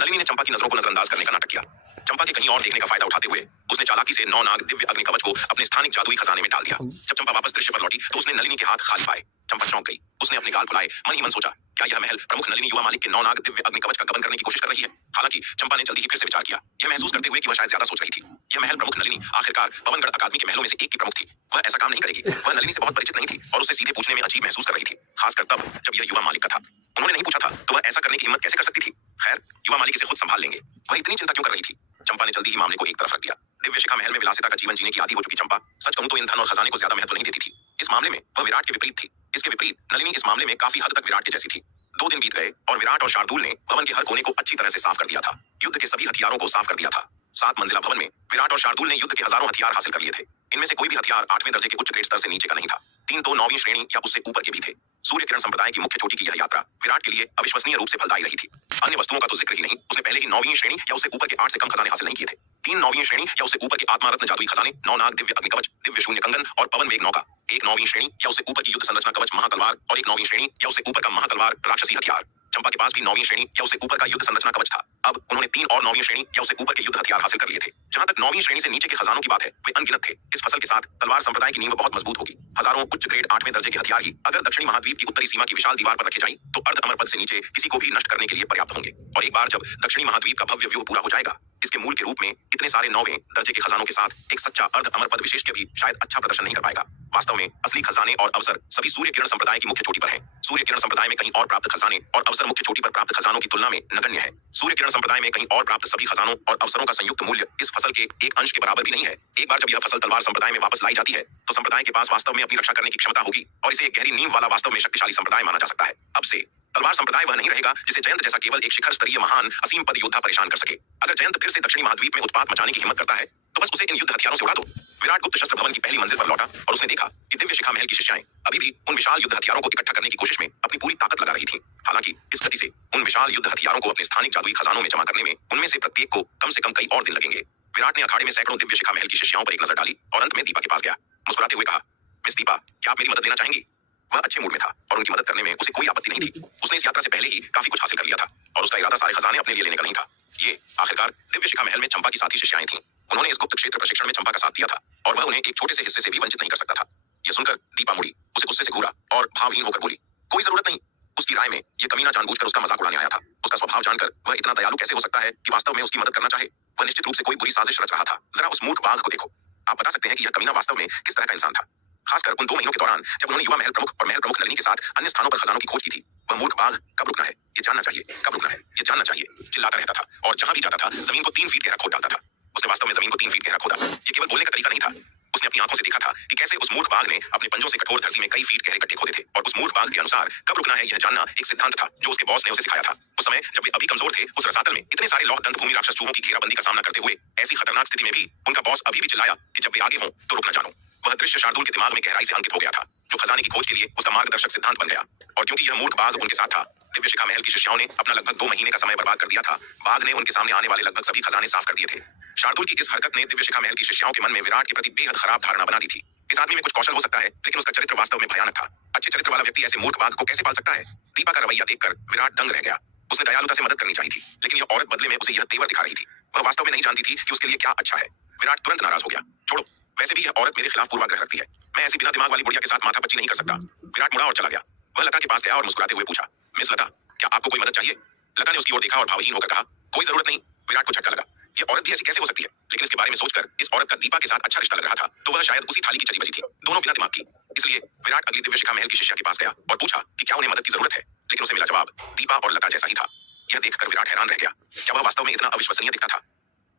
नलिनी ने चंपा की नजरों को नजरअंदाज करने का नाटक किया। चंपा के कहीं और देखने का फायदा उठाते हुए उसने चालाकी से 9 नाग दिव्य अग्नि कवच को अपने स्थानिक जादुई खजाने में डाल दिया। जब चंपा वापस दृश्य पर लौटी तो उसने नलिनी के हाथ खाली पाए। चंपा चौंक गई। उसने अपने गाल फुलाए, मन ही मन सोचा, क्या यह महल प्रमुख नलिनी युवा मालिक के 9 नाग दिव्य अग्नि कवच का गबन करने की कोशिश कर रही है? हालांकि चंपा ने जल्दी ही फिर से विचार किया, यह महसूस करते हुए कि वह शायद ज्यादा सोच रही थी। यह महल प्रमुख नलिनी आखिरकार पवनगढ़ अकादमी के महलों में से एक की प्रमुख थी। वह ऐसा काम नहीं करेगी। वह नलिनी से बहुत परिचित नहीं थी और उससे सीधे पूछने में अजीब महसूस कर रही थी, खासकर तब जब यह युवा मालिक का था। उन्होंने नहीं पूछा था तो वह ऐसा करने की हिम्मत कैसे कर सकती थी? खैर, युवा मालिक इसे खुद संभाल लेंगे। वह इतनी चिंता क्यों कर रही थी? चंपा ने जल्दी ही मामले को एक तरफ रख दिया। दिव्य शिखा महल में विलासिता का जीवन जीने की आदी हो चुकी चंपा सच कहूं तो इन धन और खजाने को ज्यादा महत्व नहीं देती थी। इस मामले में वह विराट के विपरीत थी। इसके विपरीत नलिनी इस मामले में काफी हद तक विराट के जैसी थी। 2 दिन बीत गए और विराट और शार्दुल ने भवन के हर कोने को अच्छी तरह से साफ कर दिया था। युद्ध के सभी हथियारों को साफ कर दिया था। 7 मंजिला भवन में विराट और शार्दुल ने युद्ध के हजारों हथियार हासिल कर लिए थे। इनमें से कोई भी हथियार 8वें दर्जे के उच्च ग्रेड स्तर से नीचे का नहीं था। 3 तो 9वीं श्रेणी या उससे ऊपर के भी थे। सूर्य किरण संप्रदाय की मुख्य चोटी की यह यात्रा विराट के लिए अविश्वसनीय रूप से फलदायी रही थी। अन्य वस्तुओं का तो जिक्र ही नहीं, उसने पहले ही 9वीं श्रेणी या उससे ऊपर के 8 से कम खजाने हासिल नहीं किए थे। 3 9वीं श्रेणी या उससे ऊपर के आत्मारत्न जादुई खजाने, 9 नाग दिव्य अग्नि कवच, दिव्य शून्य कंगन और पवन वेग नौका, एक 9वीं श्रेणी या उससे ऊपर की युद्ध संरचना कवच महातलवार और एक 9वीं श्रेणी या उससे ऊपर का महातलवार राक्षसी हथियार। चंपा के पास भी 9वीं श्रेणी या उससे ऊपर का युद्ध संरचना कवच था। अब उन्होंने 3 और 9वीं श्रेणी या उससे ऊपर के युद्ध हथियार हासिल कर लिए थे। जहां तक 9वीं श्रेणी से नीचे के खजानों की बात है, वे अनगिनत थे। इस फसल के साथ तलवार संप्रदाय की नींव बहुत मजबूत होगी। हजारों उच्च ग्रेड 8वें दर्जे के हथियार ही अगर दक्षिणी महाद्वीप की उत्तरी सीमा की विशाल दीवार पर रखे जाएं, तो अर्ध अमर पद से नीचे किसी को भी नष्ट करने के लिए पर्याप्त होंगे। और एक बार जब दक्षिणी महाद्वीप का भव्य व्यूह पूरा हो जाएगा, इसके मूल के रूप में इतने सारे 9वें दर्जे के खजानों के साथ एक सच्चा अर्ध अमर पद विशेष भी शायद अच्छा प्रदर्शन नहीं कर पाएगा। वास्तव में असली खजाने और अवसर सभी सूर्य किरण संप्रदाय की मुख्य चोटी पर हैं। सूर्य किरण संप्रदाय में कहीं और प्राप्त खजाने और अवसर मुख्य चोटी पर प्राप्त खजानों की तुलना में नगण्य है। सूर्य किरण संप्रदाय में कहीं और प्राप्त सभी खजानों और अवसरों का संयुक्त मूल्य इस फसल के एक अंश के बराबर भी नहीं है। एक बार जब यह फसल तलवार संप्रदाय में वापस लाई जाती है, तो संप्रदाय के पास वास्तव में अपनी रक्षा करने की क्षमता होगी और इसे एक गहरी नींव वाला वास्तव में शक्तिशाली संप्रदाय माना जा सकता है। अब से तलवार संप्रदाय वह नहीं रहेगा जिसे जयंत जैसा केवल एक शिखर स्तरीय महान असीम पद योद्धा परेशान कर सके। अगर जयंत फिर से दक्षिणी महाद्वीप में उत्पात मचाने की हिम्मत करता है, तो बस उसे इन युद्ध हथियारों से उड़ा दो। विराट गुप्त शस्त्र भवन की पहली मंजिल पर लौटा और उसने देखा कि दिव्य शिखा महल की शिष्याएं अभी भी उन विशाल युद्ध हथियारों को इकट्ठा करने की कोशिश में अपनी पूरी ताकत लगा रही थीं। हालांकि इस गति से उन विशाल युद्ध हथियारों को अपने स्थानिक जादुई खजानों में जमा करने में उनमें से प्रत्येक को कम से कम कई और दिन लगेंगे। विराट ने अखाड़े में सैकड़ों दिव्य शिखा महल की शिष्याओं पर एक नजर डाली और अंत में दीपा के पास गया। मुस्कुराते हुए कहा, मिस दीपा, क्या आप मेरी मदद लेना चाहेंगी? वह अच्छे मूड में था और उनकी मदद करने में उसे कोई आपत्ति नहीं थी। उसने इस यात्रा से पहले ही काफी कुछ हासिल कर लिया था और उसका इरादा सारे खजाने अपने लिए लेने का नहीं था। ये आखिरकार दिव्य शिखा महल में चंपा की साथी शिष्याएं थीं। उन्होंने इस गुप्त क्षेत्र प्रशिक्षण में चंपा का साथ दिया था और वह उन्हें एक छोटे से हिस्से से भी वंचित नहीं कर सकता था। यह सुनकर दीपा मुड़ी, उसे गुस्से से घूरा और भावहीन होकर बोली, कोई जरूरत नहीं। उसकी राय में यह कमीना जानबूझकर उसका मजाक उड़ाने आया था। उसका स्वभाव जानकर वह इतना दयालु कैसे हो सकता है कि वास्तव में उसकी मदद करना चाहे। वह निश्चित रूप से कोई बुरी साजिश रच रहा था। जरा उस मूर्ख बाघ को देखो। आप बता सकते हैं कि यह कमीना वास्तव में किस तरह का इंसान था। खासकर उन 2 महीनों के दौरान जब उन्होंने युवा महल प्रमुख और महल प्रमुख नलिनी के साथ अन्य स्थानों पर खजानों की खोज की थी। वह मूर्ख बाघ कब रुकना है ये जानना चाहिए, कब रुकना है ये जानना चाहिए चिल्लाता रहता था और जहां भी जाता था जमीन को 3 फीट गहरा खोद डालता था। उसने वास्तव में जमीन को 3 फीट गहरा खोदा। ये केवल बोलने का तरीका नहीं था। उसने अपनी आंखों से देखा था कि कैसे उस मूर्ख बाघ ने अपने पंजों से कठोर धरती में कई फीट गहरे गड्ढे खोदे थे और उस मूर्ख बाघ के अनुसार कब रुकना है यह जानना एक सिद्धांत था जो उसके बॉस ने उसे सिखाया था। उस समय जब वे अभी कमजोर थे, उस रसातल में इतने सारे लौह दंत भूमि राक्षस चूहों की घेराबंदी का सामना करते हुए ऐसी खतरनाक स्थिति में भी उनका बॉस अभी भी चिल्लाया कि जब वे आगे हों तो रुक न जानो। वह दृश्य शार्दुल के दिमाग में गहराई से अंकित हो गया था जो खजाने की खोज के लिए उसका मार्गदर्शक सिद्धांत बन गया। और क्योंकि यह मूर्ख बाघ उनके साथ था, दिव्य शिखा महल की शिष्याओं ने अपना लगभग 2 महीने का समय बर्बाद कर दिया था। बाघ ने उनके सामने आने वाले लगभग सभी खजाने साफ कर दिए थे। शार्दुल की इस हरकत ने दिव्य शिखा महल की शिष्याओं के मन में विराट के प्रति बेहद खराब धारणा बना दी थी। इस आदमी में कुछ कौशल हो सकता है लेकिन उसका चरित्र वास्तव में भयानक था। अच्छे चरित्र वाला व्यक्ति ऐसे मूर्ख बाघ को कैसे पाल सकता है। दीपा का रवैया देखकर विराट दंग रह गया। उसने दयालुता से मदद करनी चाहिए थी लेकिन यह औरत बदले में उसे यह तेवर दिखा रही थी। वह वास्तव में नहीं जानती थी कि उसके लिए क्या अच्छा है। विराट तुरंत नाराज हो गया। छोड़ो, वैसे भी यह औरत मेरे खिलाफ पूर्वाग्रह रखती है। मैं ऐसी बिना दिमाग वाली बुढ़िया के साथ माथापच्ची नहीं कर सकता। विराट मुड़ा और चला गया। वह लता के पास गया और मुस्कुराते हुए पूछा, मिस लता, क्या आपको कोई मदद चाहिए? लता ने उसकी ओर देखा और भावहीन होकर कहा, कोई जरूरत नहीं। विराट को झटका लगा। यह औरत भी ऐसी कैसे हो सकती है? लेकिन इसके बारे में सोचकर इस औरत का दीपा के साथ अच्छा रिश्ता लग रहा था तो वह शायद उसी थाली की चली बची थी, दोनों बिना दिमाग की। इसलिए विराट अगली दिव्य शिखा महल की शिष्या के पास गया और पूछा कि क्या उन्हें मदद की जरूरत है। लेकिन उसे मिला जवाब दीपा और लता जैसा ही था। यह देखकर विराट हैरान रह गया। क्या वह वास्तव में इतना अविश्वसनीय दिखता था?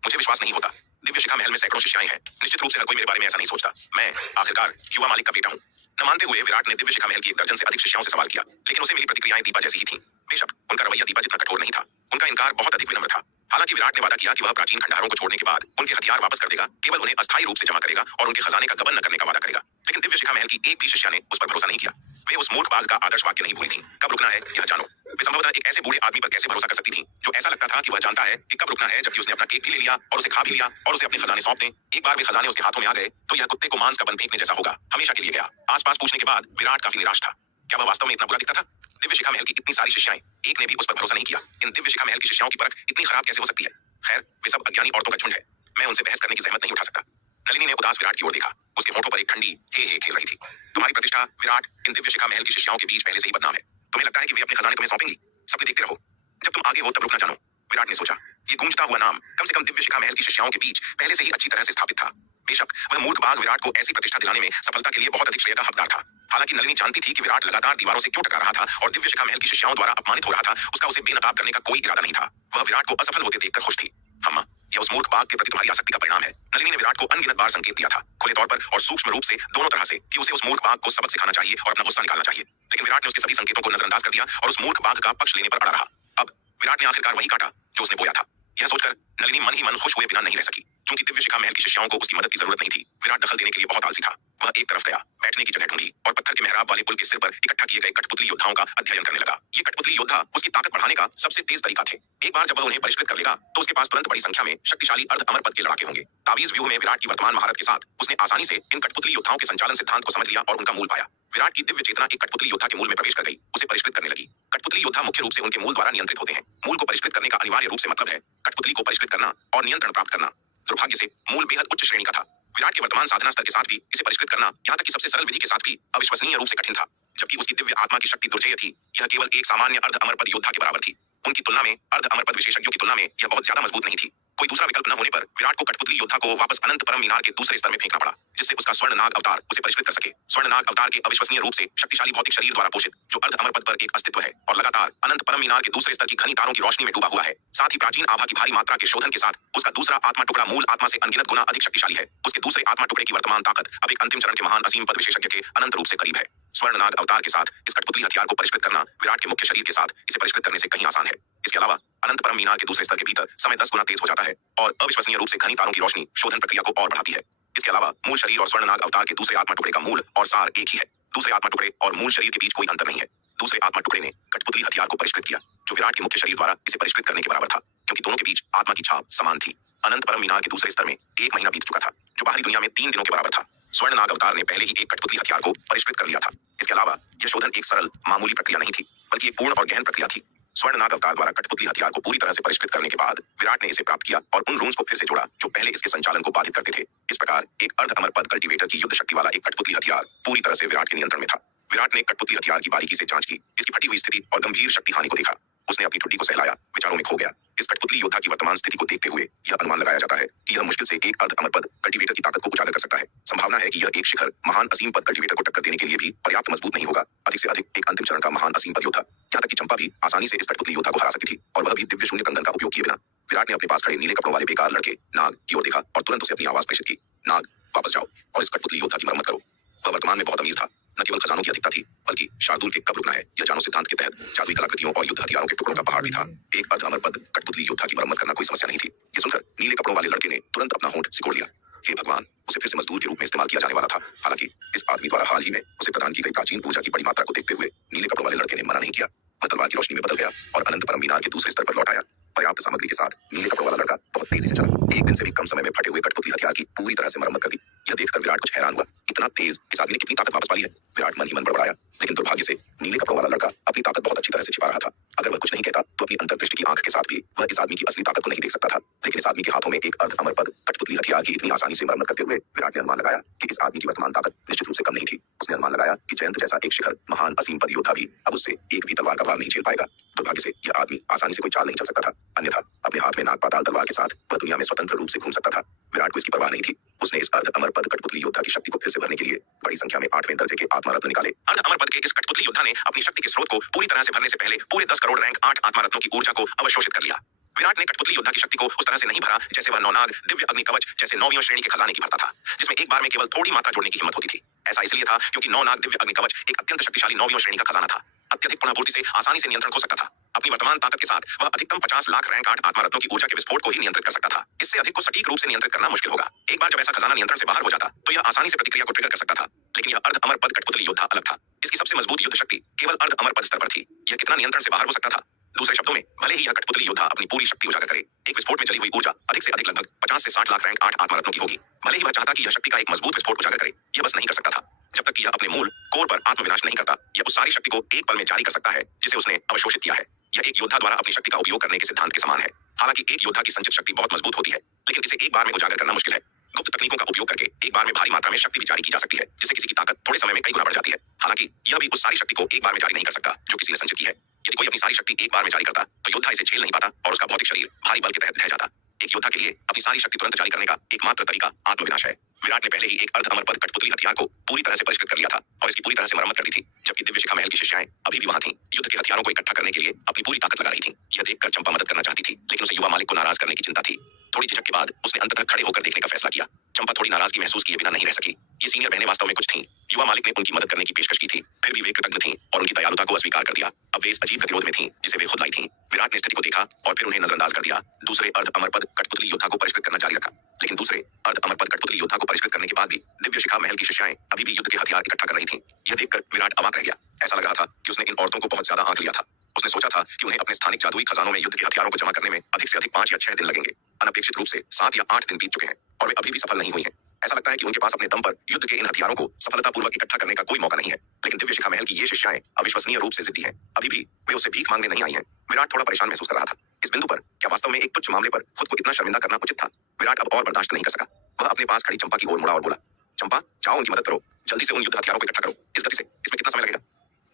मुझे विश्वास नहीं होता। दिव्य शिखा महल में सैकड़ों शिष्याएं हैं। निश्चित रूप से हर कोई मेरे बारे में ऐसा नहीं सोचता। मैं आखिरकार युवा मालिक का बेटा हूँ। न मानते हुए विराट ने दिव्य शिखा महल की 1 दर्जन से अधिक शिष्याओं से सवाल किया लेकिन उसे मिली प्रतिक्रियाएं दीपा जैसी ही थीं। बेशक उनका रवैया दीपा जितना कठोर नहीं था, उनका इनकार बहुत अधिक विनम्र था। हालांकि विराट ने वादा किया कि वह प्राचीन खंडहरों को छोड़ने के बाद उनके हथियार वापस कर देगा, केवल उन्हें अस्थायी रूप से जमा करेगा और उनके खजाने का गबन न करने का वादा करेगा। लेकिन दिव्य शिखा महल की एक भी शिष्या ने उस पर भरोसा नहीं किया। वे उस मूर्ख बाघ का आदर्श वाक्य नहीं भूली थी, कब रुकना है यह जानो। वे संभवतः एक ऐसे बूढ़े आदमी पर कैसे भरोसा कर सकती थी जो ऐसा लगता था कि वह जानता है कि कब रुकना है, जबकि उसने अपना केक भी ले लिया और उसे खा भी लिया और उसे अपने खजाने सौंप दें। एक बार वे खजाने उसके हाथों में आ गए तो यह कुत्ते को मांस का बन फेंकने जैसा होगा। हमेशा के लिए गया। आसपास पूछने के बाद विराट काफी निराश था। क्या वह वास्तव में इतना बुरा दिखता था? दिव्य शिखा महल की इतनी सारी शिष्याएं, एक ने भी उस पर भरोसा नहीं किया। इन दिव्य शिखा महल की शिष्याओं की परख इतनी खराब कैसे हो सकती है? खैर, वे सब अज्ञानी औरतों का झुंड है। मैं उनसे बहस करने की जहमत नहीं उठा सकता। नलिनी ने उदास विराट की ओर देखा। उसके होठों पर एक ठंडी हे खेल रही थी। तुम्हारी प्रतिष्ठा विराट इन दिव्य शिखा महल की शिष्याओं के बीच पहले से ही बदनाम है। तुम्हें लगता है कि वे अपने खजाने तुम्हें सौंपेंगी? सपने देखते रहो। जब तुम आगे हो तब रुक ना जानो। विराट ने सोचा, ये गूंजता हुआ नाम कम से कम दिव्य शिखा महल की शिष्याओं के बीच पहले से ही अच्छी तरह से स्थापित था। बेशक वह मूर्ख बाघ विराट को ऐसी प्रतिष्ठा दिलाने में सफलता के लिए बहुत अधिक श्रेय का हकदार था। हालांकि नलिनी जानती थी कि विराट लगातार दीवारों से क्यों टकरा रहा था और दिव्य शिखा महल की शिष्याओं द्वारा अपमानित हो रहा था। उसका उसे बेनकाब करने का कोई इरादा नहीं था। वह विराट को असफल होते देखकर खुश थी। अम्मा, यह उस मूर्ख बाघ के प्रति तुम्हारी आसक्ति का परिणाम है। नलिनी ने विराट को अनगिनत बार संकेत दिया था, खुले तौर पर और सूक्ष्म रूप से, दोनों तरह से, कि उसे उस मूर्ख बाघ को सबक सिखाना चाहिए और अपना गुस्सा निकालना चाहिए। लेकिन विराट ने उसके सभी संकेतों को नजरअंदाज कर दिया और उस मूर्ख बाघ का पक्ष लेने पर अड़ा रहा। अब विराट ने आखिरकार वही काटा जो उसने बोया था। यह सोचकर नलिनी मन ही मन खुश हुए बिना नहीं रह सकी। चूंकि दिव्य शिखा महल की शिष्याओं को उसकी मदद की जरूरत नहीं थी, विराट दखल देने के लिए बहुत आलसी था। वह एक तरफ गया, बैठने की जगह ढूंढी और पत्थर के मेहराब वाले पुल के सिर पर इकट्ठा किए गए कठपुतली योद्धाओं का अध्ययन करने लगा। ये कठपुतली योद्धा उसकी ताकत बढ़ाने का सबसे तेज तरीका थे। एक बार जब वह उन्हें परिष्कृत कर लेगा तो उसके पास तुरंत बड़ी संख्या में शक्तिशाली अर्ध अमर पद के लड़ाके होंगे। तावीज व्यूह में विराट की वर्तमान महारत के साथ उसने आसानी से इन कठपुतली योद्धाओं के संचालन सिद्धांत को समझ लिया और उनका मूल पाया। विराट की दिव्य चेतना एक कठपुतली योद्धा के मूल में प्रवेश कर गई, उसे परिष्कृत करने लगी। कठपुतली योद्धा मुख्य रूप से उनके मूल द्वारा नियंत्रित होते हैं। मूल को परिष्कृत करने का अनिवार्य रूप से मतलब है कठपुतली को परिष्कृत करना और नियंत्रण प्राप्त करना। दुर्भाग्य से मूल बेहद उच्च श्रेणी का था। विराट के वर्तमान साधना स्तर के साथ भी इसे परिष्कृत करना, यहाँ तक कि सबसे सरल विधि के साथ भी, अविश्वसनीय रूप से कठिन था। जबकि उसकी दिव्य आत्मा की शक्ति दुर्जेय थी, यह केवल एक सामान्य अर्ध अमर पद योद्धा के बराबर थी। उनकी तुलना में, अर्ध अमर पद विशेषज्ञों की तुलना में यह बहुत ज्यादा मजबूत नहीं थी। कोई दूसरा विकल्प न होने पर विराट को कठपुतली योद्धा को वापस अनंत परम मीनार के दूसरे स्तर में फेंकना पड़ा, जिससे उसका स्वर्ण नाग अवतार उसे परिष्कृत कर सके। स्वर्ण नाग अवतार के अविश्वसनीय रूप से शक्तिशाली भौतिक शरीर द्वारा पोषित, जो अर्ध अमर पद पर एक अस्तित्व है और लगातार अनंत परम मीनार के दूसरे स्तर की घनी तारों की रोशनी में डूबा हुआ है। साथ ही प्राचीन आभा की भारी मात्रा के शोधन के साथ उसका दूसरा आत्मा टुकड़ा मूल आत्मा से अनगिनत गुना अधिक शक्तिशाली है। उसके दूसरे आत्मा टुकड़े की वर्तमान ताकत अब एक अंतिम चरण के महान असीम पद विशेषज्ञ के अनंत रूप से करीब है। स्वर्ण नाग अवतार के साथ इस कठपुतली हथियार को परिष्कृत करना विराट के मुख्य शरीर के साथ इसे परिष्कृत करने से कहीं आसान है। इसके अलावा अनंत परम मीनार के दूसरे स्तर के भीतर समय 10 गुना तेज हो जाता है और अविश्वसनीय रूप से घनी तारों की रोशनी शोधन प्रक्रिया को और बढ़ाती है। इसके अलावा मूल शरीर और स्वर्ण नाग अवतार के दूसरे आत्मा टुकड़े का मूल और सार एक ही है। दूसरे आत्मा टुकड़े और मूल शरीर के बीच कोई अंतर नहीं है। दूसरे आत्मा टुकड़े ने कठपुतली हथियार को परिष्कृत किया, जो विराट के मुख्य शरीर द्वारा इसे परिष्कृत करने के बराबर था, क्योंकि दोनों के बीच आत्मा की छाप समान थी। अनंत परम मीनार के दूसरे स्तर में 1 महीना बीत चुका था, जो बाहरी दुनिया में 3 दिनों के बराबर था। स्वर्ण नाग अवतार ने पहले ही एक कठपुतली हथियार को परिष्कृत कर लिया था। इसके अलावा यह शोधन एक सरल मामूली प्रक्रिया नहीं थी, बल्कि एक पूर्ण और गहन प्रक्रिया थी। स्वर्ण नाग अवतार द्वारा कठपुतली हथियार को पूरी तरह से परिष्कृत करने के बाद विराट ने इसे प्राप्त किया और उन रून्स को फिर से जोड़ा जो पहले इसके संचालन को बाधित करते थे। इस प्रकार एक अर्ध अमर पद कल्टीवेटर की युद्ध शक्ति वाला एक कठपुतली हथियार पूरी तरह से विराट के नियंत्रण में था। विराट ने कठपुतली हथियार की बारीकी से जांच की, इसकी फटी हुई स्थिति और गंभीर शक्ति हानि को देखा। उसने अपनी ठुड्डी को सहलाया, विचारों में खो गया। इस कठपुतली योद्धा की वर्तमान स्थिति को देखते हुए यह अनुमान लगाया जाता है कि यह मुश्किल से एक अर्ध अमर पद कल्टीवेटर की ताकत को उजागर कर सकता है। संभावना है कि यह एक शिखर महान असीम पद कल्टीवेटर को टक्कर देने के लिए भी पर्याप्त मजबूत नहीं होगा। अधिक से अधिक एक अंतिम चरण का महान असीम पद योद्धा। यहाँ तक कि चंपा भी आसानी से इस कठपुतली योद्धा को हरा सकती थी, और वह भी दिव्य शून्य कंगन का उपयोग किए बिना। विराट ने अपने पास खड़े नीले कपड़ों वाले बेकार लड़के नाग की ओर देखा और तुरंत उसे अपनी आवाज प्रेषित की, नाग वापस जाओ और इस कठपुतली योद्धा की मरम्मत करो। वह वर्तमान में बहुत अमीर था, न केवल खजानों की अधिकता थी, बल्कि शार्दूल के कब रुकना है यह जानो सिद्धांत के तहत जादुई कलाकृतियों और युद्ध हथियारों के टुकड़ों का पहाड़ भी था। एक अर्ध अमर पद कठपुतली योद्धा की मरम्मत करना कोई समस्या नहीं थी। ये सुनकर नीले कपड़ों वाले लड़के ने तुरंत अपना होंठ सिकोड़ लिया। हे भगवान, उसे फिर से मजदूर के रूप में इस्तेमाल किया जाने वाला था। हालांकि इस आदमी द्वारा हाल ही में उसे प्रदान की गई प्राचीन ऊर्जा की बड़ी मात्रा को देखते हुए नीले कपड़ों वाले लड़के ने मना नहीं किया। वह तलवार की रोशनी में बदल गया और अनंत परम मीनार के दूसरे स्तर पर लौट आया। पर्याप्त सामग्री के साथ नीले कपड़ों वाला लड़का बहुत तेजी से चला। एक दिन से भी कम समय में फटे हुए कठपुतली हथियार की पूरी तरह से मरम्मत कर दी। यह देखकर विराट कुछ हैरान हुआ, इतना तेज इस आदमी ने कितनी ताकत वापस पाई है। विराट मन ही मन बड़बड़ाया, लेकिन दुर्भाग्य से नीले कपड़ों वाला लड़का अपनी ताकत बहुत अच्छी तरह से छिपा रहा था। अगर वह कुछ नहीं कहता तो अपनी अंतर्दृष्टि की आंख के साथ भी वह इस आदमी की असली ताकत को नहीं देख सकता था। लेकिन इस आदमी के हाथों में एक अर्ध अमर पद कठपुतली हथियार की इतनी आसानी से मरम्मत करते हुए विराट ने अनुमान लगाया कि इस आदमी की वर्तमान ताकत निश्चित रूप से कम नहीं थी। उसने अनुमान लगाया कि जयंत जैसा एक शिखर महान असीम पद योद्धा भी अब उससे एक भी तलवार का भार नहीं झेल पाएगा। दुर्भाग्य से यह आदमी आसानी से कोई चाल नहीं चल सकता था, अन्यथा अपने हाथ में नाग पाताल तलवार के साथ वह दुनिया में स्वतंत्र रूप से घूम सकता था। विराट को इसकी परवाह नहीं थी। उसने इस अर्ध अमर पद कठपुतली योद्धा की शक्ति को फिर से भरने के लिए बड़ी संख्या में 8वें दर्जे के आत्मरत्न निकाले। अर्ध अमर पद के इस कठपुतली योद्धा ने अपनी शक्ति के स्रोत को पूरी तरह से भरने से पहले पूरे 10 करोड़ रैंक 8 आत्मरत्नों की ऊर्जा को अवशोषित कर लिया। विराट ने कठपुतली योद्धा की शक्ति को उस तरह से नहीं भरा जैसे वह नौनाग दिव्य अग्नि कवच जैसे 9वीं श्रेणी के खजाने की भरता था, जिसमें एक बार में केवल थोड़ी मात्रा जोड़ने की हिम्मत होती थी। ऐसा इसलिए था क्योंकि नौनाग दिव्य अग्नि कवच एक अत्यंत शक्तिशाली 9वीं श्रेणी का खजाना था। अत्यधिक पुनःपूर्ति से आसानी से नियंत्रण हो सकता था। अपनी वर्तमान ताकत के साथ वह अधिकतम 50 लाख रैंक 8 आत्मरत्नों की ऊर्जा के विस्फोट को ही नियंत्रित कर सकता था। इससे अधिक को सटीक रूप से नियंत्रित करना मुश्किल होगा। एक बार जब ऐसा खजाना नियंत्रण से बाहर हो जाता तो यह आसानी से प्रतिक्रिया को ट्रिगर कर सकता था। लेकिन यह अर्ध अमर पद कठपुतली योद्धा अलग था। इसकी सबसे मजबूत युद्ध शक्ति केवल अर्ध अमर पद स्तर पर थी। यह कितना नियंत्रण से बाहर हो सकता था? दूसरे शब्दों में, भले ही यह कठपुतली योद्धा अपनी पूरी शक्ति उजागर करे, एक विस्फोट में जली हुई ऊर्जा अधिक से अधिक लगभग 50 से 60 लाख रैंक 8 आत्मरत्नों की होगी। भले ही वह चाहता कि यह शक्ति का एक मजबूत विस्फोट उजागर करे, यह बस नहीं कर सकता था। जब तक कि यह अपने मूल कोर पर आत्मविनाश नहीं करता, यह उस सारी शक्ति को एक पल में जारी कर सकता है जिसे उसने अवशोषित किया है। यह एक योद्धा द्वारा अपनी शक्ति का उपयोग करने के सिद्धांत के समान है। हालांकि एक योद्धा की संचित शक्ति बहुत मजबूत होती है, लेकिन इसे एक बार में उजागर करना मुश्किल है। गुप्त तकनीकों का उपयोग करके एक बार में भारी मात्रा में शक्ति भी जारी की जा सकती है, जिससे किसी की ताकत थोड़े समय में कई गुना बढ़ जाती है। हालांकि यह भी उस सारी शक्ति को एक बार में जारी नहीं कर सकता जो किसी ने संचित की है। यदि कोई अपनी सारी शक्ति एक बार में जारी करता तो योद्धा इसे झेल नहीं पाता और उसका भौतिक शरीर भारी बल के तहत ढह जाता। एक योद्धा के लिए अपनी सारी शक्ति तुरंत जारी करने का एकमात्र तरीका आत्मविनाश है। विराट ने पहले ही एक अर्ध अमर पद कठपुतली हथियार को पूरी तरह से परिष्कृत कर लिया था और इसकी पूरी तरह से मरम्मत कर दी थी, जबकि दिव्य शिखा महल की शिष्याएं अभी भी वहां थीं, युद्ध के हथियारों को इकट्ठा करने के लिए अपनी पूरी ताकत लगा रही थीं। यह देखकर चंपा मदद करना चाहती थी, लेकिन उसे युवा मालिक को नाराज करने की चिंता थी। थोड़ी झिझक के बाद उसने अंततः खड़े होकर देखने का फैसला किया। चंपा थोड़ी नाराजगी महसूस किए बिना नहीं रह सकी। ये सीनियर बहनें वास्तव में कुछ थीं। युवा मालिक ने उनकी मदद करने की पेशकश की थी, फिर भी वे कृतज्ञ थीं और उनकी दयालुता को अस्वीकार कर दिया। अब वे इस अजीब गतिरोध में थीं जिसे वे खुद लाई थीं। विराट ने स्थिति को देखा और फिर उन्हें नजरअंदाज कर दिया। दूसरे अर्ध अमर पद कठपुतली योद्धा को परिष्कृत करना जारी रखा, लेकिन दूसरे अर्ध अमर पद कठपुतली योद्धा को परिष्कृत करने के बाद भी दिव्य शिखा महल की शिष्याएं अभी भी युद्ध के हथियार इकट्ठा कर रही थीं। यह देखकर विराट अवाक रह गया। ऐसा लग रहा था कि उसने इन औरतों को बहुत ज्यादा आंक लिया था। उसने सोचा था कि उन्हें अपने स्थानिक जादुई खजानों में युद्ध के हथियारों को जमा करने में अधिक से अधिक 5 या 6 दिन लगेंगे। अनपेक्षित रूप से 7 या 8 दिन बीत चुके हैं और वे अभी भी सफल नहीं हुई हैं। ऐसा लगता है कि उनके पास अपने दम पर युद्ध के इन हथियारों को सफलतापूर्वक इकट्ठा करने का कोई मौका नहीं है। लेकिन दिव्य शिखा महल की ये शिष्याएं अविश्वसनीय रूप से जिद्दी हैं। अभी भी वे उससे भीख मांगने नहीं आई हैं। विराट थोड़ा परेशान महसूस कर रहा था। इस बिंदु पर क्या वास्तव में एक तुच्छ मामले पर खुद को इतना शर्मिंदा करना उचित था? विराट अब और बर्दाश्त नहीं कर सका। वह अपने पास खड़ी चंपा की ओर मुड़ा और बोला, चंपा, जाओ उनकी मदद करो, जल्दी से उन युद्ध हथियारों को इकट्ठा करो। इस गति से इसमें कितना समय लगेगा?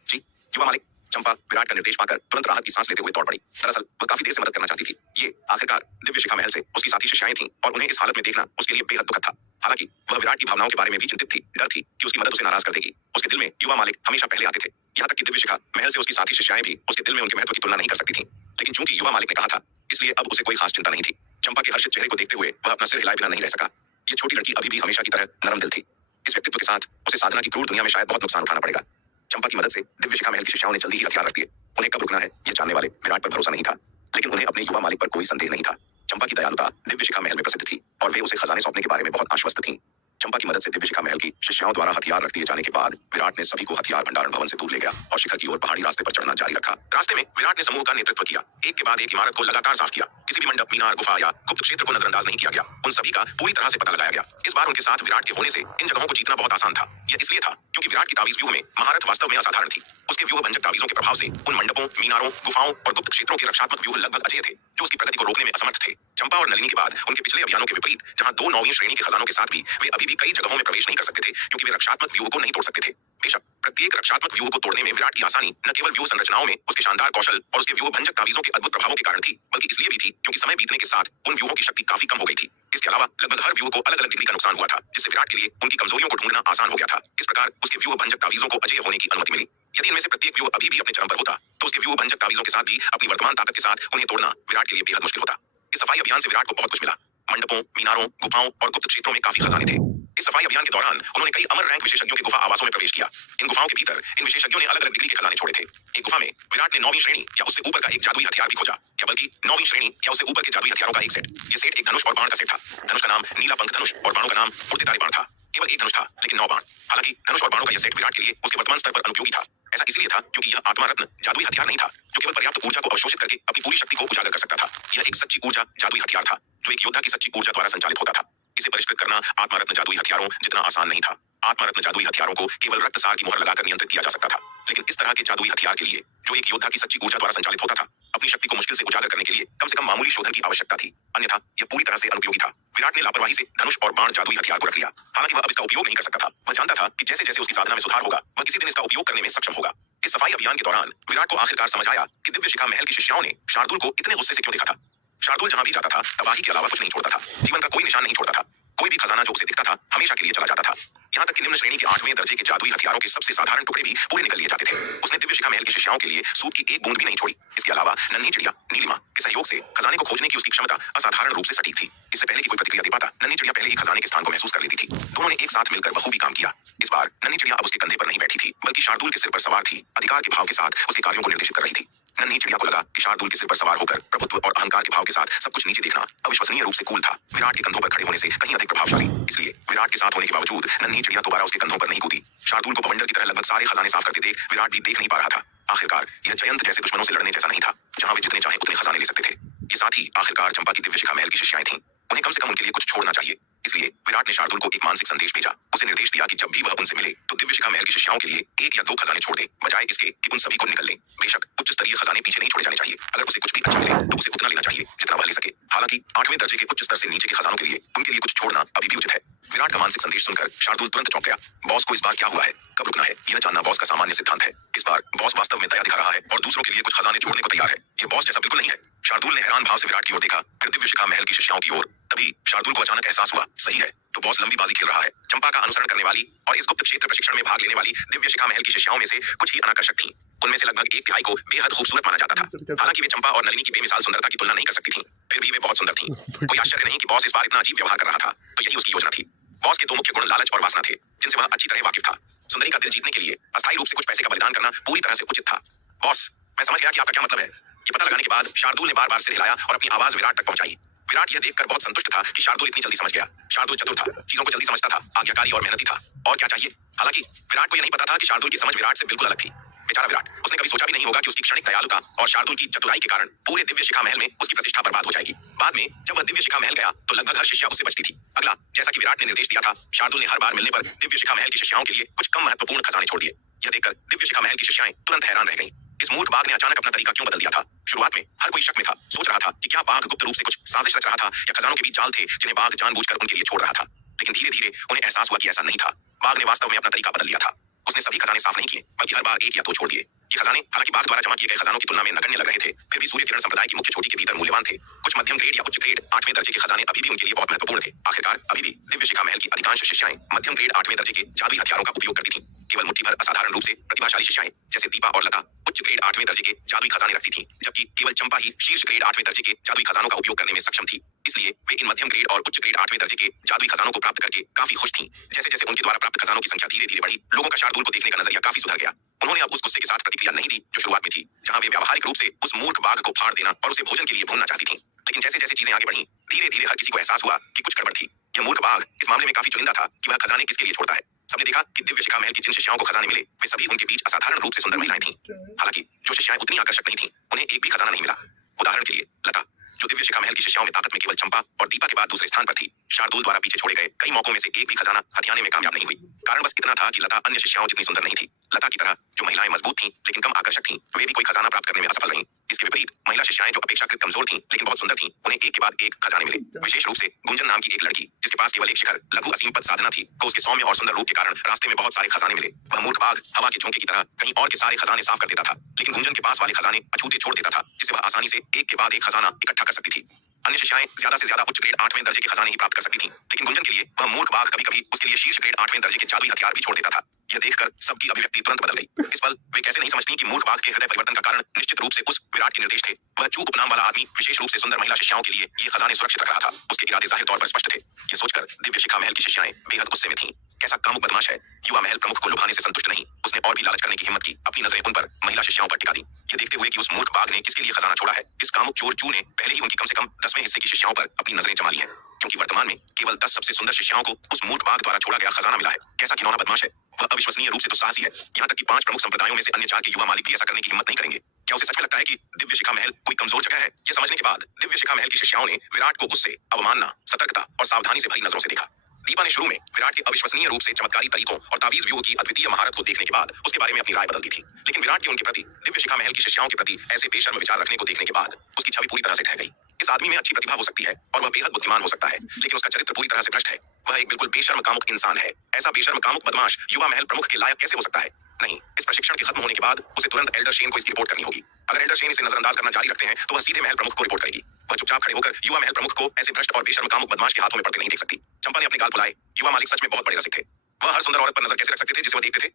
जी, युवा मालिक। चंपा विराट का निर्देश पाकर तुरंत राहत की सांस लेते हुए दौड़ पड़ी। दरअसल वह काफी देर से मदद करना चाहती थी। ये आखिरकार दिव्य शिखा महल से उसकी साथी शिष्याएं थीं और उन्हें इस हालत में देखना उसके लिए बेहद दुखद था। हालांकि वह विराट की भावनाओं के बारे में भी चिंतित थी। डर थी कि उसकी मदद उसे नाराज कर देगी। उसके दिल में युवा मालिक हमेशा पहले आते थे। यहाँ तक कि दिव्य शिखा महल से उसकी साथी शिष्याएं भी उसके दिल में उनके महत्व की तुलना नहीं कर सकती थीं। लेकिन चूंकि युवा मालिक ने कहा था, इसलिए अब उसे कोई खास चिंता नहीं थी। चंपा के हर्षित चेहरे को देखते हुए वह अपना सिर हिलाए बिना नहीं रह सका। ये छोटी लड़की अभी भी हमेशा की तरह नरम दिल थी। इस व्यक्तित्व के साथ उसे साधना की क्रूर दुनिया में शायद बहुत नुकसान उठाना पड़ेगा। चंपा की मदद से दिव्य शिखा महल की शिष्याओं ने जल्दी ही हथियार रख दिए। उन्हें कब रुकना है ये जानने वाले विराट पर भरोसा नहीं था, लेकिन उन्हें अपने युवा मालिक पर कोई संदेह नहीं था। चंपा की दयालुता दिव्य शिखा महल में प्रसिद्ध थी और वे उसे खजाने सौंपने के बारे में बहुत आश्वस्त थीं। चंपा की मदद से दिव्य शिखा महल की शिष्याओं द्वारा हथियार रख दिए जाने के बाद विराट ने सभी को हथियार भंडारण भवन से दूर ले गया और शिखर की ओर पहाड़ी रास्ते पर चढ़ना जारी रखा। रास्ते में विराट ने समूह का नेतृत्व किया। एक के बाद एक इमारत को लगातार साफ किया। किसी भी मंडप, मीनार, गुफा या गुप्त क्षेत्र को नजरअंदाज नहीं किया गया। उन सभी का पूरी तरह से पता लगाया गया। इस बार उनके साथ विराट के होने से इन जगहों को जीतना बहुत आसान था। यह इसलिए था क्योंकि विराट की तावीज व्यूह में महारत वास्तव में असाधारण थी। उसके व्यूह भंजक तावीजों के प्रभाव से उन मंडपों, मीनारों, गुफाओं और गुप्त क्षेत्रों के रक्षात्मक व्यूह लगभग अजेय थे, जो उसकी प्रगति को रोकने में असमर्थ थे। चंपा और नलिनी के बाद उनके पिछले अभियानों के विपरीत, जहां 2 9वीं श्रेणी के खजानों के साथ भी वे अभी भी कई जगहों में प्रवेश नहीं कर सकते थे क्योंकि वे रक्षात्मक व्यूह को नहीं तोड़ सकते थे। बेशक प्रत्येक रक्षात्मक व्यूह को तोड़ने में विराट की आसानी न केवल व्यूह संरचनाओं में उसके शानदार कौशल और उसके व्यूह भंजक तावीजों के अद्भुत प्रभावों के कारण थी, बल्कि इसलिए भी थी क्योंकि समय बीतने के साथ उन व्यूहों की शक्ति काफी कम हो गई थी। इसके अलावा लगभग हर व्यूह को अलग अलग डिग्री का नुकसान हुआ था, जिससे विराट के लिए उनकी कमजोरियों को ढूंढना आसान हो गया था। इस प्रकार उसके व्यूह भंजक तावीजों को अजेय होने की अनुमति मिली। यदि इनमें से प्रत्येक व्यूह अभी भी अपने चरम पर होता तो उसके व्यूह भंजक तावीजों के साथ भी अपनी वर्तमान ताकत के साथ उन्हें तोड़ना विराट के लिए बेहद मुश्किल होता। इस सफाई अभियान से विराट को बहुत कुछ मिला। मंडपों, मीनारों, गुफाओं और गुप्त क्षेत्रों में काफी खजाने थे। इस सफाई अभियान के दौरान उन्होंने कई अमर रैंक विशेषज्ञों के गुफा आवासों में प्रवेश किया। इन गुफाओं के भीतर इन विशेषज्ञों ने अलग अलग डिग्री के खजाने छोड़े थे। एक गुफा में विराट ने 9वीं श्रेणी या उससे ऊपर का एक जादुई हथियार भी खोजा, या बल्कि 9वीं श्रेणी या उससे ऊपर के जादुई हथियारों का एक सेट। ये सेट एक धनुष और बाण का सेट था। धनुष का नाम नीला पंख धनुष और बाणों का नाम उड़ते तारे बाण था। केवल एक धनुष था लेकिन 9 बाण। हालांकि धनुष और बाणों का यह सेट विराट के लिए उसके वर्तमान स्तर पर अनुपयोगी था। ऐसा इसलिए था क्योंकि यह आत्मा रत्न जादुई हथियार नहीं था जो केवल पर्याप्त ऊर्जा को अवशोषित करके अपनी पूरी शक्ति को उजागर कर सकता था। यह एक सच्ची ऊर्जा जादुई हथियार था जो एक योद्धा की सच्ची ऊर्जा द्वारा संचालित होता था। इसे परिष्कृत करना आत्मा रत्न जादुई हथियारों जितना आसान नहीं था। आत्मा रत्न जादुई हथियारों को केवल रक्तसार की मुहर लगाकर नियंत्रित किया जा सकता था, लेकिन इस तरह के जादुई हथियार के लिए जो एक योद्धा की सच्ची ऊर्जा द्वारा संचालित होता था, अपनी शक्ति को मुश्किल से उजागर करने के लिए कम से कम मामूली शोधन की आवश्यकता थी, अन्यथा यह पूरी तरह से अनुपयोगी था। विराट ने लापरवाही से धनुष और बाण जादुई हथियार को रख लिया। हालांकि वह अब इसका उपयोग नहीं कर सकता था। वह जानता था कि जैसे जैसे उसकी साधना में सुधार होगा वह किसी दिन इसका उपयोग करने में सक्षम होगा। इस सफाई अभियान के दौरान विराट को आखिरकार समझ आया कि दिव्य शिखा महल की शिष्याओं ने शार्दुल को इतने गुस्से से क्यों देखा था। शार्दुल जहां भी जाता था तबाही के अलावा कुछ नहीं छोड़ता था। जीवन का कोई निशान नहीं छोड़ता था। कोई भी खजाना जो उसे दिखता था हमेशा के लिए चला जाता था। यहाँ तक कि निम्न श्रेणी के 8वें दर्जे के जादुई हथियारों के सबसे साधारण टुकड़े भी पूरे निकल लिए जाते थे। उसने दिव्य शिखा महल की शिष्याओं के लिए सूप की एक बूंद भी नहीं छोड़ी। इसके अलावा नन्ही चिड़िया नीलिमा के सहयोग से खजाने को खोजने की उसकी क्षमता असाधारण रूप से सटीक थी। इससे पहले की कोई प्रतिक्रिया दे पाता नन्ही चिड़िया पहले ही खजाने के स्थान को महसूस कर लेती थी। दोनों ने एक साथ मिलकर बखूबी काम किया। इस बार नन्ही चिड़िया अब उसके कंधे पर नहीं बैठी थी बल्कि शार्दुल के सिर पर सवार थी, अधिकार के भाव के साथ उसके कार्यों को निर्देशित कर रही थी। नन्ही चिड़िया को लगा कि शार्दुल के सिर पर सवार होकर प्रभुत्व और अहंकार के भाव के साथ सब कुछ नीचे देखना अविश्वसनीय रूप से कूल था, विराट के कंधों पर खड़े होने से कहीं अधिक प्रभावशाली। इसलिए विराट के साथ होने के बावजूद नन्ही चिड़िया दोबारा उसके कंधों पर नहीं कूदी। शार्दुल को बवंडर की तरह लगभग सारे खजाने साफ करते देख विराट भी देख नहीं पा रहा था। आखिरकार यह जयंत जैसे दुश्मनों से लड़ने जैसा नहीं था जहां वे जितने चाहे उतने खजाने ले सकते थे। ये साथ ही आखिरकार चंपा की दिव्य शिखा महल की शिष्याएं थीं। उन्हें कम से कम उनके लिए कुछ छोड़ना चाहिए। इसलिए विराट ने शार्दुल को एक मानसिक संदेश भेजा। उसे निर्देश दिया कि जब भी वह उनसे मिले तो दिव्य शिखा महल की शिष्याओं के लिए 1 या 2 खजाने छोड़ दे, बजाय इसके कि उन सभी को निकल ले। बेशक उच्च स्तरीय खजाने पीछे नहीं छोड़े जाने चाहिए। अगर उसे कुछ भी अच्छा मिले तो उसे उतना लेना चाहिए जितना वह ले सके। हालांकि 8वें दर्जे के उच्च स्तर से नीचे के खजानों के लिए उनके लिए कुछ छोड़ना अभी भी उचित है। विराट का मानसिक संदेश सुनकर शार्दुल तुरंत चौंक गया। बॉस को इस बार क्या हुआ है, कब रुकना है, यह जानना बॉस का सामान्य सिद्धांत है। इस बार बॉस वास्तव में दया दिखा रहा है और दूसरों के लिए कुछ खजाने छोड़ने को तैयार है। यह बॉस जैसा बिल्कुल नहीं है। शार्दुल ने हैरान भाव से विराट की ओर देखा, फिर दिव्य शिखा महल की शिष्याओं की ओर। तभी शार्दुल को अचानक एहसास हुआ, सही है, तो बॉस लंबी बाजी खेल रहा है। चंपा का अनुसरण करने वाली और इस गुप्त क्षेत्र प्रशिक्षण में भाग लेने वाली दिव्य शिखा महल की शिष्याओं में से कुछ ही अनाकर्षक थीं। उनमें से लगभग 1/3 को बेहद खूबसूरत माना जाता था। हालांकि वे चंपा और नलिनी की बेमिसाल सुंदरता की तुलना नहीं कर सकती थीं, फिर भी वे बहुत सुंदर थीं। कोई आश्चर्य नहीं कि बॉस इस बार इतना अजीब व्यवहार कर रहा था, तो यही उसकी योजना थी। बॉस के 2 मुख्य गुण लालच और वासना थे, जिनसे वह अच्छी तरह वाकिफ था। सुंदरी का दिल जीतने के लिए अस्थायी रूप से कुछ पैसे का बलिदान करना पूरी तरह से उचित था। बॉस, मैं समझ गया कि आपका क्या मतलब है। ये पता लगाने के बाद शार्दुल ने बार-बार सिर हिलाया और अपनी आवाज विराट तक पहुंचाई। विराट यह देखकर बहुत संतुष्ट था कि शार्दुल इतनी जल्दी समझ गया। शार्दुल चतुर था, चीजों को जल्दी समझता था, आज्ञाकारी और मेहनती था। और क्या चाहिए? हालांकि विराट को यह नहीं पता था कि शार्दुल की समझ विराट से बिल्कुल अलग थी। बेचारा विराट, उसने कभी सोचा भी नहीं होगा कि उसकी क्षणिक दयालुता और शार्दुल की चतुराई के कारण पूरे दिव्य शिखा महल में उसकी प्रतिष्ठा बर्बाद हो जाएगी। बाद में जब वह दिव्य शिखा महल गया तो लगभग हर शिष्या उससे बचती थी। अगला, जैसा कि विराट ने निर्देश दिया था, शार्दुल ने हर बार मिलने पर दिव्य शिखा महल की शिष्याओं के लिए कुछ कम महत्वपूर्ण खजाने छोड़ दिए। यह देखकर दिव्य शिखा महल की शिष्याएं तुरंत हैरान रह गईं। इस मूर्ख बाघ ने अचानक अपना तरीका क्यों बदल दिया था? शुरुआत में हर कोई शक में था, सोच रहा था कि क्या बाघ गुप्त रूप से कुछ साजिश रच रहा था या खजानों के बीच जाल थे जिन्हें बाघ जानबूझकर उनके लिए छोड़ रहा था। लेकिन धीरे-धीरे उन्हें एहसास हुआ कि ऐसा नहीं था। बाघ ने वास्तव में अपना तरीका बदल लिया था। उसने सभी खजाने साफ नहीं किए, बल्कि हर बार 1 या 2 छोड़ दिए। ये खजाने हालांकि बाघ द्वारा जमा किए गए खजानों की तुलना में नगण्य लग रहे थे, फिर भी सूर्य किरण संप्रदाय की मुख्य चोटी के भीतर मूल्यवान थे। कुछ मध्यम ग्रेड या उच्च ग्रेड 8वें दर्जे के खजाने अभी भी उनके लिए बहुत महत्वपूर्ण थे। आखिरकार अभी भी दिव्य शिखा महल की अधिकांश शिष्याएं मध्यम ग्रेड 8वें दर्जे के जादुई हथियारों का उपयोग करती थीं। केवल मुट्ठी भर असाधारण रूप से प्रतिभाशाली शिष्याएं जैसे दीपा और लता उच्च ग्रेड 8वें दर्जे के जादुई खजाने रखती थीं, जबकि केवल चंपा ही शीर्ष ग्रेड 8वें दर्जे के जादुई खजानों का उपयोग करने में सक्षम थी। इसलिए वे इन मध्यम ग्रेड और उच्च ग्रेड 8वें दर्जे के जादुई खजानों को प्राप्त करके काफी खुश थीं। जैसे-जैसे उनके द्वारा प्राप्त खजानों की संख्या धीरे-धीरे बढ़ी, लोगों का शार्दुल को देखने का नजरिया काफी सुधर गया। उन्होंने अब उस गुस्से के साथ प्रतिक्रिया नहीं दी जो शुरुआत में थी, जहां वे व्यावहारिक रूप से उस मूर्ख बाघ को फाड़ देना और उसे भोजन के लिए भूनना चाहती थीं। लेकिन जैसे-जैसे चीजें आगे बढ़ी, धीरे-धीरे हर किसी को एहसास हुआ कि कुछ गड़बड़ थी। यह मूर्ख बाघ इस मामले में काफी चुनिंदा था कि वह खजाने किसके लिए छोड़ता है। सबने देखा कि दिव्य शिखा महल की जिन शिष्याओं को खजाने मिले, वे सभी उनके बीच असाधारण रूप से सुंदर महिलाएं थीं। हालांकि जो शिष्याएं उतनी आकर्षक नहीं थीं, उन्हें एक भी खजाना नहीं मिला। उदाहरण के लिए लता, जो दिव्य शिखा महल की शिष्याओं में ताकत में केवल चंपा और दीपा के बाद दूसरे स्थान पर थी, शार्दुल द्वारा पीछे छोड़े गए कई मौकों में से एक भी खजाना हथियाने में कामयाब नहीं हुई। कारण बस इतना था कि लता अन्य शिष्याओं जितनी सुंदर नहीं थी। लता की तरह जो महिलाएं मजबूत थीं लेकिन कम आकर्षक थीं, वे भी कोई खजाना प्राप्त करने में असफल रहीं। इसके विपरीत महिला शिष्याएं जो अपेक्षाकृत कमजोर थीं लेकिन बहुत सुंदर थीं, उन्हें एक के बाद एक खजाने मिले। विशेष रूप से गुंजन नाम की एक लड़की, जिसके पास केवल एक शिखर लघु असीम पद साधना थी, को उसके सौम्य और सुंदर रूप के कारण रास्ते में बहुत सारे खजाने मिले। वह मूर्ख बाघ हवा के झोंके की तरह कहीं और के सारे खजाने साफ कर देता था, लेकिन गुंजन के पास वाले खजाने अछूते छोड़ देता था, जिससे वह आसानी से एक के बाद एक खजाना इकट्ठा कर सकती थी। अन्य शिष्याएं ज्यादा से ज्यादा उच्च ग्रेड 8वें दर्जे के खजाने ही प्राप्त कर सकती थीं, लेकिन गुंजन के लिए वह मूर्ख बाघ कभी कभी उसके लिए शीर्ष ग्रेड 8वें दर्जे के जादुई हथियार भी छोड़ देता था। यह देखकर सबकी अभिव्यक्ति तुरंत बदल गई। इस पल वे कैसे नहीं समझती कि मूर्ख बाघ के हृदय परिवर्तन का कारण निश्चित रूप से उस विराट के निर्देश थे। वह चूक उपनाम वाला आदमी विशेष रूप से सुंदर महिला शिष्याओं के लिए ये खजाने सुरक्षित रख रहा था। उसके इरादे जाहिर तौर पर स्पष्ट थे। ये सोचकर दिव्य शिखा महल की शिष्याएं बेहद गुस्से में थीं। कैसा कामुक बदमाश है। युवा महल प्रमुख को लुभाने से संतुष्ट नहीं, उसने और भी लालच करने की हिम्मत की। अपनी नजरें उन पर महिला शिष्याओं पर टिका दी। ये देखते हुए कि उस मूर्ख बाघ ने किसके लिए खजाना छोड़ा है, इस कामुक चोर चू ने पहले ही उनकी कम से कम 10वें हिस्से की शिष्याओं पर अपनी नजरें जमा ली हैं, क्योंकि वर्तमान में केवल 10 सबसे सुंदर शिष्याओं को उस मूर्ख बाघ द्वारा छोड़ा गया खजाना मिला है। कैसा घिनौना बदमाश है। वह अविश्वसनीय रूप से दुस्साहसी है। यहाँ तक कि 5 प्रमुख संप्रदायों में से अन्य 4 के युवा मालिक भी ऐसा करने की हिम्मत नहीं करेंगे। क्या उसे सच में लगता है कि दिव्य शिखा महल कोई कमजोर जगह है? यह समझने के बाद दिव्य शिखा महल की शिष्याओं ने विराट को गुस्से, अवमानना, सतर्कता और सावधानी से भरी नजरों से देखा। दीपा ने शुरू में विराट के अविश्वसनीय रूप से चमत्कारी तरीकों और तावीज व्यूह की अद्वितीय महारत को देखने के बाद उसके बारे में अपनी राय बदल दी थी, लेकिन विराट के उनके प्रति दिव्य शिखा महल की शिष्याओं के प्रति ऐसे बेशर्म विचार रखने को देखने के बाद उसकी छवि पूरी तरह से ढह गई। इस आदमी में अच्छी प्रतिभा हो सकती है और वह बेहद बुद्धिमान हो सकता है, लेकिन उसका चरित्र पूरी तरह से भ्रष्ट है। वह एक बिल्कुल बेशर्म कामुक इंसान है। ऐसा बेशर्म कामुक बदमाश युवा महल प्रमुख के लायक कैसे हो सकता है? नहीं, इस प्रशिक्षण के खत्म होने के बाद उसे तुरंत एल्डर शेन को इसकी रिपोर्ट करनी होगी। अगर एल्डर शेन इसे नजरअंदाज करना जारी रखते हैं तो वह सीधे महल प्रमुख को रिपोर्ट करेगी। वह चुपचाप खड़े होकर युवा महल प्रमुख को ऐसे भ्रष्ट और बेशर्म कामुक बदमाश के हाथों में पड़ते नहीं देख सकती। चंपा ने अपने गाल फुलाए। युवा मालिक सच में बहुत बड़े रसिक थे। वह हर सुंदर औरत पर नजर कैसे रख सकते थे जिसे वह देखते थे?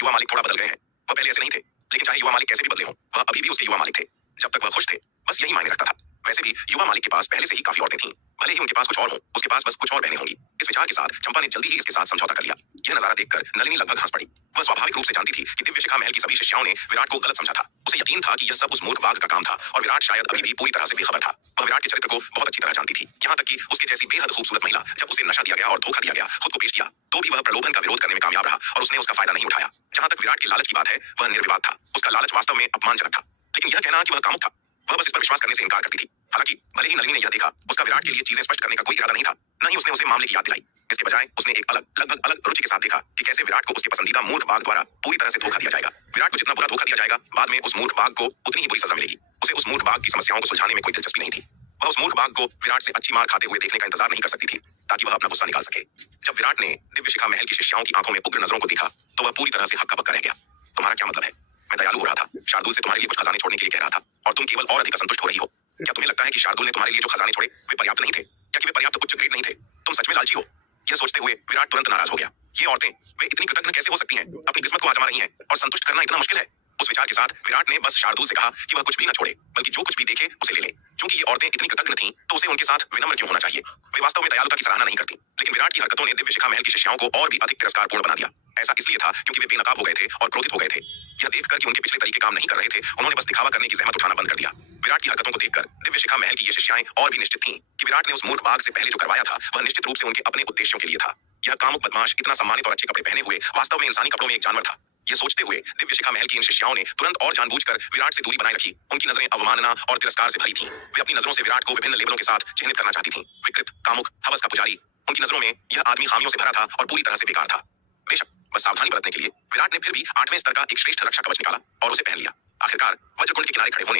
युवा मालिक थोड़ा बदल गए हैं। वह पहले ऐसे नहीं थे, लेकिन चाहे युवा मालिक कैसे भी बदले हों, वह अभी भी उसके युवा मालिक थे। जब तक वह खुश थे, बस यही मायने रखता था। वैसे भी युवा मालिक के पास पहले से ही काफी औरतें थीं। भले ही उनके पास कुछ और हो, उसके पास बस कुछ और बहनें होंगी। इस विचार के साथ चंपा ने जल्दी ही इसके साथ समझौता कर लिया। यह नजारा देखकर नलिनी लगभग हंस पड़ी। वह स्वाभाविक रूप से जानती थी कि दिव्य शिखा महल की सभी शिष्याओं ने विराट को गलत समझा था। उसे यकीन था कि यह सब उस मूर्ख बाघ का काम था और विराट शायद अभी भी पूरी तरह से बेखबर था। वह विराट के चरित्र को बहुत अच्छी तरह जानती थी, यहाँ तक कि उसके जैसी बेहद खूबसूरत महिला जब उसे नशा दिया गया और धोखा दिया गया, खुद को पेश किया, तो भी वह प्रलोभन का विरोध करने में कामयाब रहा और उसने उसका फायदा नहीं उठाया। जहां तक विराट की लालच की बात है, वह निर्विवाद था। उसका लालच वास्तव में अपमानजनक था, लेकिन यह कहना कि वह कामुक था, वह बस इस पर विश्वास करने से इनकार करती थी। हालांकि भले ही नलिनी ने यह देखा, उसका विराट के लिए चीजें स्पष्ट करने का कोई इरादा नहीं था, न ही उसने उसे मामले की याद दिलाई। इसके बजाय उसने एक लगभग अलग रुचि के साथ देखा कि कैसे विराट को उसके पसंदीदा मूर्ख बाघ द्वारा पूरी तरह से धोखा दिया जाएगा। विराट को जितना बुरा धोखा दिया जाएगा, बाद में उस मूर्ख बाघ को उतनी ही बुरी सजा मिलेगी। उसे उस मूर्ख बाघ की समस्याओं को सुलझाने में कोई दिलचस्पी नहीं थी। वह उस मूर्ख बाघ को विराट से अच्छी मार खाते हुए देखने का इंतजार नहीं कर सकती थी, ताकि वह अपना गुस्सा निकाल सके। जब विराट ने दिव्य शिखा महल की शिष्याओं की आंखों में उग्र नजरों को देखा, तो वह पूरी तरह से हक्का बक्का रह गया। तुम्हारा क्या मतलब है? मैं दयालु हो रहा था, शार्दुल से तुम्हारे लिए कुछ खजाने छोड़ने के लिए कह रहा था, और तुम केवल और अधिक असंतुष्ट हो रही हो। क्या तुम्हें लगता है कि शार्दुल ने तुम्हारे लिए जो खजाने छोड़े वे पर्याप्त नहीं थे? क्या कि वे पर्याप्त उच्च ग्रेड नहीं थे? तुम सच में लालची हो। यह सोचते हुए विराट तुरंत नाराज हो गया। ये औरतें वे इतनी कृतज्ञ कैसे हो सकती हैं? अपनी किस्मत को आजमा रही हैं और संतुष्ट करना इतना मुश्किल है। उस विचार के साथ विराट ने बस शार्दुल से कहा कि वह कुछ भी न छोड़े, बल्कि जो कुछ भी देखे उसे ले ले। क्योंकि ये औरतें इतनी कृतज्ञ थीं, तो उसे उनके साथ विनम्र क्यों होना चाहिए? वे वास्तव में दयालुता की सराहना नहीं करती, लेकिन विराट की हरकतों ने दिव्य शिखा महल की शिष्याओं को और भी अधिक तिरस्कारपूर्ण बना दिया। ऐसा इसलिए था क्योंकि वे बेनकाब हो गए थे और क्रोधित हो गए थे। यह देखकर कि उनके पिछले तरीके काम नहीं कर रहे थे, उन्होंने बस दिखावा करने की जहमत उठाना बंद कर दिया। विराट की हरकतों को देखकर दिव्य शिखा महल की ये शिष्याएं और भी निश्चित थीं कि विराट ने उस मूर्ख बाघ से पहले जो करवाया था, वह निश्चित रूप से उनके अपने उद्देश्यों के लिए था। यह कामुक बदमाश इतना सम्मानित और अच्छे कपड़े पहने हुए वास्तव में इंसानी कपड़ों में एक जानवर था। यह सोचते हुए दिव्य शिखा महल की इन शिष्याओं ने तुरंत और जानबूझकर विराट से दूरी बनाए रखी। उनकी नजरें अवमानना और तिरस्कार से भरी थीं। वे अपनी नजरों से विराट को विभिन्न लेबलों के साथ चिह्नित करना चाहती थीं। विकृत, कामुक, हवस का पुजारी। उनकी नजरों में यह आदमी खामियों से भरा था और पूरी तरह से बेकार था। बेशक बस सावधानी बरतने के लिए विराट ने फिर भी 8वें स्तर का एक श्रेष्ठ रक्षा कवच निकाला और उसे पहन लिया। आखिरकार वज्रकुंड के किनारे खड़े होने